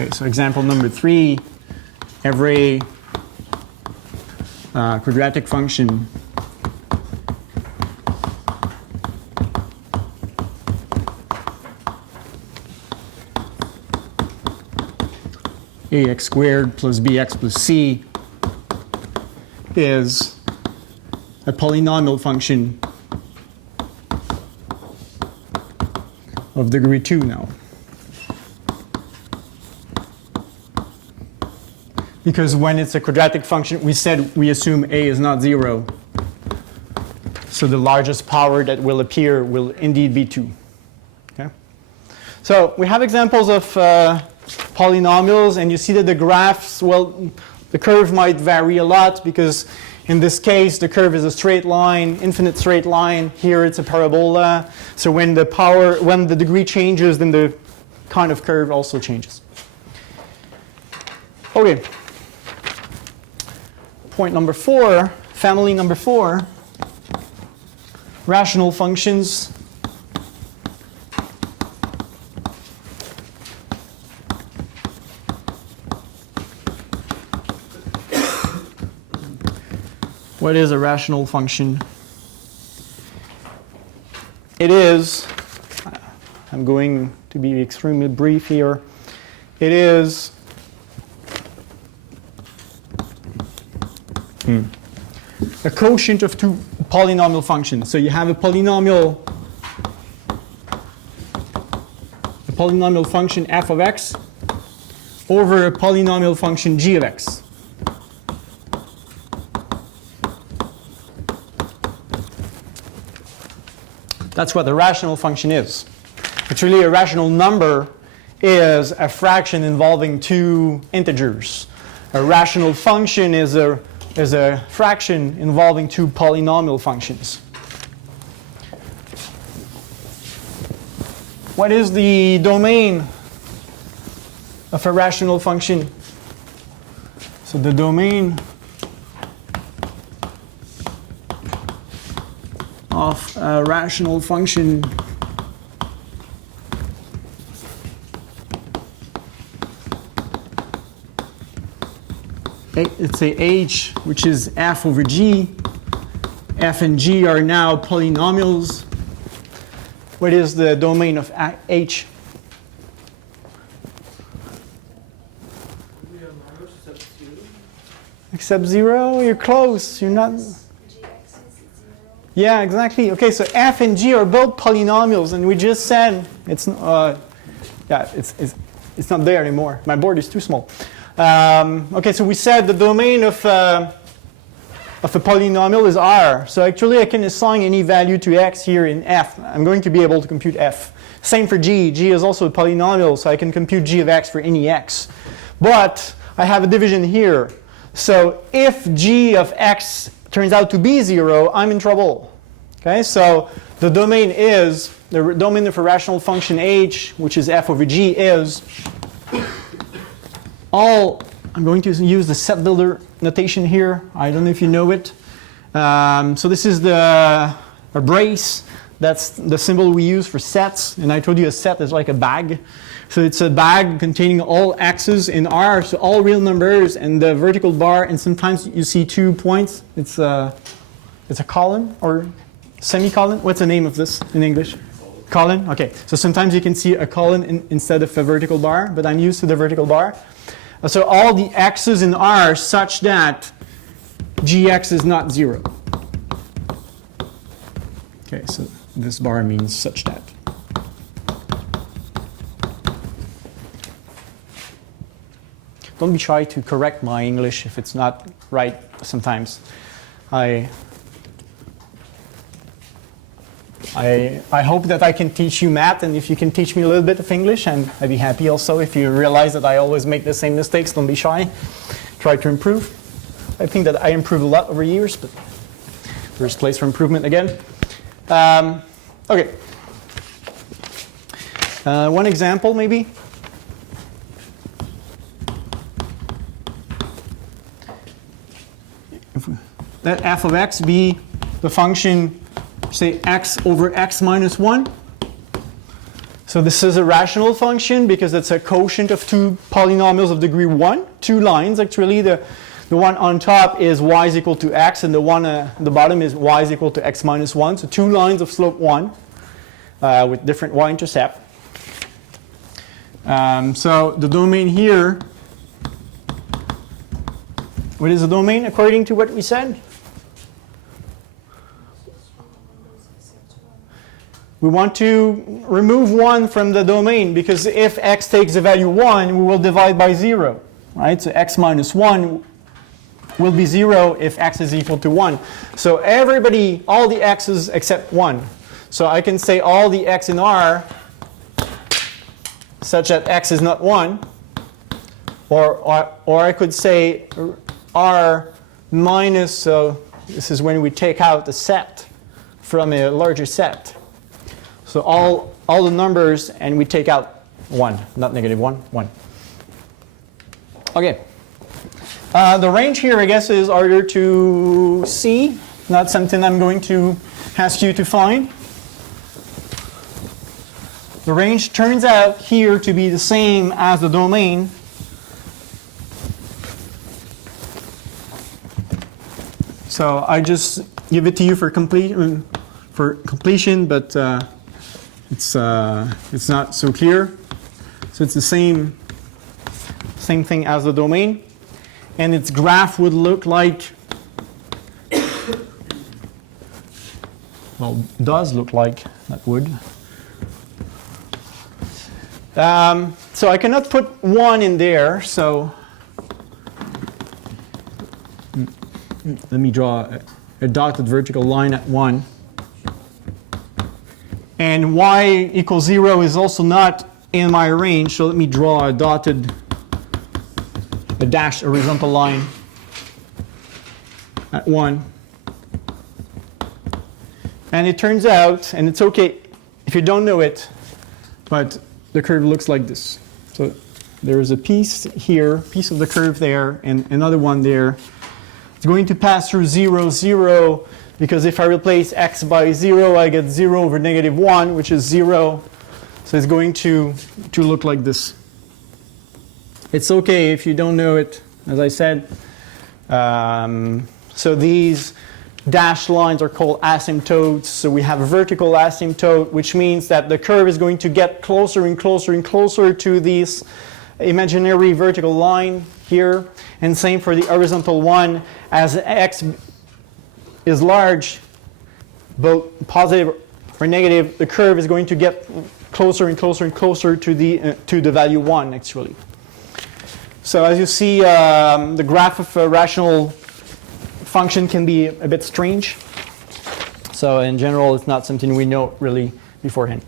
Okay, so example number 3, every quadratic function ax squared plus bx plus c is a polynomial function of degree 2 now. Because when it's a quadratic function, we said we assume a is not 0. So the largest power that will appear will indeed be 2. Okay? So we have examples of polynomials, and you see that the graphs, well, the curve might vary a lot, because in this case the curve is a straight line, infinite straight line. Here it's a parabola. So when the degree changes, then the kind of curve also changes. Okay. Point number 4, family number 4, rational functions. What is a rational function? It is, I'm going to be extremely brief here. It is a quotient of two polynomial functions. So you have a polynomial function f of x over a polynomial function g of x. That's what the rational function is. Actually, a rational number is a fraction involving two integers. A rational function is a fraction involving two polynomial functions. What is the domain of a rational function? So the domain of a rational function let's say h, which is f over g. F and g are now polynomials. What is the domain of h? Except 0? You're close. You're not. Yeah, exactly. Okay, so f and g are both polynomials, and we just said it's not there anymore. My board is too small. Okay, so we said the domain of a polynomial is R. So actually I can assign any value to x here in f. I'm going to be able to compute f. Same for g. G is also a polynomial, so I can compute g of x for any x. But I have a division here. So if g of x turns out to be 0, I'm in trouble. Okay, so the domain of a rational function h, which is f over g, is I'm going to use the set builder notation here. I don't know if you know it. So this is a brace. That's the symbol we use for sets. And I told you a set is like a bag. So it's a bag containing all x's in R, so all real numbers and the vertical bar. And sometimes you see 2 points. It's a colon or semicolon. What's the name of this in English? Colon. Okay. So sometimes you can see a colon instead of a vertical bar, but I'm used to the vertical bar. So all the x's in R such that gx is not 0. Okay, so this bar means such that. Don't be shy to correct my English if it's not right sometimes. I hope that I can teach you math, and if you can teach me a little bit of English, and I'd be happy also. If you realize that I always make the same mistakes, don't be shy. Try to improve. I think that I improved a lot over years, but there's place for improvement again. Okay. One example maybe. Let f of x be the function, say, x over x minus 1. So this is a rational function because it's a quotient of two polynomials of degree 1. Two lines, actually. The one on top is y is equal to x, and the one at the bottom is y is equal to x minus 1. So two lines of slope 1 with different y-intercept. So the domain here, what is the domain according to what we said? We want to remove 1 from the domain because if x takes the value 1, we will divide by 0. Right? So x minus 1 will be 0 if x is equal to 1. So everybody, all the x's except 1. So I can say all the x in R such that x is not 1. Or I could say R minus, so this is when we take out the set from a larger set. So all the numbers, and we take out 1, not negative 1, 1. Okay. The range here, I guess, is harder to see. Not something I'm going to ask you to find. The range turns out here to be the same as the domain. So I just give it to you for completion, but it's not so clear. So it's the same thing as the domain, and its graph would look like, well, does look like, that would. So I cannot put 1 in there, so let me draw a dotted vertical line at 1. And y equals 0 is also not in my range, so let me draw a dashed horizontal line at 1. And it turns out, and it's okay if you don't know it, but the curve looks like this. So there is a piece here, piece of the curve there, and another one there. It's going to pass through 0, 0, because if I replace x by 0, I get 0 over negative 1, which is 0. So it's going to look like this. It's okay if you don't know it, as I said. So these dashed lines are called asymptotes. So we have a vertical asymptote, which means that the curve is going to get closer and closer and closer to this imaginary vertical line here. And same for the horizontal one. As x is large, both positive or negative, the curve is going to get closer and closer and closer to the value 1, actually. So as you see, the graph of a rational function can be a bit strange. So in general, it's not something we know really beforehand.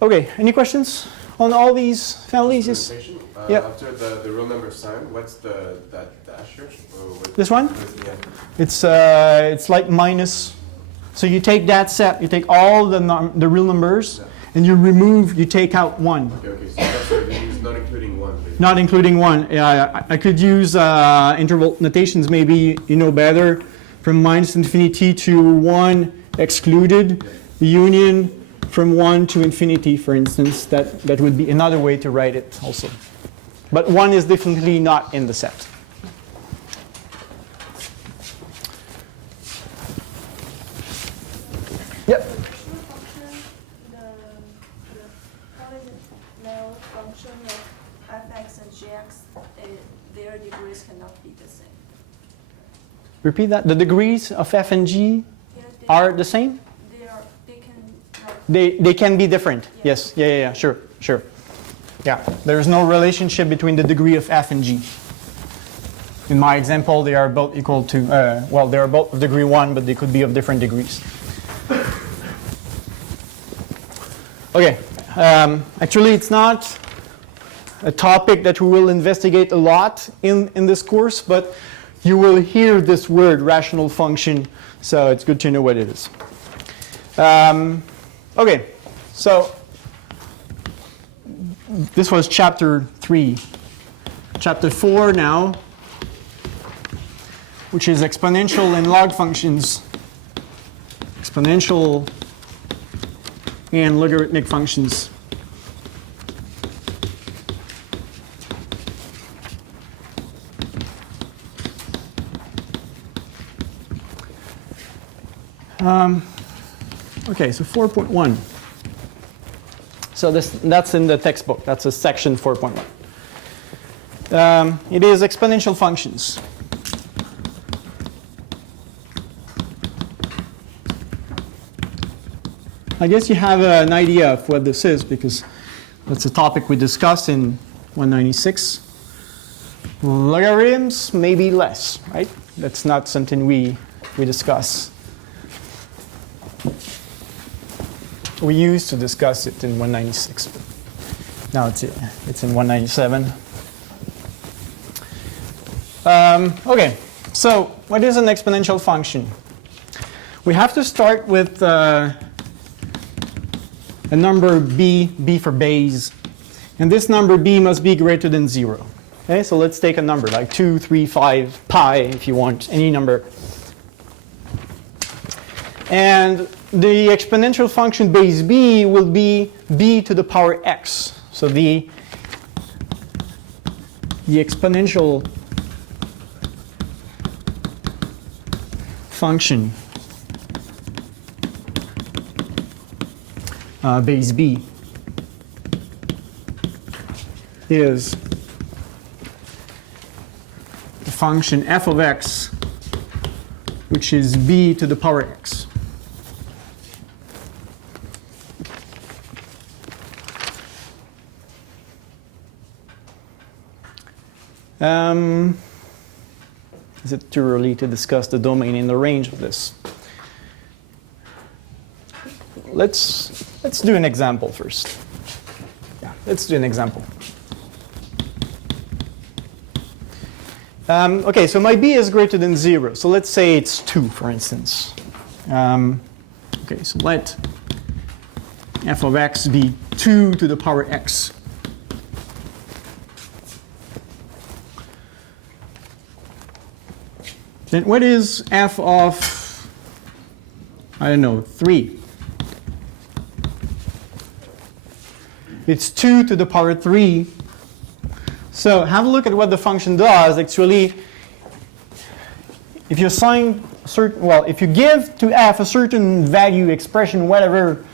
Okay, any questions on all these families? Yes. Yeah. After the real number sign, what's that dash here? This one? It's like minus. So you take that set, you take all the real numbers, and you take out 1. Okay, so that's what it means, not including 1. Basically. Not including 1. Yeah, I could use interval notations, maybe you know better. From minus infinity to 1 excluded, union from 1 to infinity, for instance. That would be another way to write it also. But 1 is definitely not in the set. Yep. Function of fx and gx, their degrees cannot be the same. Repeat that. The degrees of f and g are the same? They can be different. Yes. Yeah. Sure. Yeah. There is no relationship between the degree of f and g. In my example, they are both equal to, they are both of degree 1, but they could be of different degrees. Okay. Actually, it's not a topic that we will investigate a lot in this course, but you will hear this word, rational function, so it's good to know what it is. Okay, so this was chapter 3. Chapter 4 now, which is exponential and log functions. Exponential and logarithmic functions. Okay, so 4.1. So that's in the textbook. That's a section 4.1. It is exponential functions. I guess you have an idea of what this is because that's a topic we discussed in 196. Logarithms, maybe less, right? That's not something we discuss. We used to discuss it in 196, but now it's in 197. Okay, so what is an exponential function? We have to start with a number b for base, and this number b must be greater than 0. Okay, so let's take a number like 2, 3, 5, pi, if you want, any number. And the exponential function base b will be b to the power x. So the exponential function base b is the function f of x, which is b to the power x. Is it too early to discuss the domain and the range of this? Let's do an example first. Yeah, let's do an example. Okay, so my b is greater than 0. So let's say it's 2, for instance. Okay, so let f of x be 2 to the power x. Then what is f of, I don't know, 3? It's 2 to the power 3. So have a look at what the function does. Actually, if you assign certain, well, if you give to f a certain value, expression, whatever,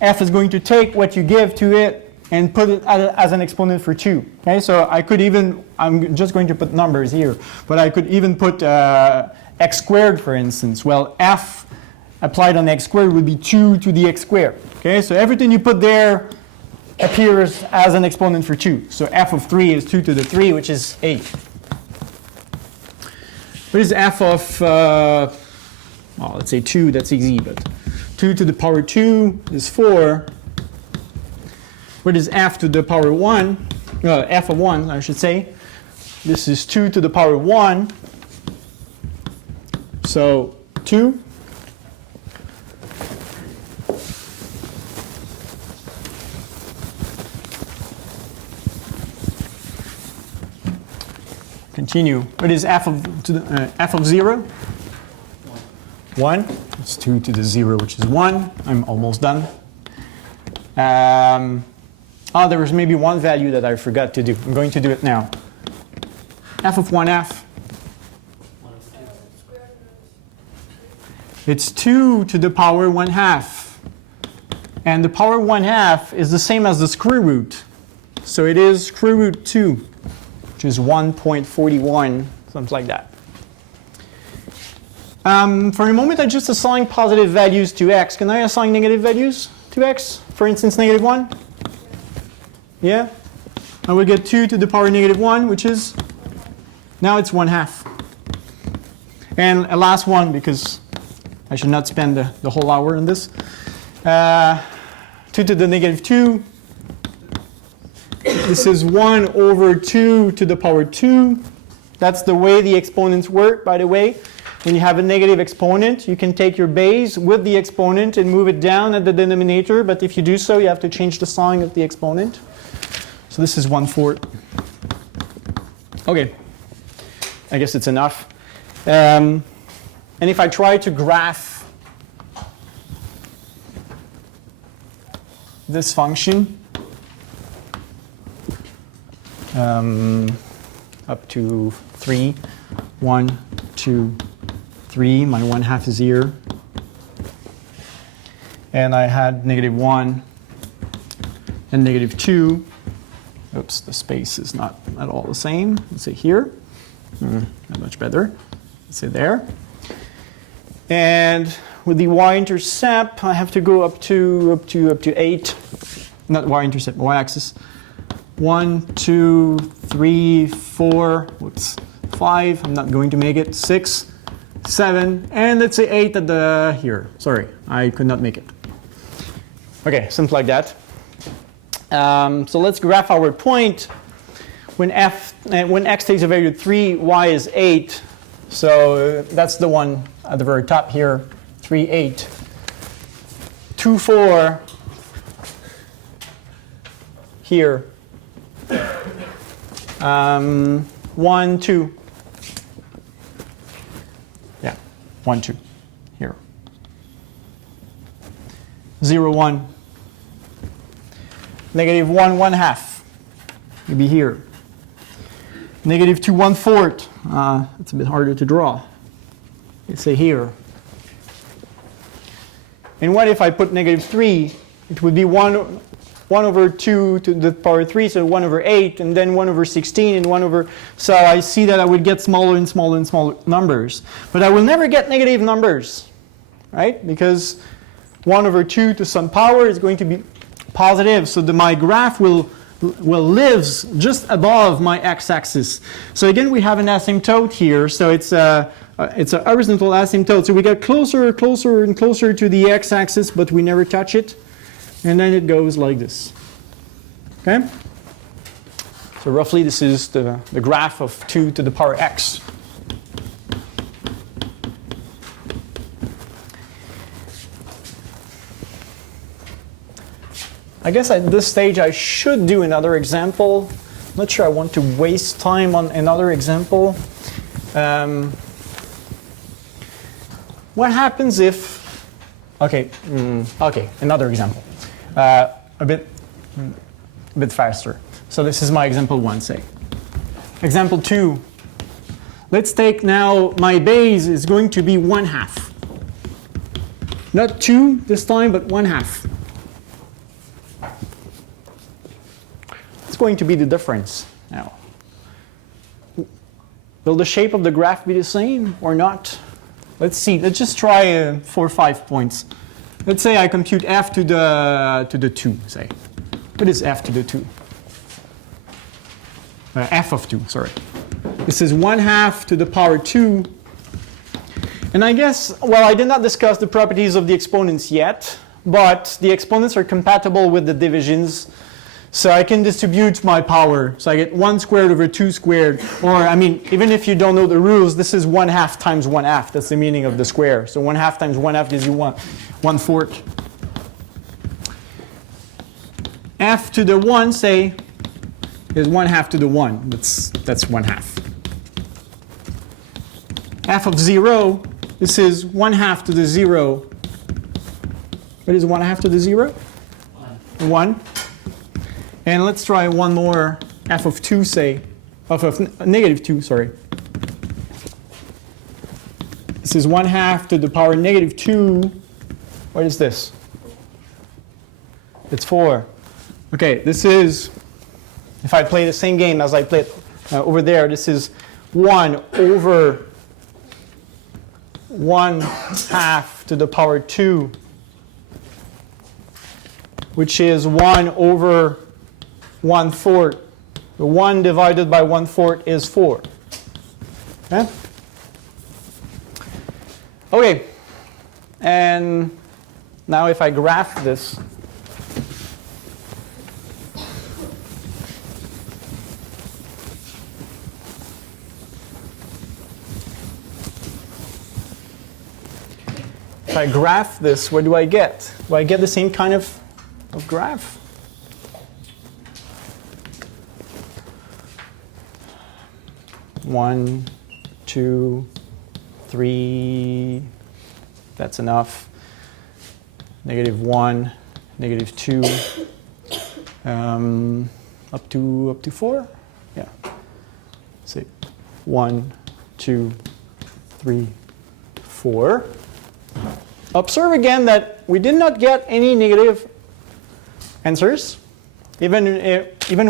f is going to take what you give to it and put it as an exponent for 2. Okay, so I could even, I'm just going to put numbers here, but I could even put x squared, for instance. Well, f applied on x squared would be 2 to the x squared. Okay, so everything you put there appears as an exponent for 2. So f of 3 is 2 to the 3, which is 8. What is f of, well, let's say 2, that's easy, but 2 to the power 2 is 4. What is f to the power 1? F of 1, I should say. This is 2 to the power 1. So 2. Continue. What is f of 0? 1. It's 2 to the 0, which is 1. I'm almost done. There was maybe one value that I forgot to do. I'm going to do it now. F of 1f. It's 2 to the power 1/2. And the power 1/2 is the same as the square root. So it is square root 2, which is 1.41, something like that. For a moment, I just assign positive values to x. Can I assign negative values to x? For instance, negative 1? Yeah? I will get 2 to the power negative 1, which is, now it's 1/2. And a last one, because I should not spend the whole hour on this. 2 to the negative 2. This is 1 over 2 to the power 2. That's the way the exponents work, by the way. When you have a negative exponent, you can take your base with the exponent and move it down at the denominator. But if you do so, you have to change the sign of the exponent. So this is 1/4. Okay. I guess it's enough. And if I try to graph this function up to 3, 1, 2, 3, my 1/2 is here. And I had negative 1 and negative 2. Oops, the space is not at all the same. Let's say here. Not much better. Let's say there. And with the y-intercept, I have to go up to 8. Not y-intercept, y-axis. 1, 2, 3, 4. Whoops. 5. I'm not going to make it. 6, 7, and let's say 8 at the here. Sorry, I could not make it. Okay, something like that. So let's graph our point. When x takes a value of 3, y is 8. So that's the one at the very top here. 3, 8. 2, 4 here. 1, 2. Yeah, 1, 2 here. 0, 1. Negative 1, 1/2. Maybe here. Negative 2, 1/4. It's a bit harder to draw. Let's say here. And what if I put negative 3? It would be 1 over 2 to the power 3, so 1 over 8, and then 1 over 16, and 1 over... So I see that I would get smaller and smaller and smaller numbers. But I will never get negative numbers, right? Because 1 over 2 to some power is going to be positive, so my graph will live just above my x-axis. So again, we have an asymptote here, so it's a horizontal asymptote. So we get closer, closer, and closer to the x-axis, but we never touch it. And then it goes like this. Okay? So roughly this is the graph of 2 to the power x. I guess at this stage I should do another example. I'm not sure I want to waste time on another example. What happens if... Okay, another example. A bit faster. So this is my example 1, say. Example 2. Let's take now my base is going to be 1/2. Not 2 this time, but 1/2. It's going to be the difference now. Will the shape of the graph be the same or not? Let's see. Let's just try 4 or 5 points. Let's say I compute f to the 2, say. What is f to the 2? F of 2, sorry. This is 1/2 to the power 2. And I guess, well, I did not discuss the properties of the exponents yet, but the exponents are compatible with the divisions. So I can distribute my power. So I get 1 squared over 2 squared. Or, I mean, even if you don't know the rules, this is 1/2 times 1/2. That's the meaning of the square. So 1/2 times 1/2 gives you 1/4. F to the 1, say, is 1/2 to the 1. That's 1/2. F of 0, this is 1/2 to the 0. What is 1/2 to the 0? 1. And let's try one more, f of 2, say, of negative 2, sorry. This is 1/2 to the power negative 2. What is this? It's 4. Okay, this is, if I play the same game as I played over there, this is 1 over 1/2 to the power 2, which is 1 over 1/4. The 1 divided by 1/4 is 4. Okay? Okay. And now if I graph this, what do I get? Do I get the same kind of graph? One, 2, 3, that's enough. Negative 1, negative 2, up to 4? Yeah. Say 1, 2, 3, 4. Observe again that we did not get any negative answers, even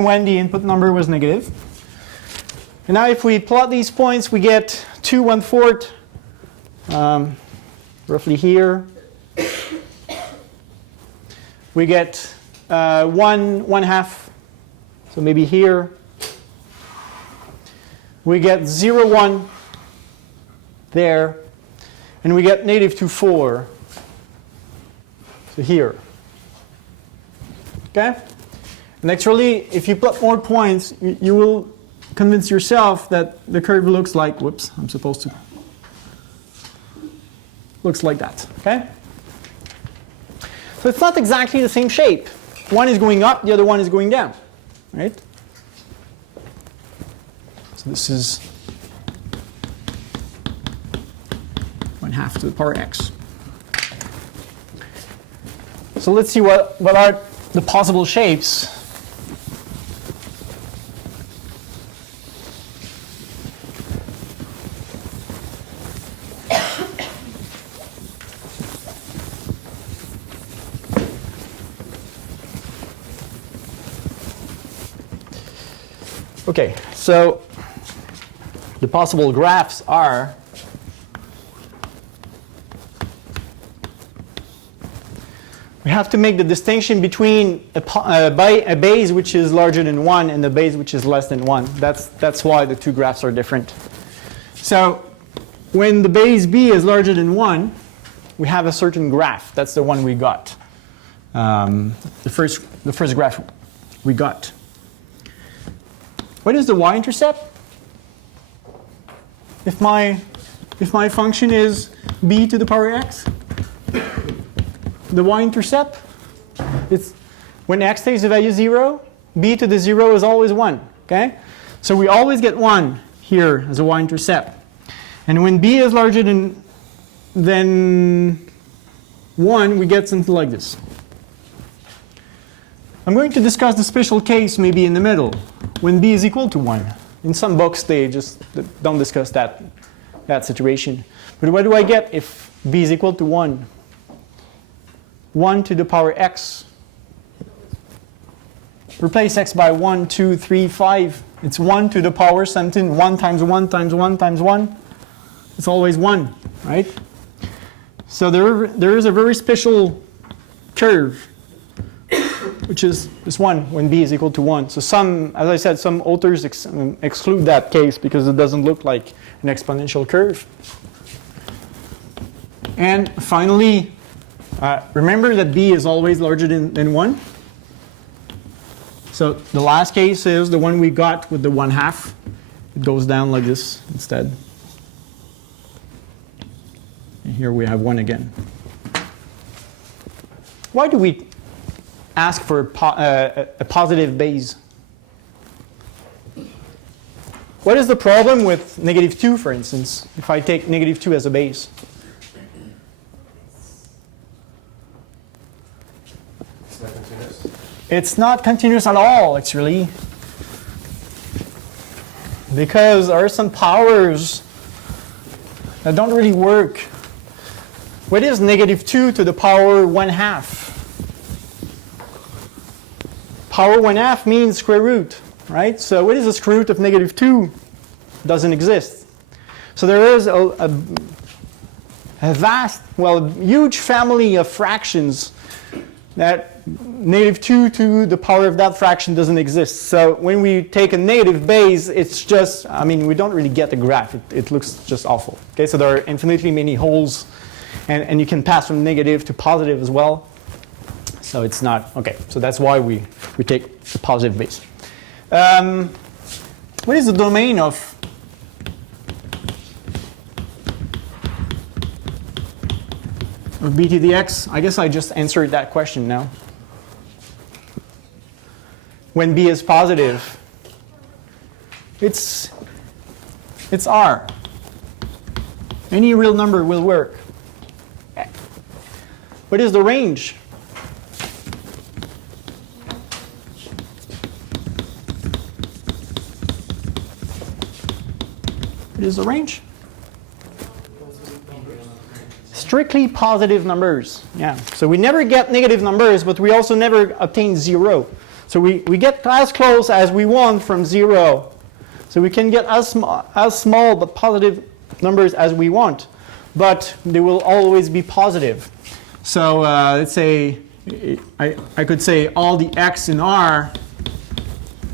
when the input number was negative. And now if we plot these points, we get 2 1/4, roughly here. We get 1 1/2, so maybe here. We get 0 1 there. And we get negative 2 4, so here. Okay? And actually, if you plot more points, you will convince yourself that the curve looks like, whoops, I'm supposed to, looks like that, okay? So it's not exactly the same shape. One is going up, the other one is going down, right? So this is 1/2 to the power x. So let's see what are the possible shapes. Okay, so the possible graphs are we have to make the distinction between a base which is larger than 1 and a base which is less than 1. That's why the two graphs are different. So when the base b is larger than 1, we have a certain graph. That's the one we got. The first graph we got. What is the y-intercept? If my function is b to the power x, the y-intercept, it's when x takes the value 0, b to the 0 is always 1. Okay? So we always get 1 here as a y-intercept. And when b is larger than 1, we get something like this. I'm going to discuss the special case maybe in the middle, when b is equal to 1. In some books, they just don't discuss that situation. But what do I get if b is equal to 1? 1 to the power x. Replace x by 1, 2, 3, 5. It's 1 to the power something. 1 times 1 times 1 times 1. It's always 1, right? So there is a very special curve, which is this one when b is equal to 1. So as I said, some authors exclude that case because it doesn't look like an exponential curve. And finally, remember that b is always larger than 1. So the last case is the one we got with the 1/2. It goes down like this instead. And here we have 1 again. Why do we ask for a positive base? What is the problem with -2, for instance, if I take -2 as a base? It's not continuous. It's not continuous at all, actually. Because there are some powers that don't really work. What is -2 to the power 1/2? Power 1/2 means square root, right? So what is the square root of -2? Doesn't exist. So there is a vast, huge family of fractions that -2 to the power of that fraction doesn't exist. So when we take a negative base, it's just, we don't really get the graph. It looks just awful. Okay, so there are infinitely many holes, and you can pass from negative to positive as well. So it's not, okay, so that's why we take a positive base. What is the domain of b to the x? I guess I just answered that question now. When b is positive, it's R. Any real number will work. What is the range? What is the range? Strictly positive numbers. Yeah. So we never get negative numbers, but we also never obtain 0. So we get as close as we want from 0. So we can get as small but positive numbers as we want, but they will always be positive. So let's say I could say all the x in R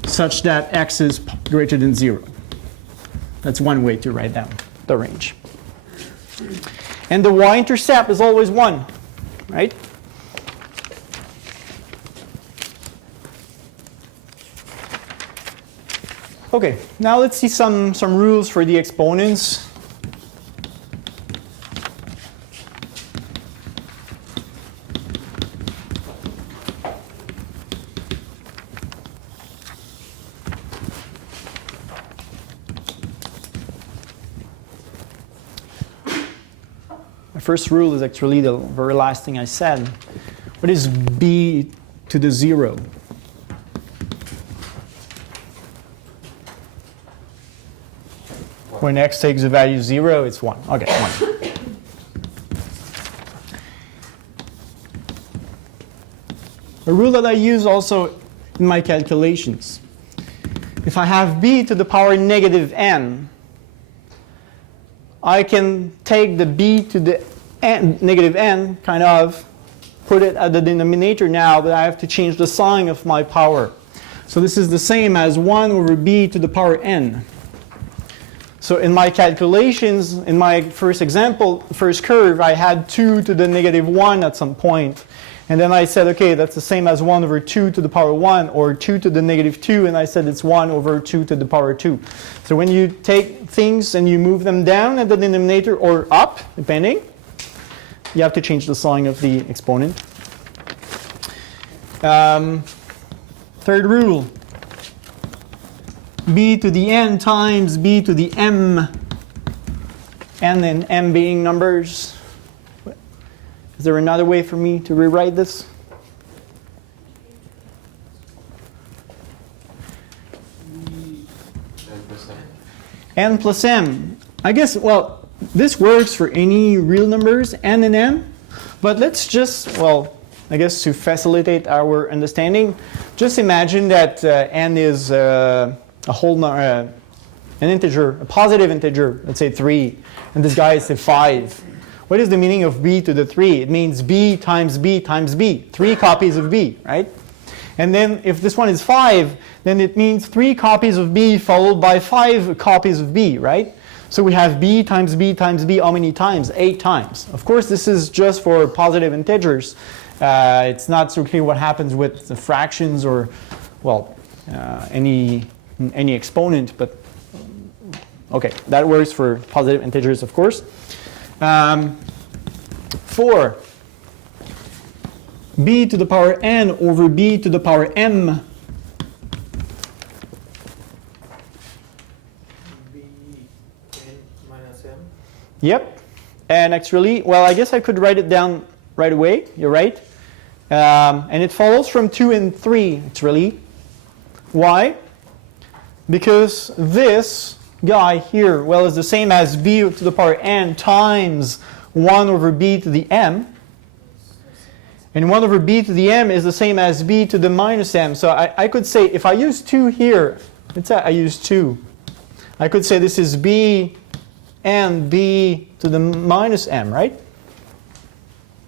such that x is greater than 0. That's one way to write down the range. And the y-intercept is always 1, right? Okay, now let's see some rules for the exponents. My first rule is actually the very last thing I said. What is b to the 0? When x takes the value 0, it's 1. Okay, 1. A rule that I use also in my calculations if I have b to the power negative n, I can take the b to the n, negative n, kind of, put it at the denominator now, but I have to change the sign of my power. So this is the same as 1 over b to the power n. So in my calculations, in my first example, first curve, I had 2 to the negative 1 at some point. And then I said, okay, that's the same as 1 over 2 to the power 1, or 2 to the negative 2, and I said it's 1 over 2 to the power 2. So when you take things and you move them down at the denominator, or up, depending, you have to change the sign of the exponent. Third rule. B to the n times b to the m, n and m being numbers. Is there another way for me to rewrite this? N plus m. I guess, well, this works for any real numbers, n and m, but let's just, well, I guess to facilitate our understanding, just imagine that n is a whole an integer, a positive integer, let's say 3, and this guy is say 5. What is the meaning of b to the 3? It means b times b times b, 3 copies of b, right? And then if this one is 5, then it means 3 copies of b followed by 5 copies of b, right? So we have b times b times b, how many times? 8 times. Of course, this is just for positive integers. It's not strictly what happens with the fractions or, well, any exponent, but okay, that works for positive integers, of course. 4, b to the power n over b to the power m. b n minus m. Yep, and actually, well, I guess I could write it down right away, you're right. And it follows from 2 and 3, actually. Why? Because this guy here, well, is the same as b to the power n times 1 over b to the m. And 1 over b to the m is the same as b to the minus m. So I could say, if I use 2 here, let's say I use 2. I could say this is b and b to the minus m, right?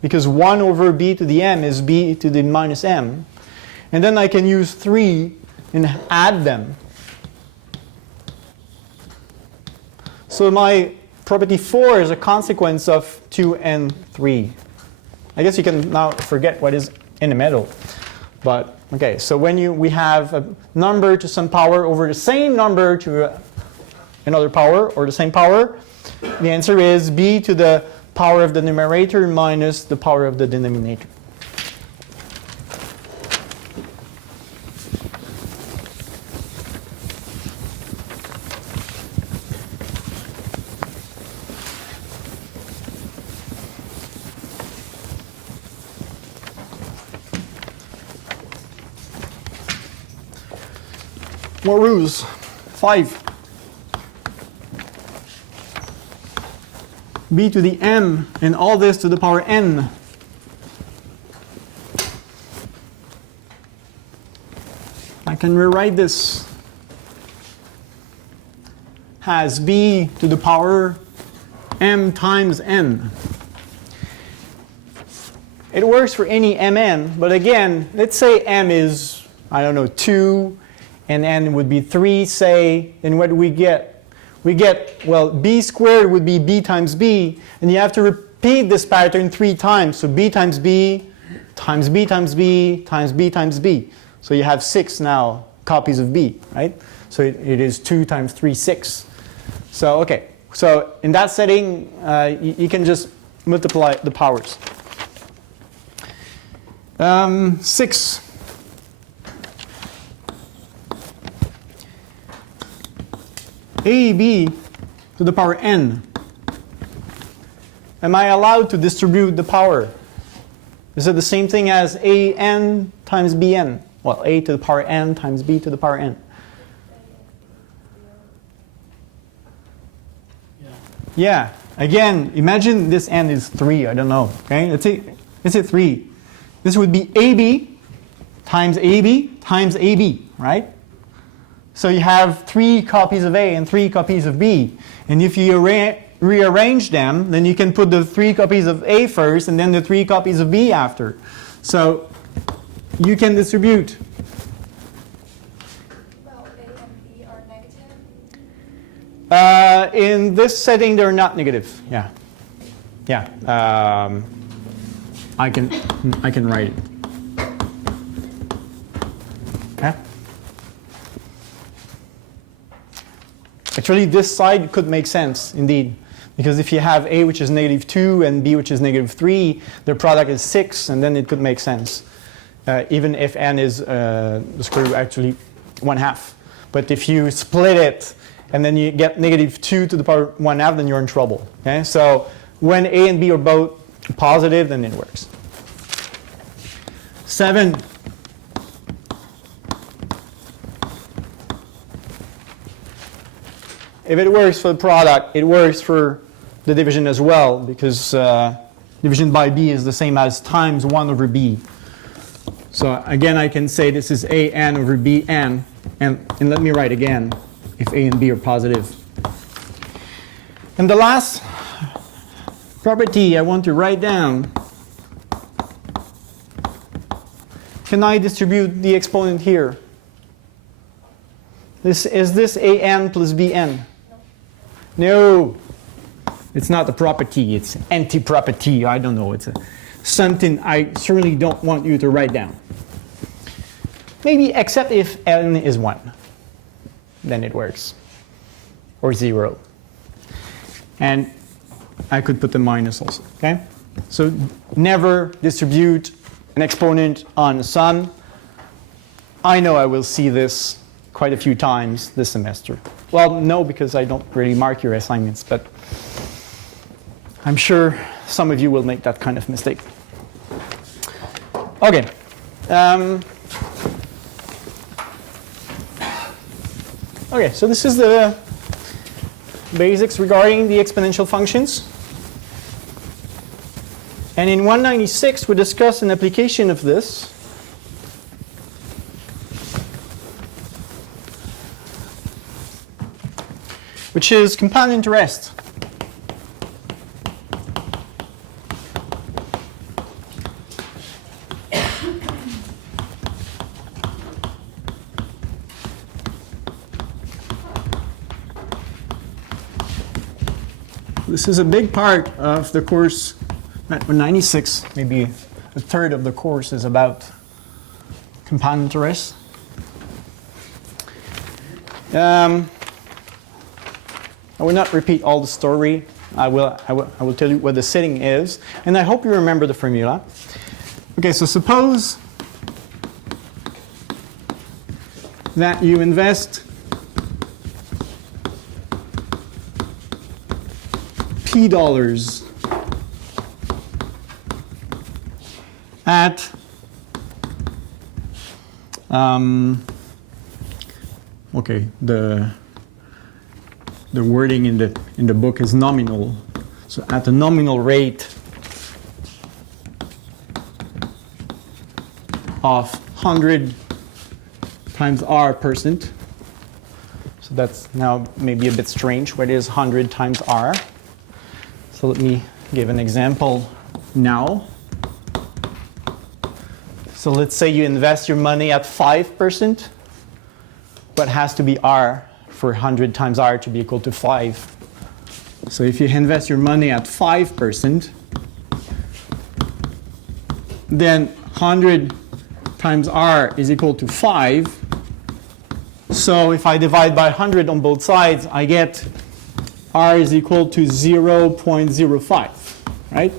Because 1 over b to the m is b to the minus m. And then I can use 3 and add them. So my property 4 is a consequence of 2 and 3. I guess you can now forget what is in the middle. But okay, so when we have a number to some power over the same number to another power, or the same power, the answer is b to the power of the numerator minus the power of the denominator. More rules. 5. B to the m and all this to the power n. I can rewrite this as b to the power m times n. It works for any mn, but again, let's say m is, I don't know, 2, and n would be 3, say, then what do we get? We get, well, b squared would be b times b, and you have to repeat this pattern 3 times. So b times b times b times b times b times b. So you have 6 now copies of b, right? So it is 2 times 3, 6. So, okay. So in that setting, you can just multiply the powers. 6. AB to the power n. Am I allowed to distribute the power? Is it the same thing as an times bn? Well, a to the power n times b to the power n. Yeah. Again, imagine this n is 3. I don't know. Okay. Let's say 3. This would be ab times ab times ab, right? So you have 3 copies of A and 3 copies of B. And if you rearrange them, then you can put the 3 copies of A first and then the 3 copies of B after. So you can distribute. Well, A and B are negative. In this setting, they're not negative. Yeah. Yeah. I can write it. Okay. Actually, this side could make sense, indeed. Because if you have A, which is -2, and B, which is -3, their product is 6, and then it could make sense. Even if n is the square root actually 1/2. But if you split it, and then you get -2 to the power 1/2, then you're in trouble. Okay? So when A and B are both positive, then it works. 7. If it works for the product, it works for the division as well, because division by B is the same as times 1 over B. So again, I can say this is AN over BN, and let me write again if A and B are positive. And the last property I want to write down, can I distribute the exponent here? Is this AN plus BN? No, it's not a property, it's anti-property, I don't know, it's something I certainly don't want you to write down. Maybe except if n is 1, then it works, or 0. And I could put the minus also, okay? So never distribute an exponent on a sum. I know I will see this quite a few times this semester. Well, no, because I don't really mark your assignments, but I'm sure some of you will make that kind of mistake. Okay. Okay, so this is the basics regarding the exponential functions. And in 196, we discussed an application of this. Which is compound interest. This is a big part of the course. 96, maybe a third of the course is about compound interest. I will not repeat all the story. I will tell you what the setting is, and I hope you remember the formula. Okay, so suppose that you invest P dollars at okay, the wording in the book is nominal. So at the nominal rate of 100 times R%. So that's now maybe a bit strange. What is 100 times R? So let me give an example now. So let's say you invest your money at 5%. What has to be R for 100 times R to be equal to 5? So if you invest your money at 5%, then 100 times R is equal to 5. So if I divide by 100 on both sides, I get R is equal to 0.05, right?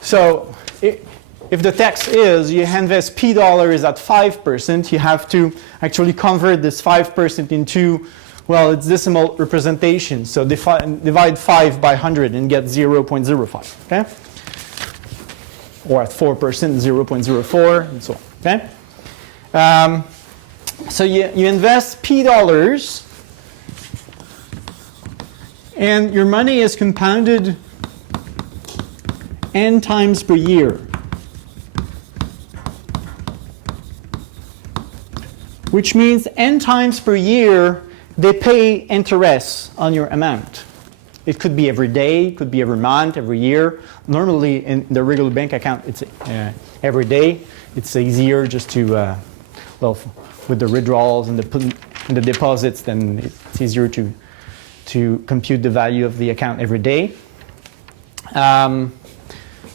So if the text is you invest P dollars at 5%, you have to actually convert this 5% into, well, it's decimal representation. So divide 5 by 100 and get 0.05, okay? Or at 4%, 0.04, and so on, okay? So you invest P dollars, and your money is compounded n times per year. which means n times per year they pay interest on your amount. It could be every day, it could be every month, every year. Normally in the regular bank account it's every day. It's easier just to, well, with the withdrawals and the deposits, then it's easier to compute the value of the account every day.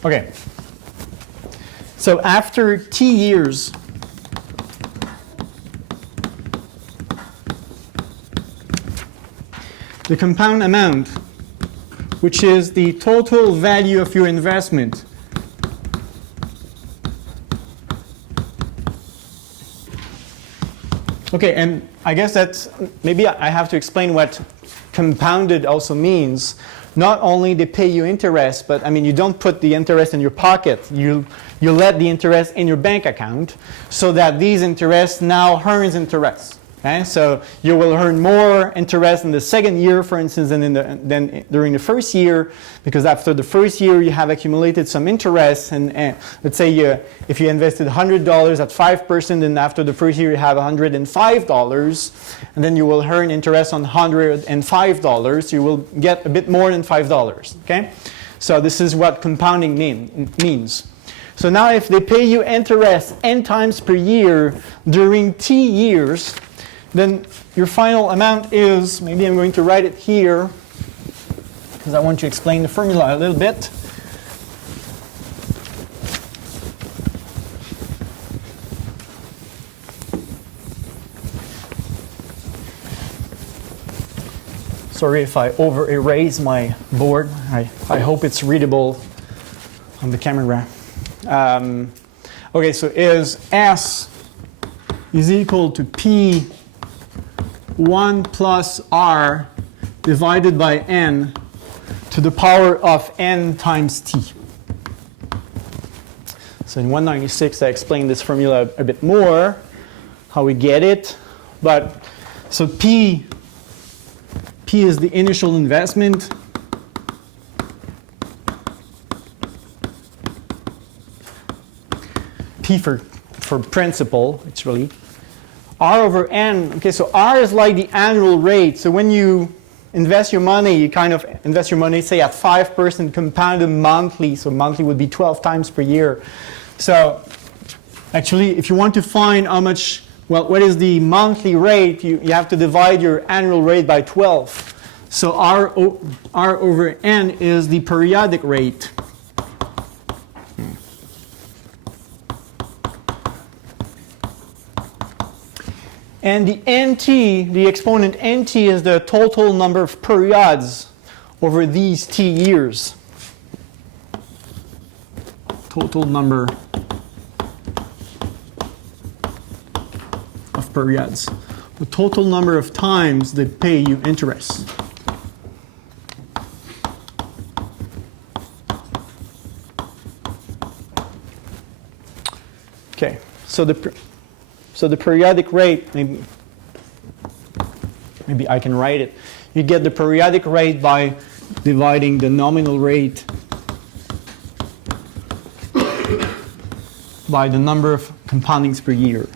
Okay. So after t years, the compound amount, which is the total value of your investment, okay, and I guess that's, maybe I have to explain what compounded also means. Not only they pay you interest, but I mean you don't put the interest in your pocket. You let the interest in your bank account so that these interests now earns interest. Okay? So you will earn more interest in the second year, for instance, than during the first year, because after the first year you have accumulated some interest. And let's say if you invested $100 at 5%, then after the first year you have $105, and then you will earn interest on $105. You will get a bit more than $5. Okay? So this is what compounding means. So now if they pay you interest n times per year during t years, then your final amount is, maybe I'm going to write it here because I want to explain the formula a little bit. Sorry if I over erase my board. I hope it's readable on the camera. Okay, so is S is equal to P 1 plus R divided by N to the power of N times T. So in 196 I explained this formula a bit more, how we get it. But so P is the initial investment. P for principal, it's really. R over N, okay, so R is like the annual rate. So when you invest your money, you kind of invest your money, say, at 5% compounded monthly. So monthly would be 12 times per year. So actually, if you want to find how much, well, what is the monthly rate, you have to divide your annual rate by 12. So R over N is the periodic rate. And the NT, the exponent NT, is the total number of periods over these t years. Total number of periods. The total number of times they pay you interest. Okay, so the periodic rate, maybe I can write it. You get the periodic rate by dividing the nominal rate by the number of compoundings per year,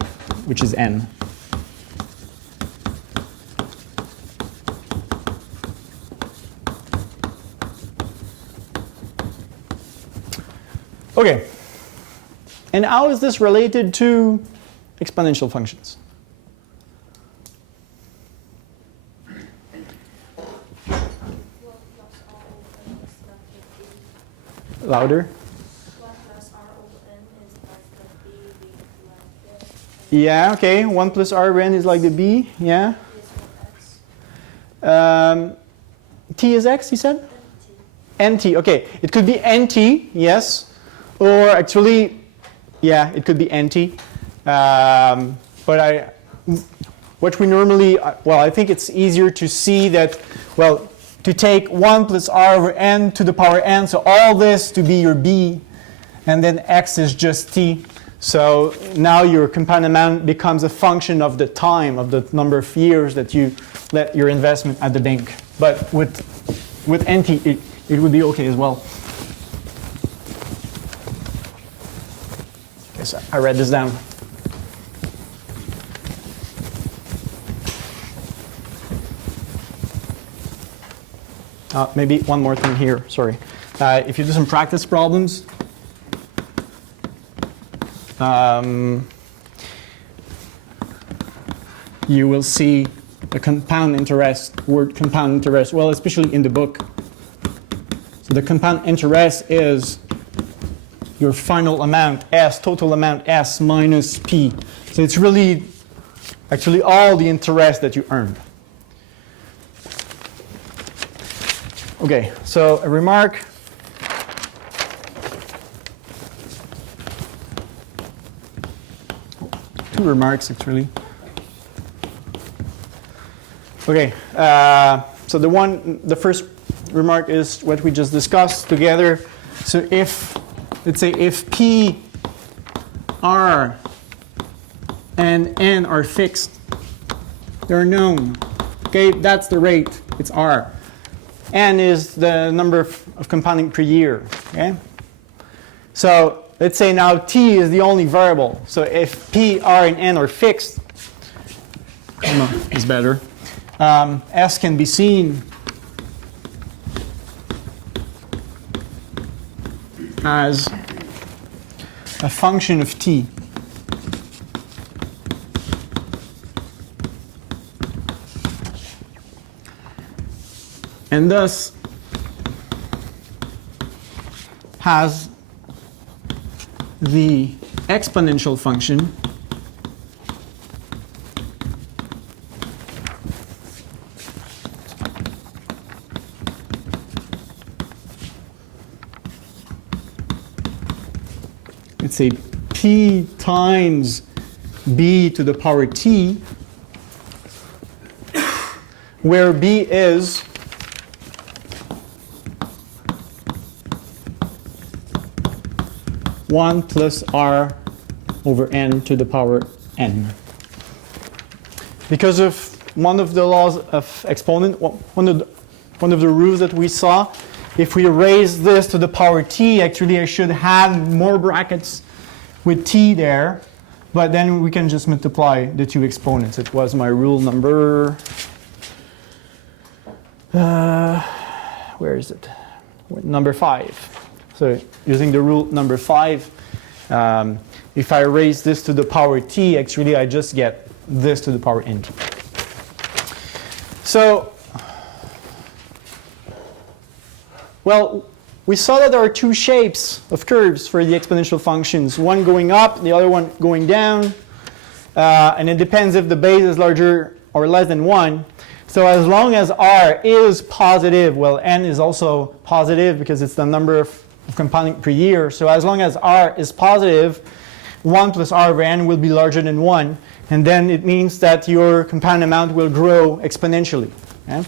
which is n. Okay. And how is this related to exponential functions? Louder? 1 plus R over N is like the B, like this. Yeah, okay. 1 plus R over N is like the B, yeah. Is for X. T is X, you said? NT. NT, okay. It could be NT, yes. Or actually, yeah, it could be NT. But what we normally, well, I think it's easier to see that, well, to take 1 plus R over N to the power N, so all this to be your B, and then X is just T. So now your compound amount becomes a function of the time, of the number of years that you let your investment at the bank. But with NT, it would be okay as well. Okay, so I read this down. Maybe one more thing here, sorry. If you do some practice problems, you will see a compound interest, word compound interest, well, especially in the book. So the compound interest is your final amount, S, total amount, S minus P. So it's really actually all the interest that you earned. Okay, so a remark. Two remarks actually. Okay, so the first remark is what we just discussed together. So if, let's say if P, R, and N are fixed, they're known. Okay, that's the rate, it's R. N is the number of compounding per year. Okay, so let's say now T is the only variable. So if P, R, and N are fixed, is better. S can be seen as a function of T. And thus has the exponential function let's say P times B to the power T, where B is one plus R over N to the power N. Because of one of the laws of exponent, one of the rules that we saw, if we raise this to the power T, actually I should have more brackets with T there, but then we can just multiply the two exponents. It was my rule number, where is it? Number 5. So using the rule number 5, if I raise this to the power T, actually I just get this to the power N. So, well, we saw that there are two shapes of curves for the exponential functions, one going up, the other one going down, and it depends if the base is larger or less than 1. So as long as R is positive, well, N is also positive because it's the number of compounding per year. So as long as R is positive, 1 plus R over N will be larger than 1, and then it means that your compound amount will grow exponentially. Okay?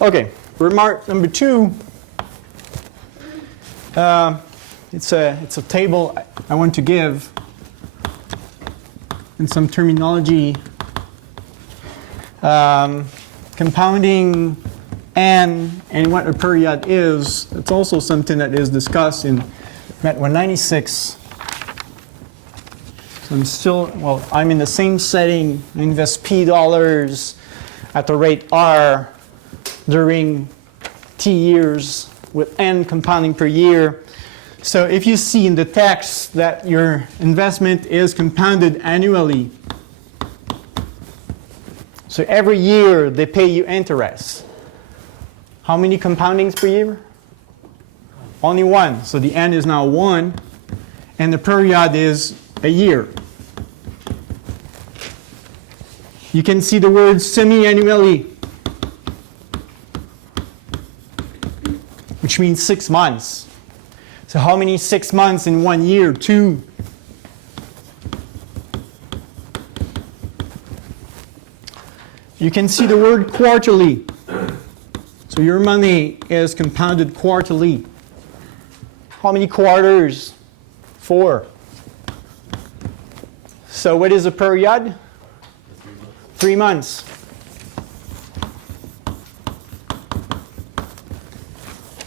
Okay, remark number 2. It's a table I want to give and some terminology. Compounding N and what a period is, it's also something that is discussed in Met 196. So I'm in the same setting. I invest P dollars at the rate R during T years with N compounding per year. So if you see in the text that your investment is compounded annually, so every year they pay you interest. How many compoundings per year? Only 1. So the N is now 1, and the period is a year. You can see the word semi-annually, which means 6 months. So how many 6 months in 1 year? 2. You can see the word quarterly. So your money is compounded quarterly. How many quarters? 4. So what is a period? 3 months.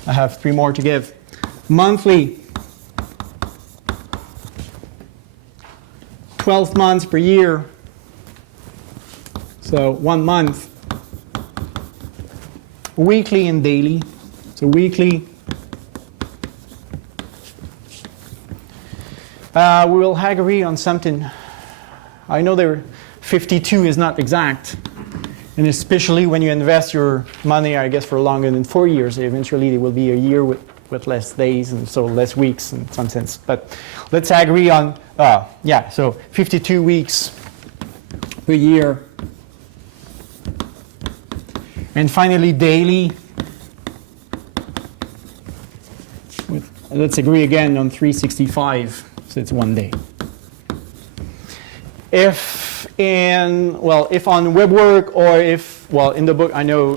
I have 3 more to give. Monthly, 12 months per year. So 1 month. Weekly and daily. So weekly. We will agree on something. I know there 52 is not exact. And especially when you invest your money, I guess, for longer than 4 years, eventually there will be a year with less days and so less weeks in some sense. But let's agree on, yeah, so 52 weeks per year. And finally, daily. Let's agree again on 365, so it's 1 day. If on Webwork or if, well, in the book, I know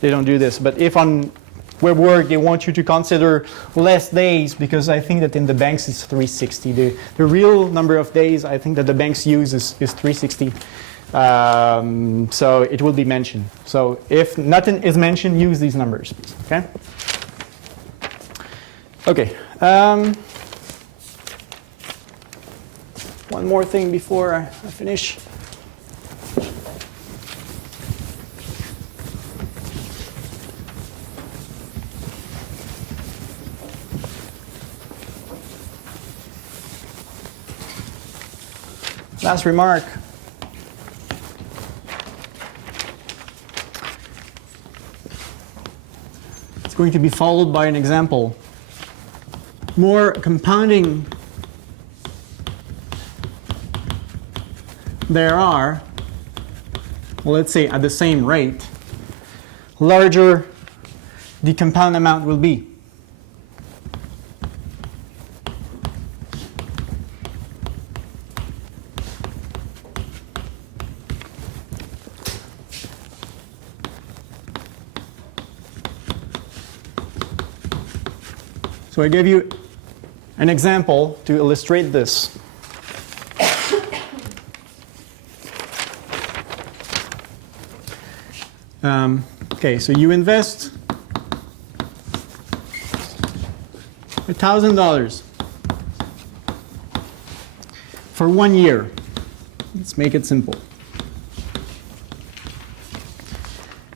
they don't do this, but if on Webwork they want you to consider less days, because I think that in the banks it's 360. The real number of days I think that the banks use is 360. So it will be mentioned. So if nothing is mentioned, use these numbers, okay? Okay. One more thing before I finish. Last remark. It's going to be followed by an example. More compounding there are, well, let's say at the same rate, larger the compound amount will be. So I gave you an example to illustrate this. Okay, so you invest $1,000 for 1 year. Let's make it simple.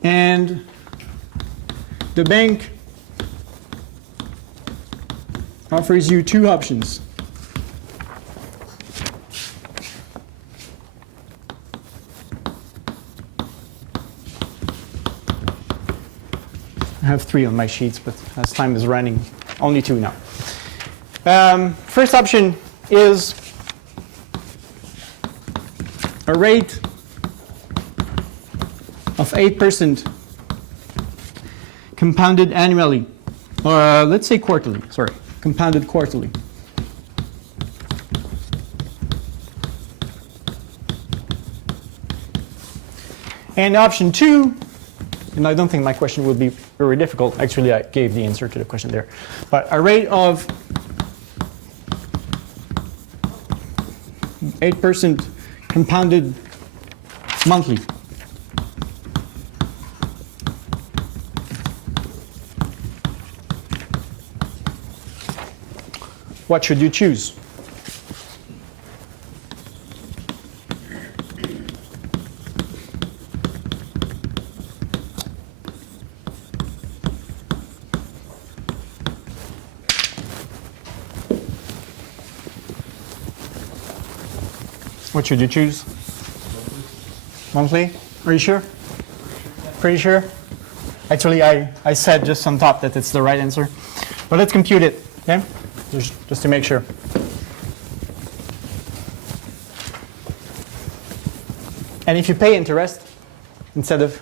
And the bank offers you 2 options. I have 3 on my sheets, but as time is running, only 2 now. First option is a rate of 8% compounded annually, or let's say quarterly, sorry, compounded quarterly. And option 2, and I don't think my question will be very difficult. Actually, I gave the answer to the question there. But a rate of 8% compounded monthly. What should you choose? What should you choose? Monthly? Are you sure? Pretty sure? Actually, I said just on top that it's the right answer. But let's compute it, okay? Just to make sure. And if you pay interest instead of,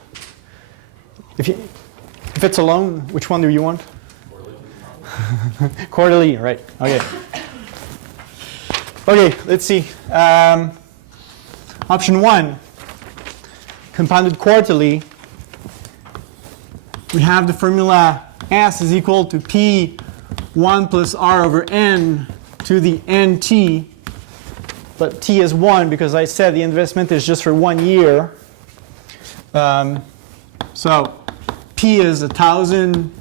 if it's a loan, which one do you want? Quarterly. Quarterly, right? Okay. Okay, let's see. Option 1, compounded quarterly. We have the formula S is equal to P 1 plus R over N to the NT, but T is 1 because I said the investment is just for 1 year. So P is 1,000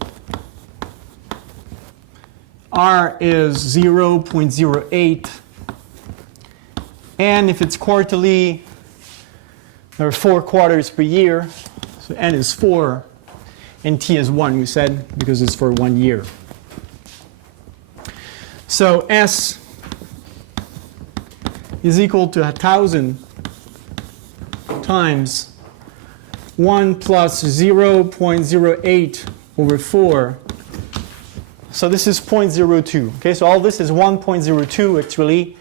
R is 0.08. And if it's quarterly, there are 4 quarters per year. So N is 4. And T is 1, we said, because it's for 1 year. So S is equal to 1,000 times 1 plus 0.08 over 4. So this is 0.02. Okay, so all this is 1.02 actually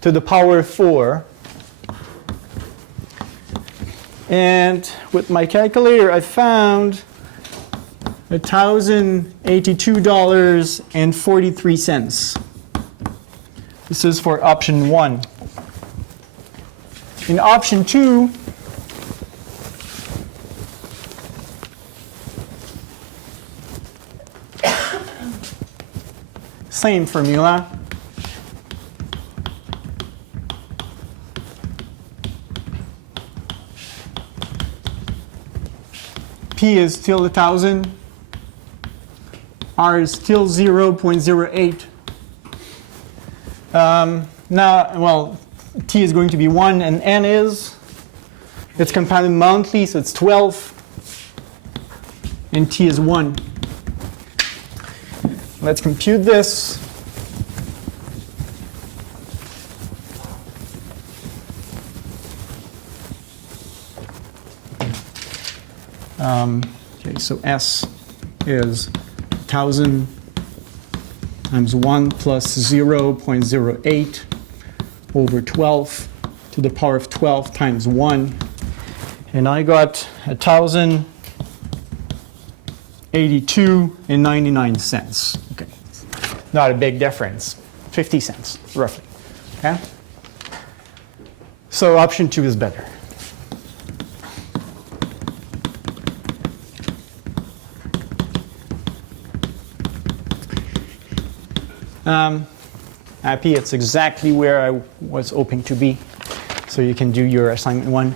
to the power of 4. And with my calculator, I found $1,082.43. This is for option 1. In option 2, same formula. P is still 1,000. R is still 0.08. Now, well, T is going to be 1, and N is, it's compounded monthly, so it's 12. And T is 1. Let's compute this. Okay, so S is 1,000 times 1 plus 0.08 over 12 to the power of 12 times 1. And I got 1,082.99. Okay, not a big difference. 50 cents, roughly. Okay? So option 2 is better. Happy, it's exactly where I was hoping to be. So you can do your assignment 1.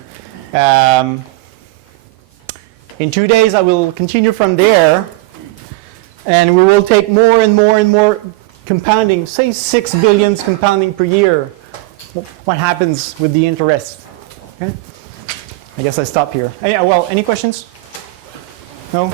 In 2 days, I will continue from there. And we will take more and more and more compounding, say 6 billion compounding per year. What happens with the interest? Okay? I guess I stop here. Well, any questions? No?